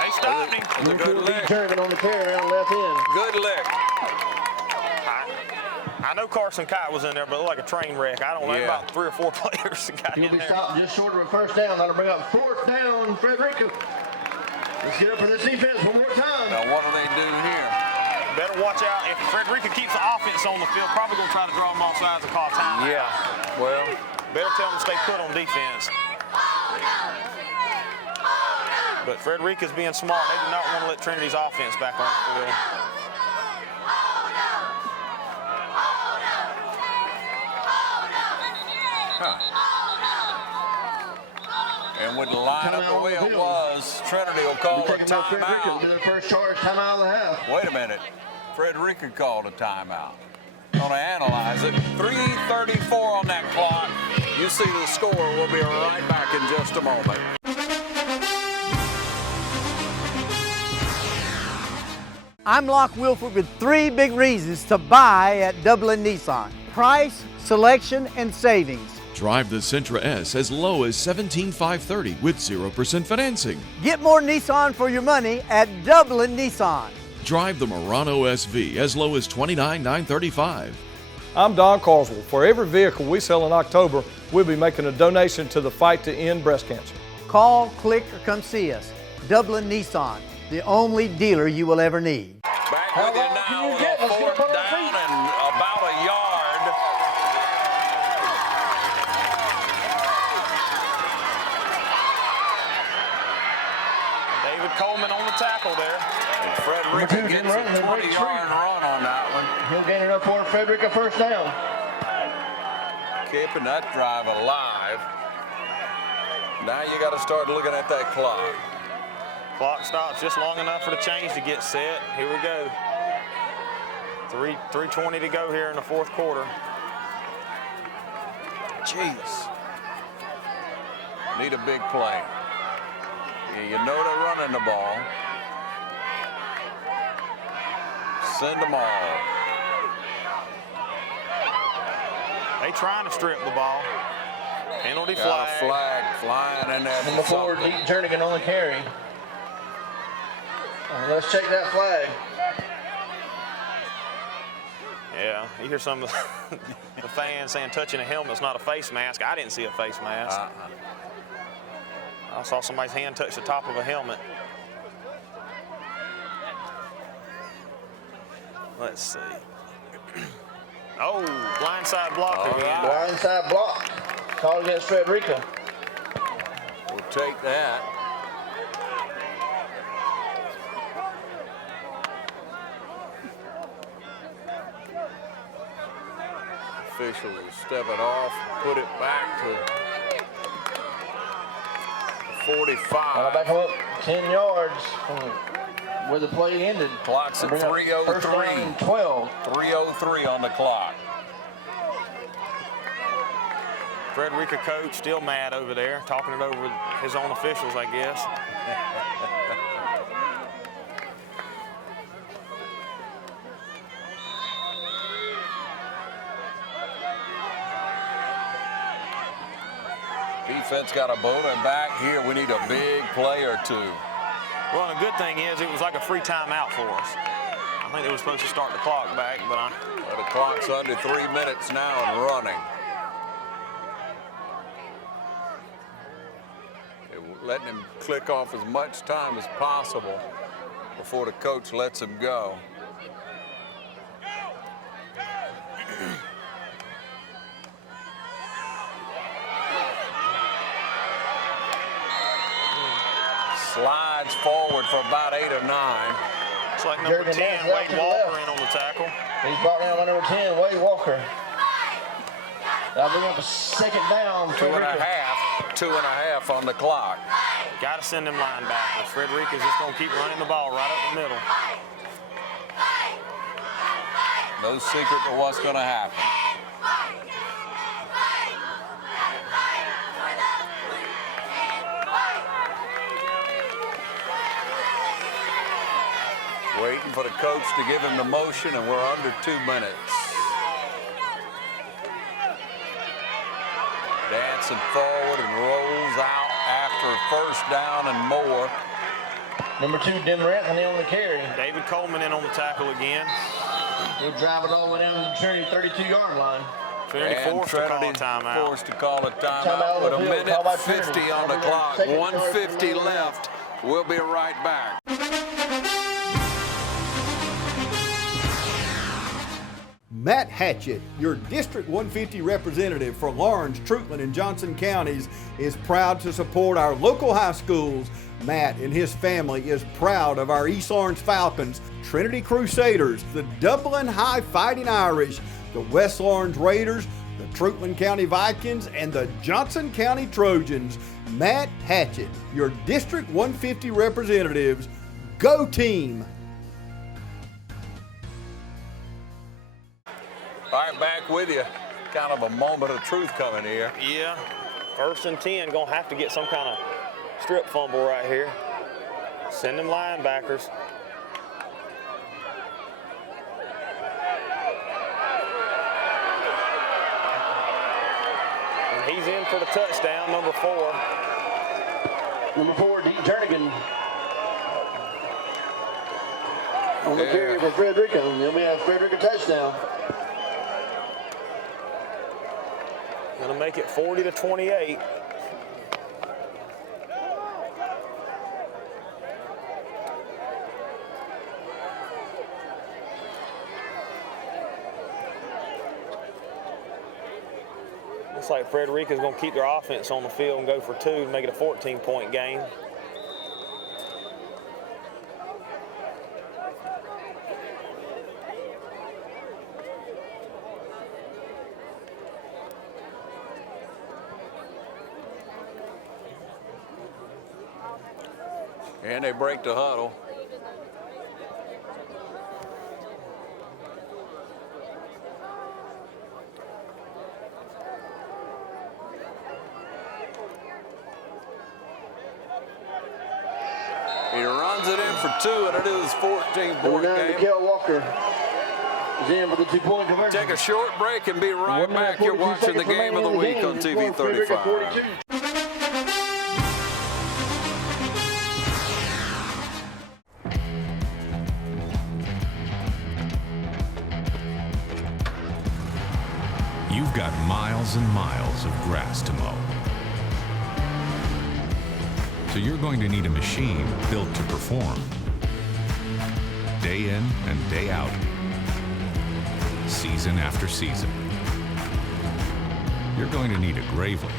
They stopped him. It's a good lick. Turning on the carry around left end. Good lick. I know Carson Kite was in there, but it looked like a train wreck. I don't know, about 3 or 4 players got He'll in be there. stopped just short of a first down. That'll bring up fourth down, Frederica. Let's get up for this defense one more time. Now, what do they do here? Better watch out. If Frederica keeps the offense on the field, probably going to try to draw them off sides and call timeout. Yeah, well. Better tell them to stay put on defense. But Frederica's being smart. They do not want to let Trinity's offense back on the field. And with the lineup the way it was, Trinity will call a timeout. Do the first charge, timeout of the half. Wait a minute. Frederica called a timeout. Gonna analyze it. 3:34 on that clock. You see the score. We'll be right back in just a moment. I'm Locke Wilford with 3 big reasons to buy at Dublin Nissan. Price, selection, and savings. Drive the Sentra S as low as $17,530 with 0% financing. Get more Nissan for your money at Dublin Nissan. Drive the Murano SV as low as $29,935. I'm Don Carswell. For every vehicle we sell in October, we'll be making a donation to the fight to end breast cancer. Call, click, or come see us. Dublin Nissan, the only dealer you will ever need. Back with you now with a 4th down and about a yard. Coleman on the tackle there. And Frederica gets a 20-yard run on that one. He'll gain it up for Frederica first down. Keeping that drive alive. Now you got to start looking at that clock. Clock stops just long enough for the change to get set. Here we go. 3:20 to go here in the 4th quarter. Jeez. Need a big play. Yeah, you know they're running the ball. Send them all. They trying to strip the ball. Penalty Got flag. a flag flying in there. Number 4, Deaton Jernigan on the carry. Let's check that flag. Yeah, you hear some of the fans saying touching a helmet's not a face mask. I didn't see a face mask. I saw somebody's hand touch the top of a helmet. Let's see. Oh, blindside block again. Blindside block. Called against Frederica. We'll take that. Official will step it off, put it back to 45. Back up 10 yards from where the play ended. Clock's at 3:03. 12. 3:03 on the clock. Frederica coach still mad over there, talking it over with his own officials, I guess. Defense got a Bona back here. We need a big play or two. Well, and the good thing is it was like a free timeout for us. I think they were supposed to start the clock back, but the clock's under 3 minutes now and running. They're letting him click off as much time as possible before the coach lets him go. Slides forward for about 8 or 9. It's like number 10, Wade Walker in on the tackle. He's brought down by number 10, Wade Walker. That'll bring up a second down. Two and a half on the clock. Got to send them linebackers. Frederica's just going to keep running the ball right up the middle. No secret to what's going to happen. Waiting for the coach to give him the motion, and we're under 2 minutes. Dancing forward and rolls out after a first down and more. Number 2, Denver Anthony on the carry. David Coleman in on the tackle again. He'll drive it all the way down to the Trinity 32-yard line. Trinity forced to call a timeout. Forced to call a timeout with a minute 50 on the clock. 1:50 left. We'll be right back. Matt Hatchett, your District 150 representative for Lawrence, Truitland, and Johnson counties, is proud to support our local high schools. Matt and his family is proud of our East Lawrence Falcons, Trinity Crusaders, the Dublin High Fighting Irish, the West Lawrence Raiders, the Truitland County Vikings, and the Johnson County Trojans. Matt Hatchett, your District 150 representatives. Go team! All right, back with you. Kind of a moment of truth coming here. Yeah, 1st and 10, gonna have to get some kind of strip fumble right here. Send them linebackers. And he's in for the touchdown, number 4. Number 4, Dean Jernigan. On the carry for Frederica. He'll be a Frederica touchdown. Gonna make it 40-28. Looks like Frederica's gonna keep their offense on the field and go for 2 and make it a 14-point game. And they break the huddle. He runs it in for 2, and it is 14-point game. Kel Walker is in for the 2-point conversion. Take a short break and be right back. You're watching the game of the week on TV 35. You've got miles and miles of grass to mow. So you're going to need a machine built to perform. Day in and day out. Season after season. You're going to need a Gravely.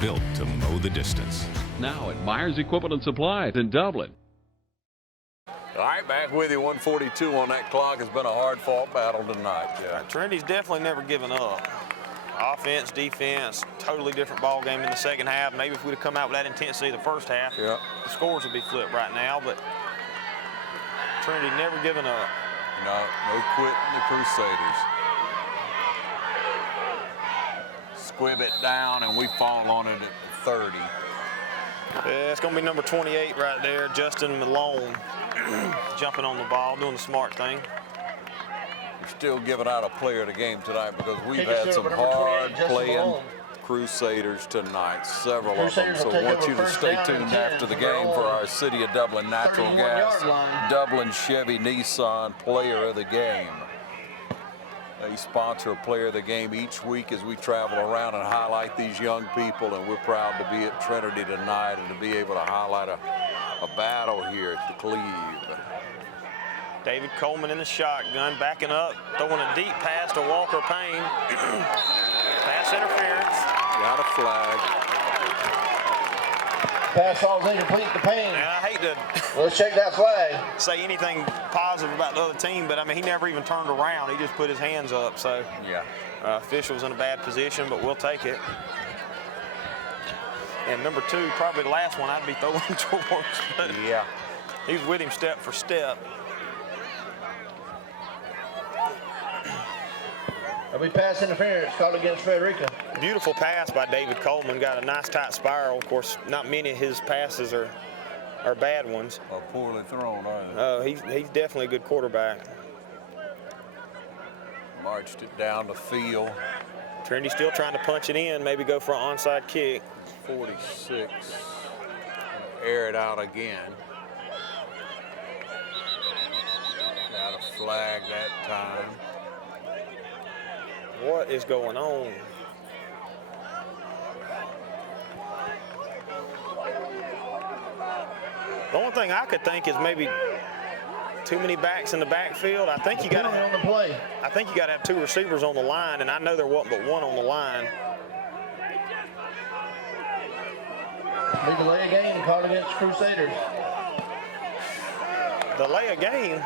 Built to mow the distance. Now at Myers Equipment & Supply in Dublin. All right, back with you. 1:42 on that clock. Has been a hard-fought battle tonight. Yeah. Trinity's definitely never given up. Offense, defense, totally different ball game in the second half. Maybe if we'd have come out with that intensity the first half, the scores would be flipped right now, but Trinity never given up. No quitting the Crusaders. Squib it down, and we fall on it at 30. Yeah, it's going to be number 28 right there, Justin Malone, jumping on the ball, doing the smart thing. still giving out a player of the game tonight because we've had some hard-playing Crusaders tonight, several of them. So I want you to stay tuned after the game for our City of Dublin Natural Gas, Dublin Chevy Nissan Player of the Game. They sponsor a Player of the Game each week as we travel around and highlight these young people, and we're proud to be at Trinity tonight and to be able to highlight a battle here at the Cleve. David Coleman in the shotgun, backing up, throwing a deep pass to Walker Payne. Pass interference. Got a flag. Pass falls incomplete to Payne. And I hate to let's check that flag. Say anything positive about the other team, but I mean, he never even turned around. He just put his hands up. So yeah, official's in a bad position, but we'll take it. And number 2, probably the last one I'd be throwing towards. But yeah, he's with him step for step. That'll be pass interference called against Frederica. Beautiful pass by David Coleman. Got a nice tight spiral. Of course, not many of his passes are bad ones. Or poorly thrown, are they? He's definitely a good quarterback. Marched it down the field. Trinity still trying to punch it in, maybe go for an onside kick. 46. Air it out again. Got a flag that time. What is going on? The only thing I could think is maybe too many backs in the backfield. I think you got to on the play. I think you got to have 2 receivers on the line, and I know there wasn't but 1 on the line. Big delay of game called against Crusaders. Delay of game.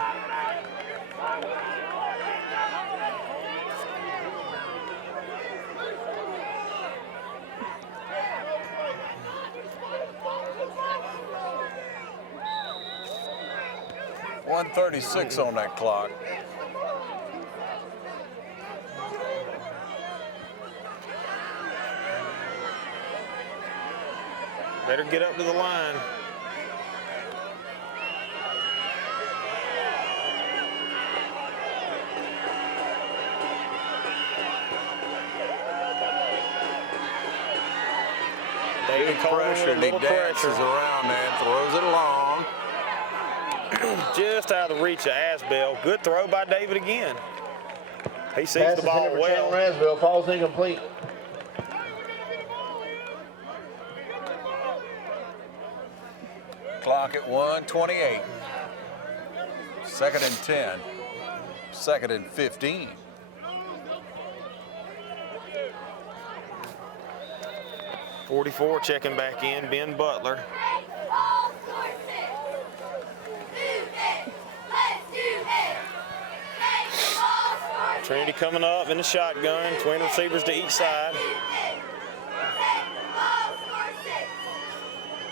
.136 on that clock. Better get up to the line. David Coleman pressure, with a little dances pressure. around there, throws it along. Just out of the reach of Asbell. Good throw by David again. He sees the ball well. Asbell falls incomplete. Clock at 1:28. 2nd and 10. 2nd and 15. .44 checking back in, Ben Butler. Trinity coming up in the shotgun, twin receivers to each side.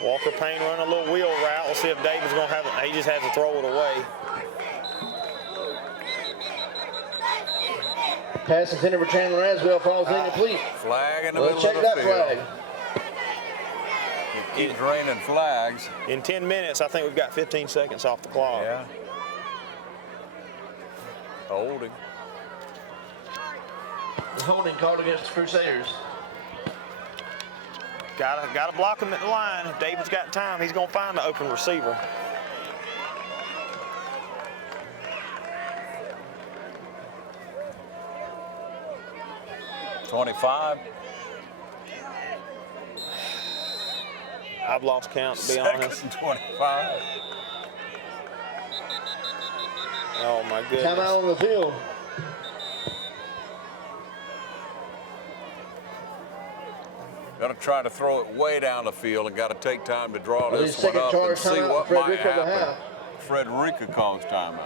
Walker Payne running a little wheel route. We'll see if David's going to have it. He just has to throw it away. Pass intended for Chandler Asbell falls incomplete. Flag in the Let's middle check of the that field. flag. It keeps raining flags. In 10 minutes, I think we've got 15 seconds off the clock. Yeah. Holding. Holding called against the Crusaders. Gotta block him at the line. If David's got time, he's gonna find the open receiver. .25. I've lost count, to be honest. 25. Oh my goodness. Time out on the field. Got to try to throw it way down the field and got to take time to draw Well, this his one second up charge and see timeout, what might Frederica will happen. have. Frederica calls timeout.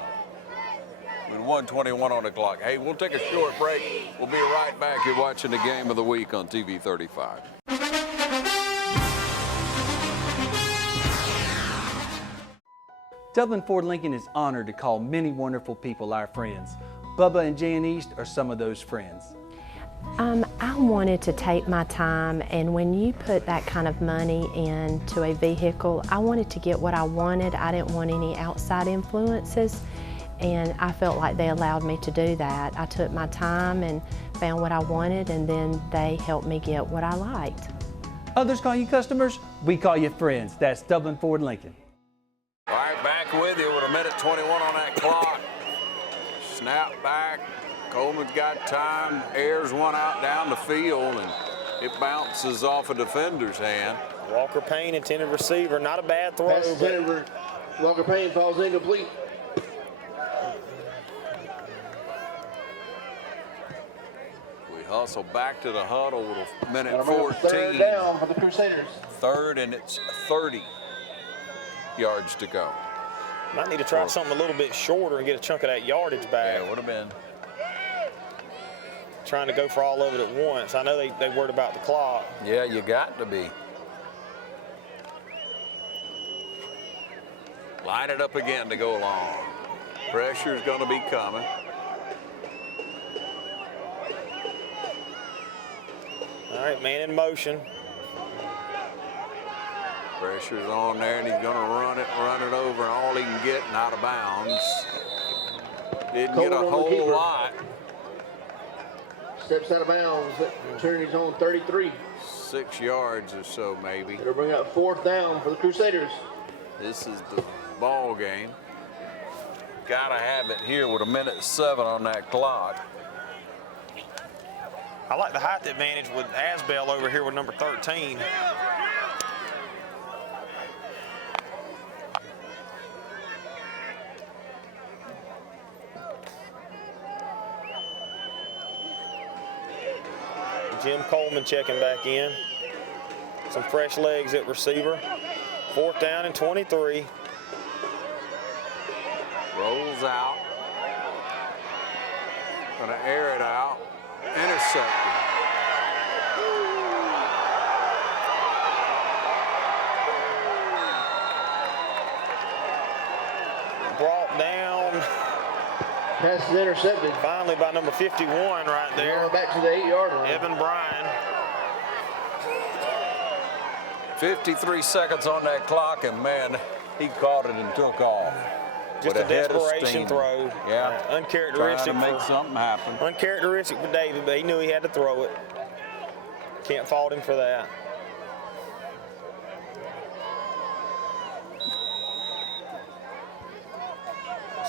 With 1:21 on the clock. Hey, we'll take a short break. We'll be right back. You're watching the Game of the Week on TV 35. Dublin Ford Lincoln is honored to call many wonderful people our friends. Bubba and Jan East are some of those friends. I wanted to take my time, and when you put that kind of money into a vehicle, I wanted to get what I wanted. I didn't want any outside influences, and I felt like they allowed me to do that. I took my time and found what I wanted, and then they helped me get what I liked. Others call you customers, we call you friends. That's Dublin Ford Lincoln. All right, back with you with 1:21 on that clock. Snap back. Coleman's got time. Airs one out down the field, and it bounces off a defender's hand. Walker Payne, intended receiver. Not a bad throw. Pass intended. Walker Payne falls incomplete. We hustle back to the huddle with a minute 14. Third down for the Crusaders. Third, and it's 30 yards to go. Might need to try something a little bit shorter and get a chunk of that yardage back. Yeah, it would have been. Trying to go for all of it at once. I know they worried about the clock. Yeah, you got to be. Line it up again to go along. Pressure's going to be coming. All right, man in motion. Pressure's on there, and he's going to run it over, and all he can get and out of bounds. Didn't get a whole lot. Steps out of bounds. Trinity's on 33. 6 yards or so, maybe. It'll bring up fourth down for the Crusaders. This is the ball game. Gotta have it here with 1:07 on that clock. I like the height advantage with Asbell over here with number 13. Jim Coleman checking back in. Some fresh legs at receiver. Fourth down and 23. Rolls out. Gonna air it out. Intercepted. Brought down. Pass is intercepted. Finally by number 51 right there. Back to the 8-yard line. Evan Bryan. 53 seconds on that clock, and man, he caught it and took off. Just a desperation throw. Yeah. Uncharacteristic. Trying to make something happen. Uncharacteristic for David, but he knew he had to throw it. Can't fault him for that.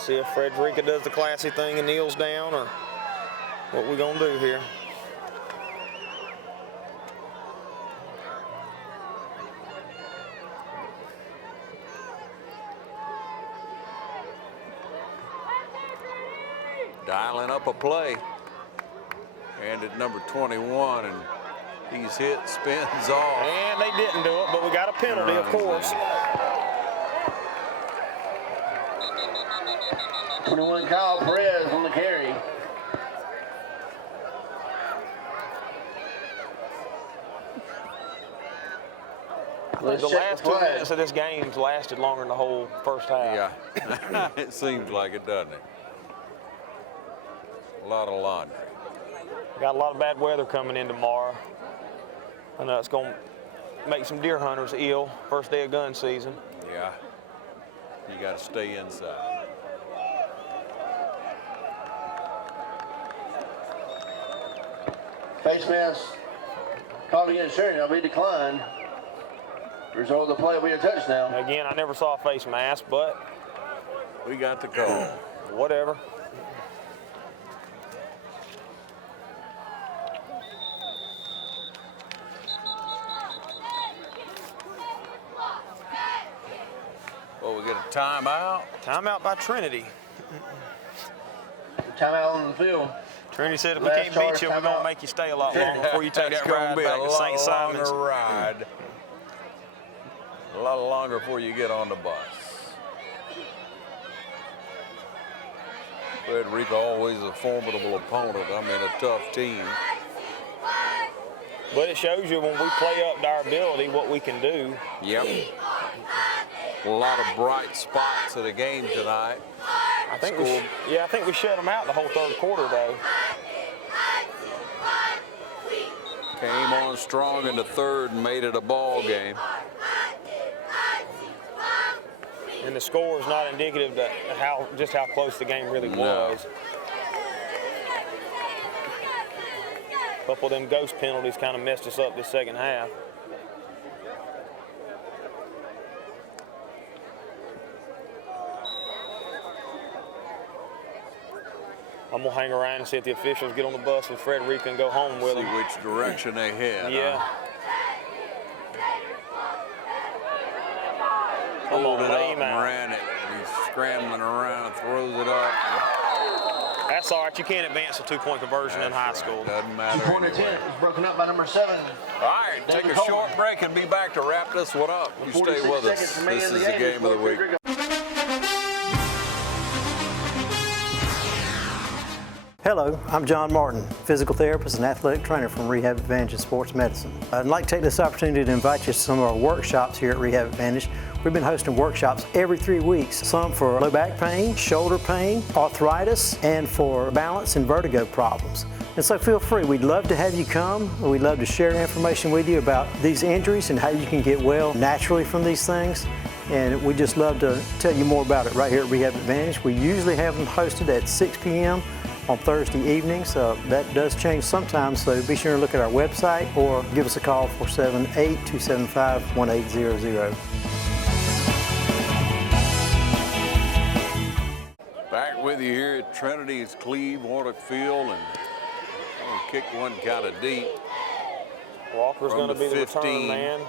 See if Frederica does the classy thing and kneels down, or what we gonna do here. Dialing up a play. And at number 21, and he's hit, spins off. And they didn't do it, but we got a penalty, of course. 21, Kyle Perez on the carry. The last 2 minutes of this game's lasted longer than the whole first half. Yeah, it seems like it, doesn't it? A lot of laundry. Got a lot of bad weather coming in tomorrow. I know it's going to make some deer hunters ill. First day of gun season. Yeah, you got to stay inside. Face mask called against Sheridan. It'll be declined. Result of the play will be a touchdown. Again, I never saw a face mask, but we got the call. Whatever. Well, we get a timeout. Timeout by Trinity. Timeout on the field. Trinity said if we can't beat you, we're going to make you stay a lot longer before you take that ride back to St. Simon's. Ride. A lot longer before you get on the bus. Frederica always a formidable opponent. I mean, a tough team. But it shows you when we play up to our ability what we can do. Yep. A lot of bright spots of the game tonight. I think we shut them out the whole third quarter, though. Came on strong in the third and made it a ball game. And the score is not indicative of just how close the game really was. A couple of them ghost penalties kind of messed us up this second half. I'm going to hang around and see if the officials get on the bus with Frederica and go home with them. See which direction they head. Yeah. Pulled it up and ran it. He's scrambling around, throws it up. That's all right. You can't advance a two-point conversion in high school. Doesn't matter. Corner 10 is broken up by number 7. All right, take a short break and be back to wrap this one up. You stay with us. This is the game of the week. Hello, I'm John Martin, physical therapist and athletic trainer from Rehab Advantage in Sports Medicine. I'd like to take this opportunity to invite you to some of our workshops here at Rehab Advantage. We've been hosting workshops every 3 weeks, some for low back pain, shoulder pain, arthritis, and for balance and vertigo problems. And so feel free, we'd love to have you come. We'd love to share information with you about these injuries and how you can get well naturally from these things. And we just love to tell you more about it right here at Rehab Advantage. We usually have them hosted at 6 p.m. on Thursday evenings. That does change sometimes, so be sure to look at our website or give us a call 478-275-1800. Back with you here at Trinity's Cleve-Warnock Field, and we'll kick one kind of deep. Walker's going to be the return man.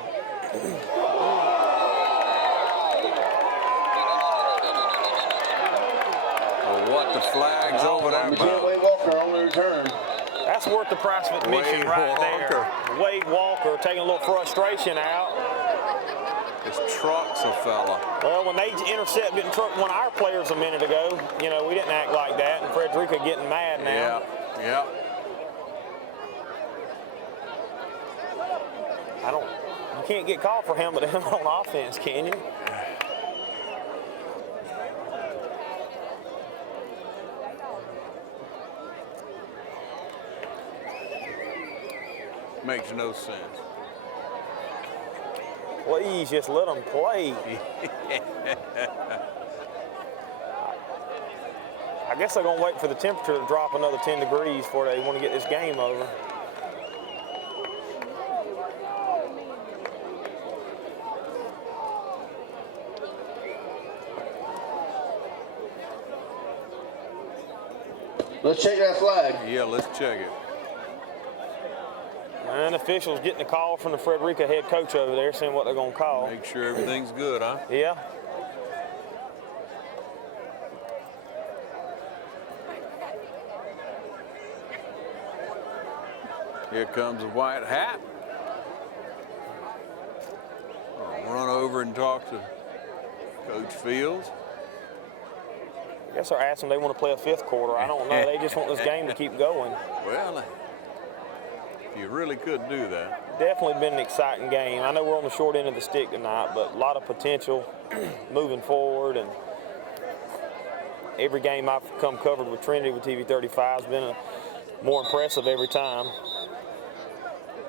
What the flag's over there about? Wade Walker on the return. That's worth the price of admission right there. Wade Walker taking a little frustration out. This truck's a fella. Well, when they intercepted and trucked one of our players a minute ago, you know, we didn't act like that, and Frederica getting mad now. Yeah. You can't get called for him, but him on offense, can you? Makes no sense. Please just let them play. I guess they're going to wait for the temperature to drop another 10 degrees before they want to get this game over. Let's check that flag. Yeah, let's check it. And officials getting a call from the Frederica head coach over there, seeing what they're going to call. Make sure everything's good, huh? Yeah. Here comes a white hat. I'll run over and talk to Coach Fields. I guess they're asking if they want to play a fifth quarter. I don't know. They just want this game to keep going. Well, you really could do that. Definitely been an exciting game. I know we're on the short end of the stick tonight, but a lot of potential moving forward. And every game I've come covered with Trinity with TV35 has been more impressive every time.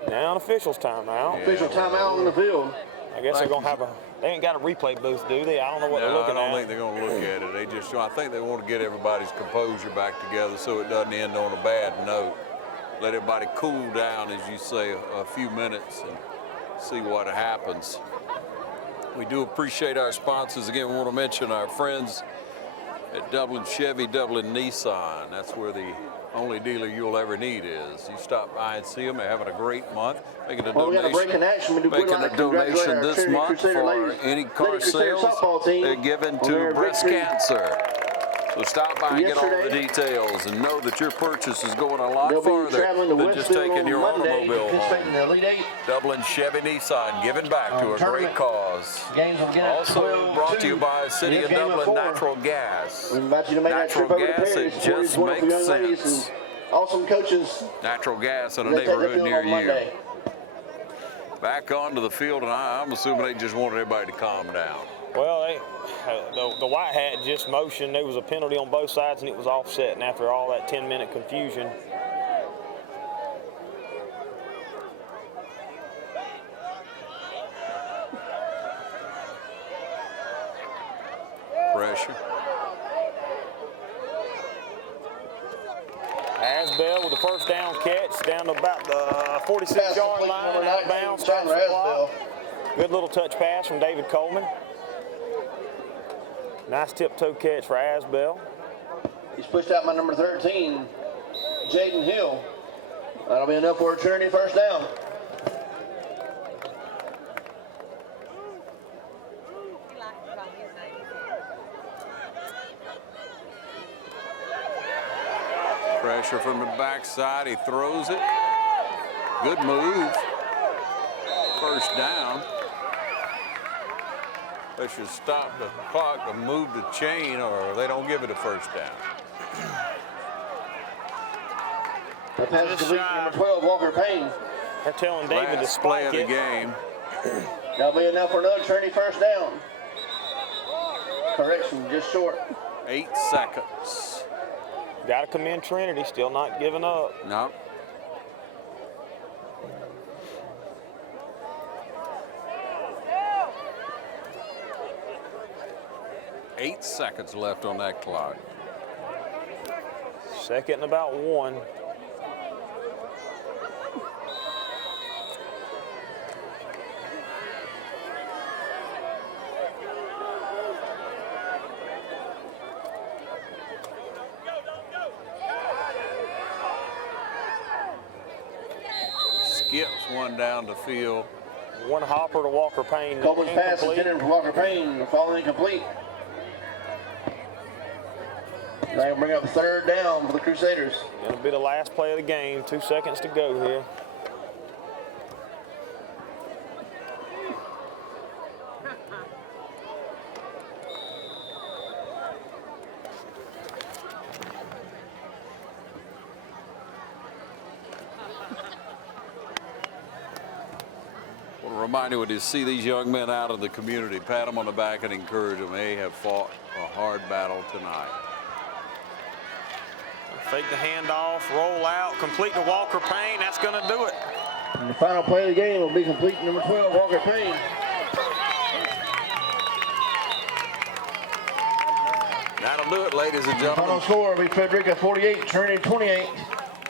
Now an official's timeout. Official timeout on the field. I guess they're going to have they ain't got a replay booth, do they? I don't know what they're looking at. I don't think they're going to look at it. I think they want to get everybody's composure back together so it doesn't end on a bad note. Let everybody cool down, as you say, a few minutes and see what happens. We do appreciate our sponsors. Again, we want to mention our friends at Dublin Chevy, Dublin Nissan. That's where the only dealer you'll ever need is. You stop by and see them. They're having a great month, making a donation this month for any car sales they're given to breast cancer. So stop by and get all the details and know that your purchase is going a lot farther than just taking your automobile home. Dublin Chevy Nissan, giving back to a great cause. Also brought to you by City of Dublin Natural Gas. Natural gas, it just makes sense. Awesome coaches. Natural gas in a neighborhood near you. Back onto the field, and I'm assuming they just wanted everybody to calm down. Well, the white hat just motioned. There was a penalty on both sides, and it was offset. And after all that 10-minute confusion, first down catch down to about the 46-yard line, out of bounds. Good little touch pass from David Coleman. Nice tiptoe catch for Asbell. He's pushed out by number 13, Jaden Hill. That'll be enough for a Trinity first down. Pressure from the backside. He throws it. Good move. First down. They should stop the clock and move the chain, or they don't give it a first down. The pass is complete, number 12, Walker Payne. They're telling David to spike play of the game. That'll be enough for another Trinity first down. Correction, just short. 8 seconds. Got to commend Trinity, still not giving up. No. Eight seconds left on that clock. Second and about 1. Skips one down the field. One hopper to Walker Payne. Coleman's pass intended for Walker Payne, falling incomplete. They're going to bring up third down for the Crusaders. It'll be the last play of the game. 2 seconds to go here. Well, a reminder when you see these young men out in the community, pat them on the back and encourage them. They have fought a hard battle tonight. Fake the handoff, roll out, complete to Walker Payne. That's going to do it. And the final play of the game will be complete to number 12, Walker Payne. That'll do it, ladies and gentlemen. Final score will be Frederica 48, Trinity 28.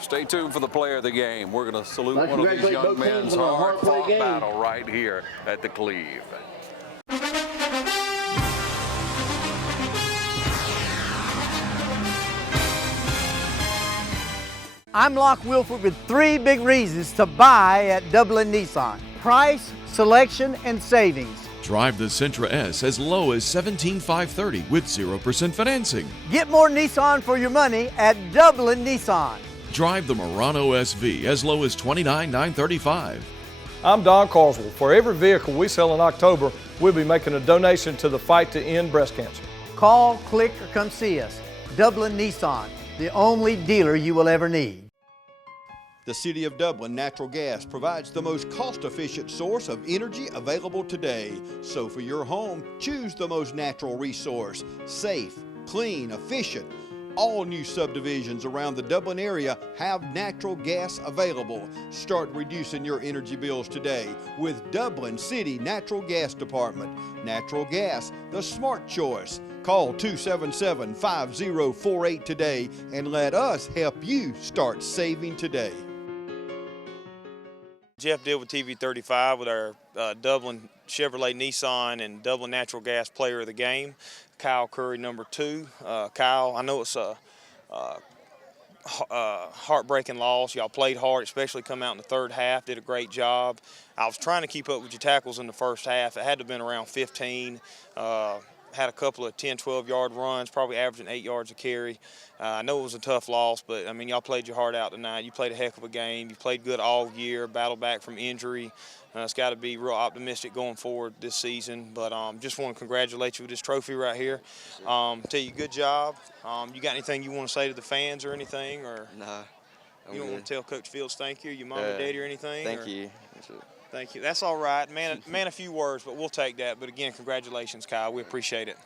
Stay tuned for the player of the game. We're going to salute one of these young men's hard-fought battle right here at the Cleve. I'm Locke Wilford with 3 big reasons to buy at Dublin Nissan. Price, selection, and savings. Drive the Sentra S as low as $17,530 with 0% financing. Get more Nissan for your money at Dublin Nissan. Drive the Murano SV as low as $29,935. I'm Don Carswell. For every vehicle we sell in October, we'll be making a donation to the fight to end breast cancer. Call, click, or come see us. Dublin Nissan, the only dealer you will ever need. The City of Dublin Natural Gas provides the most cost-efficient source of energy available today. So for your home, choose the most natural resource. Safe, clean, efficient. All new subdivisions around the Dublin area have natural gas available. Start reducing your energy bills today with Dublin City Natural Gas Department. Natural gas, the smart choice. Call 277-5048 today and let us help you start saving today. Jeff Dill with TV 35 with our Dublin Chevrolet Nissan and Dublin Natural Gas Player of the Game, Kyle Curry, number 2. Kyle, I know it's a heartbreaking loss. Y'all played hard, especially come out in the third half, did a great job. I was trying to keep up with your tackles in the first half. It had to have been around 15. Had a couple of 10, 12-yard runs, probably averaging 8 yards a carry. I know it was a tough loss, but, I mean, y'all played your heart out tonight. You played a heck of a game. You played good all year, battled back from injury. It's got to be real optimistic going forward this season. But just want to congratulate you with this trophy right here. Tell you good job. You got anything you want to say to the fans or anything? Or Nah. You don't want to tell Coach Fields thank you, your mom and daddy or anything? Thank you. Thank you. That's all right. Man, a few words, but we'll take that. But again, congratulations, Kyle. We appreciate it.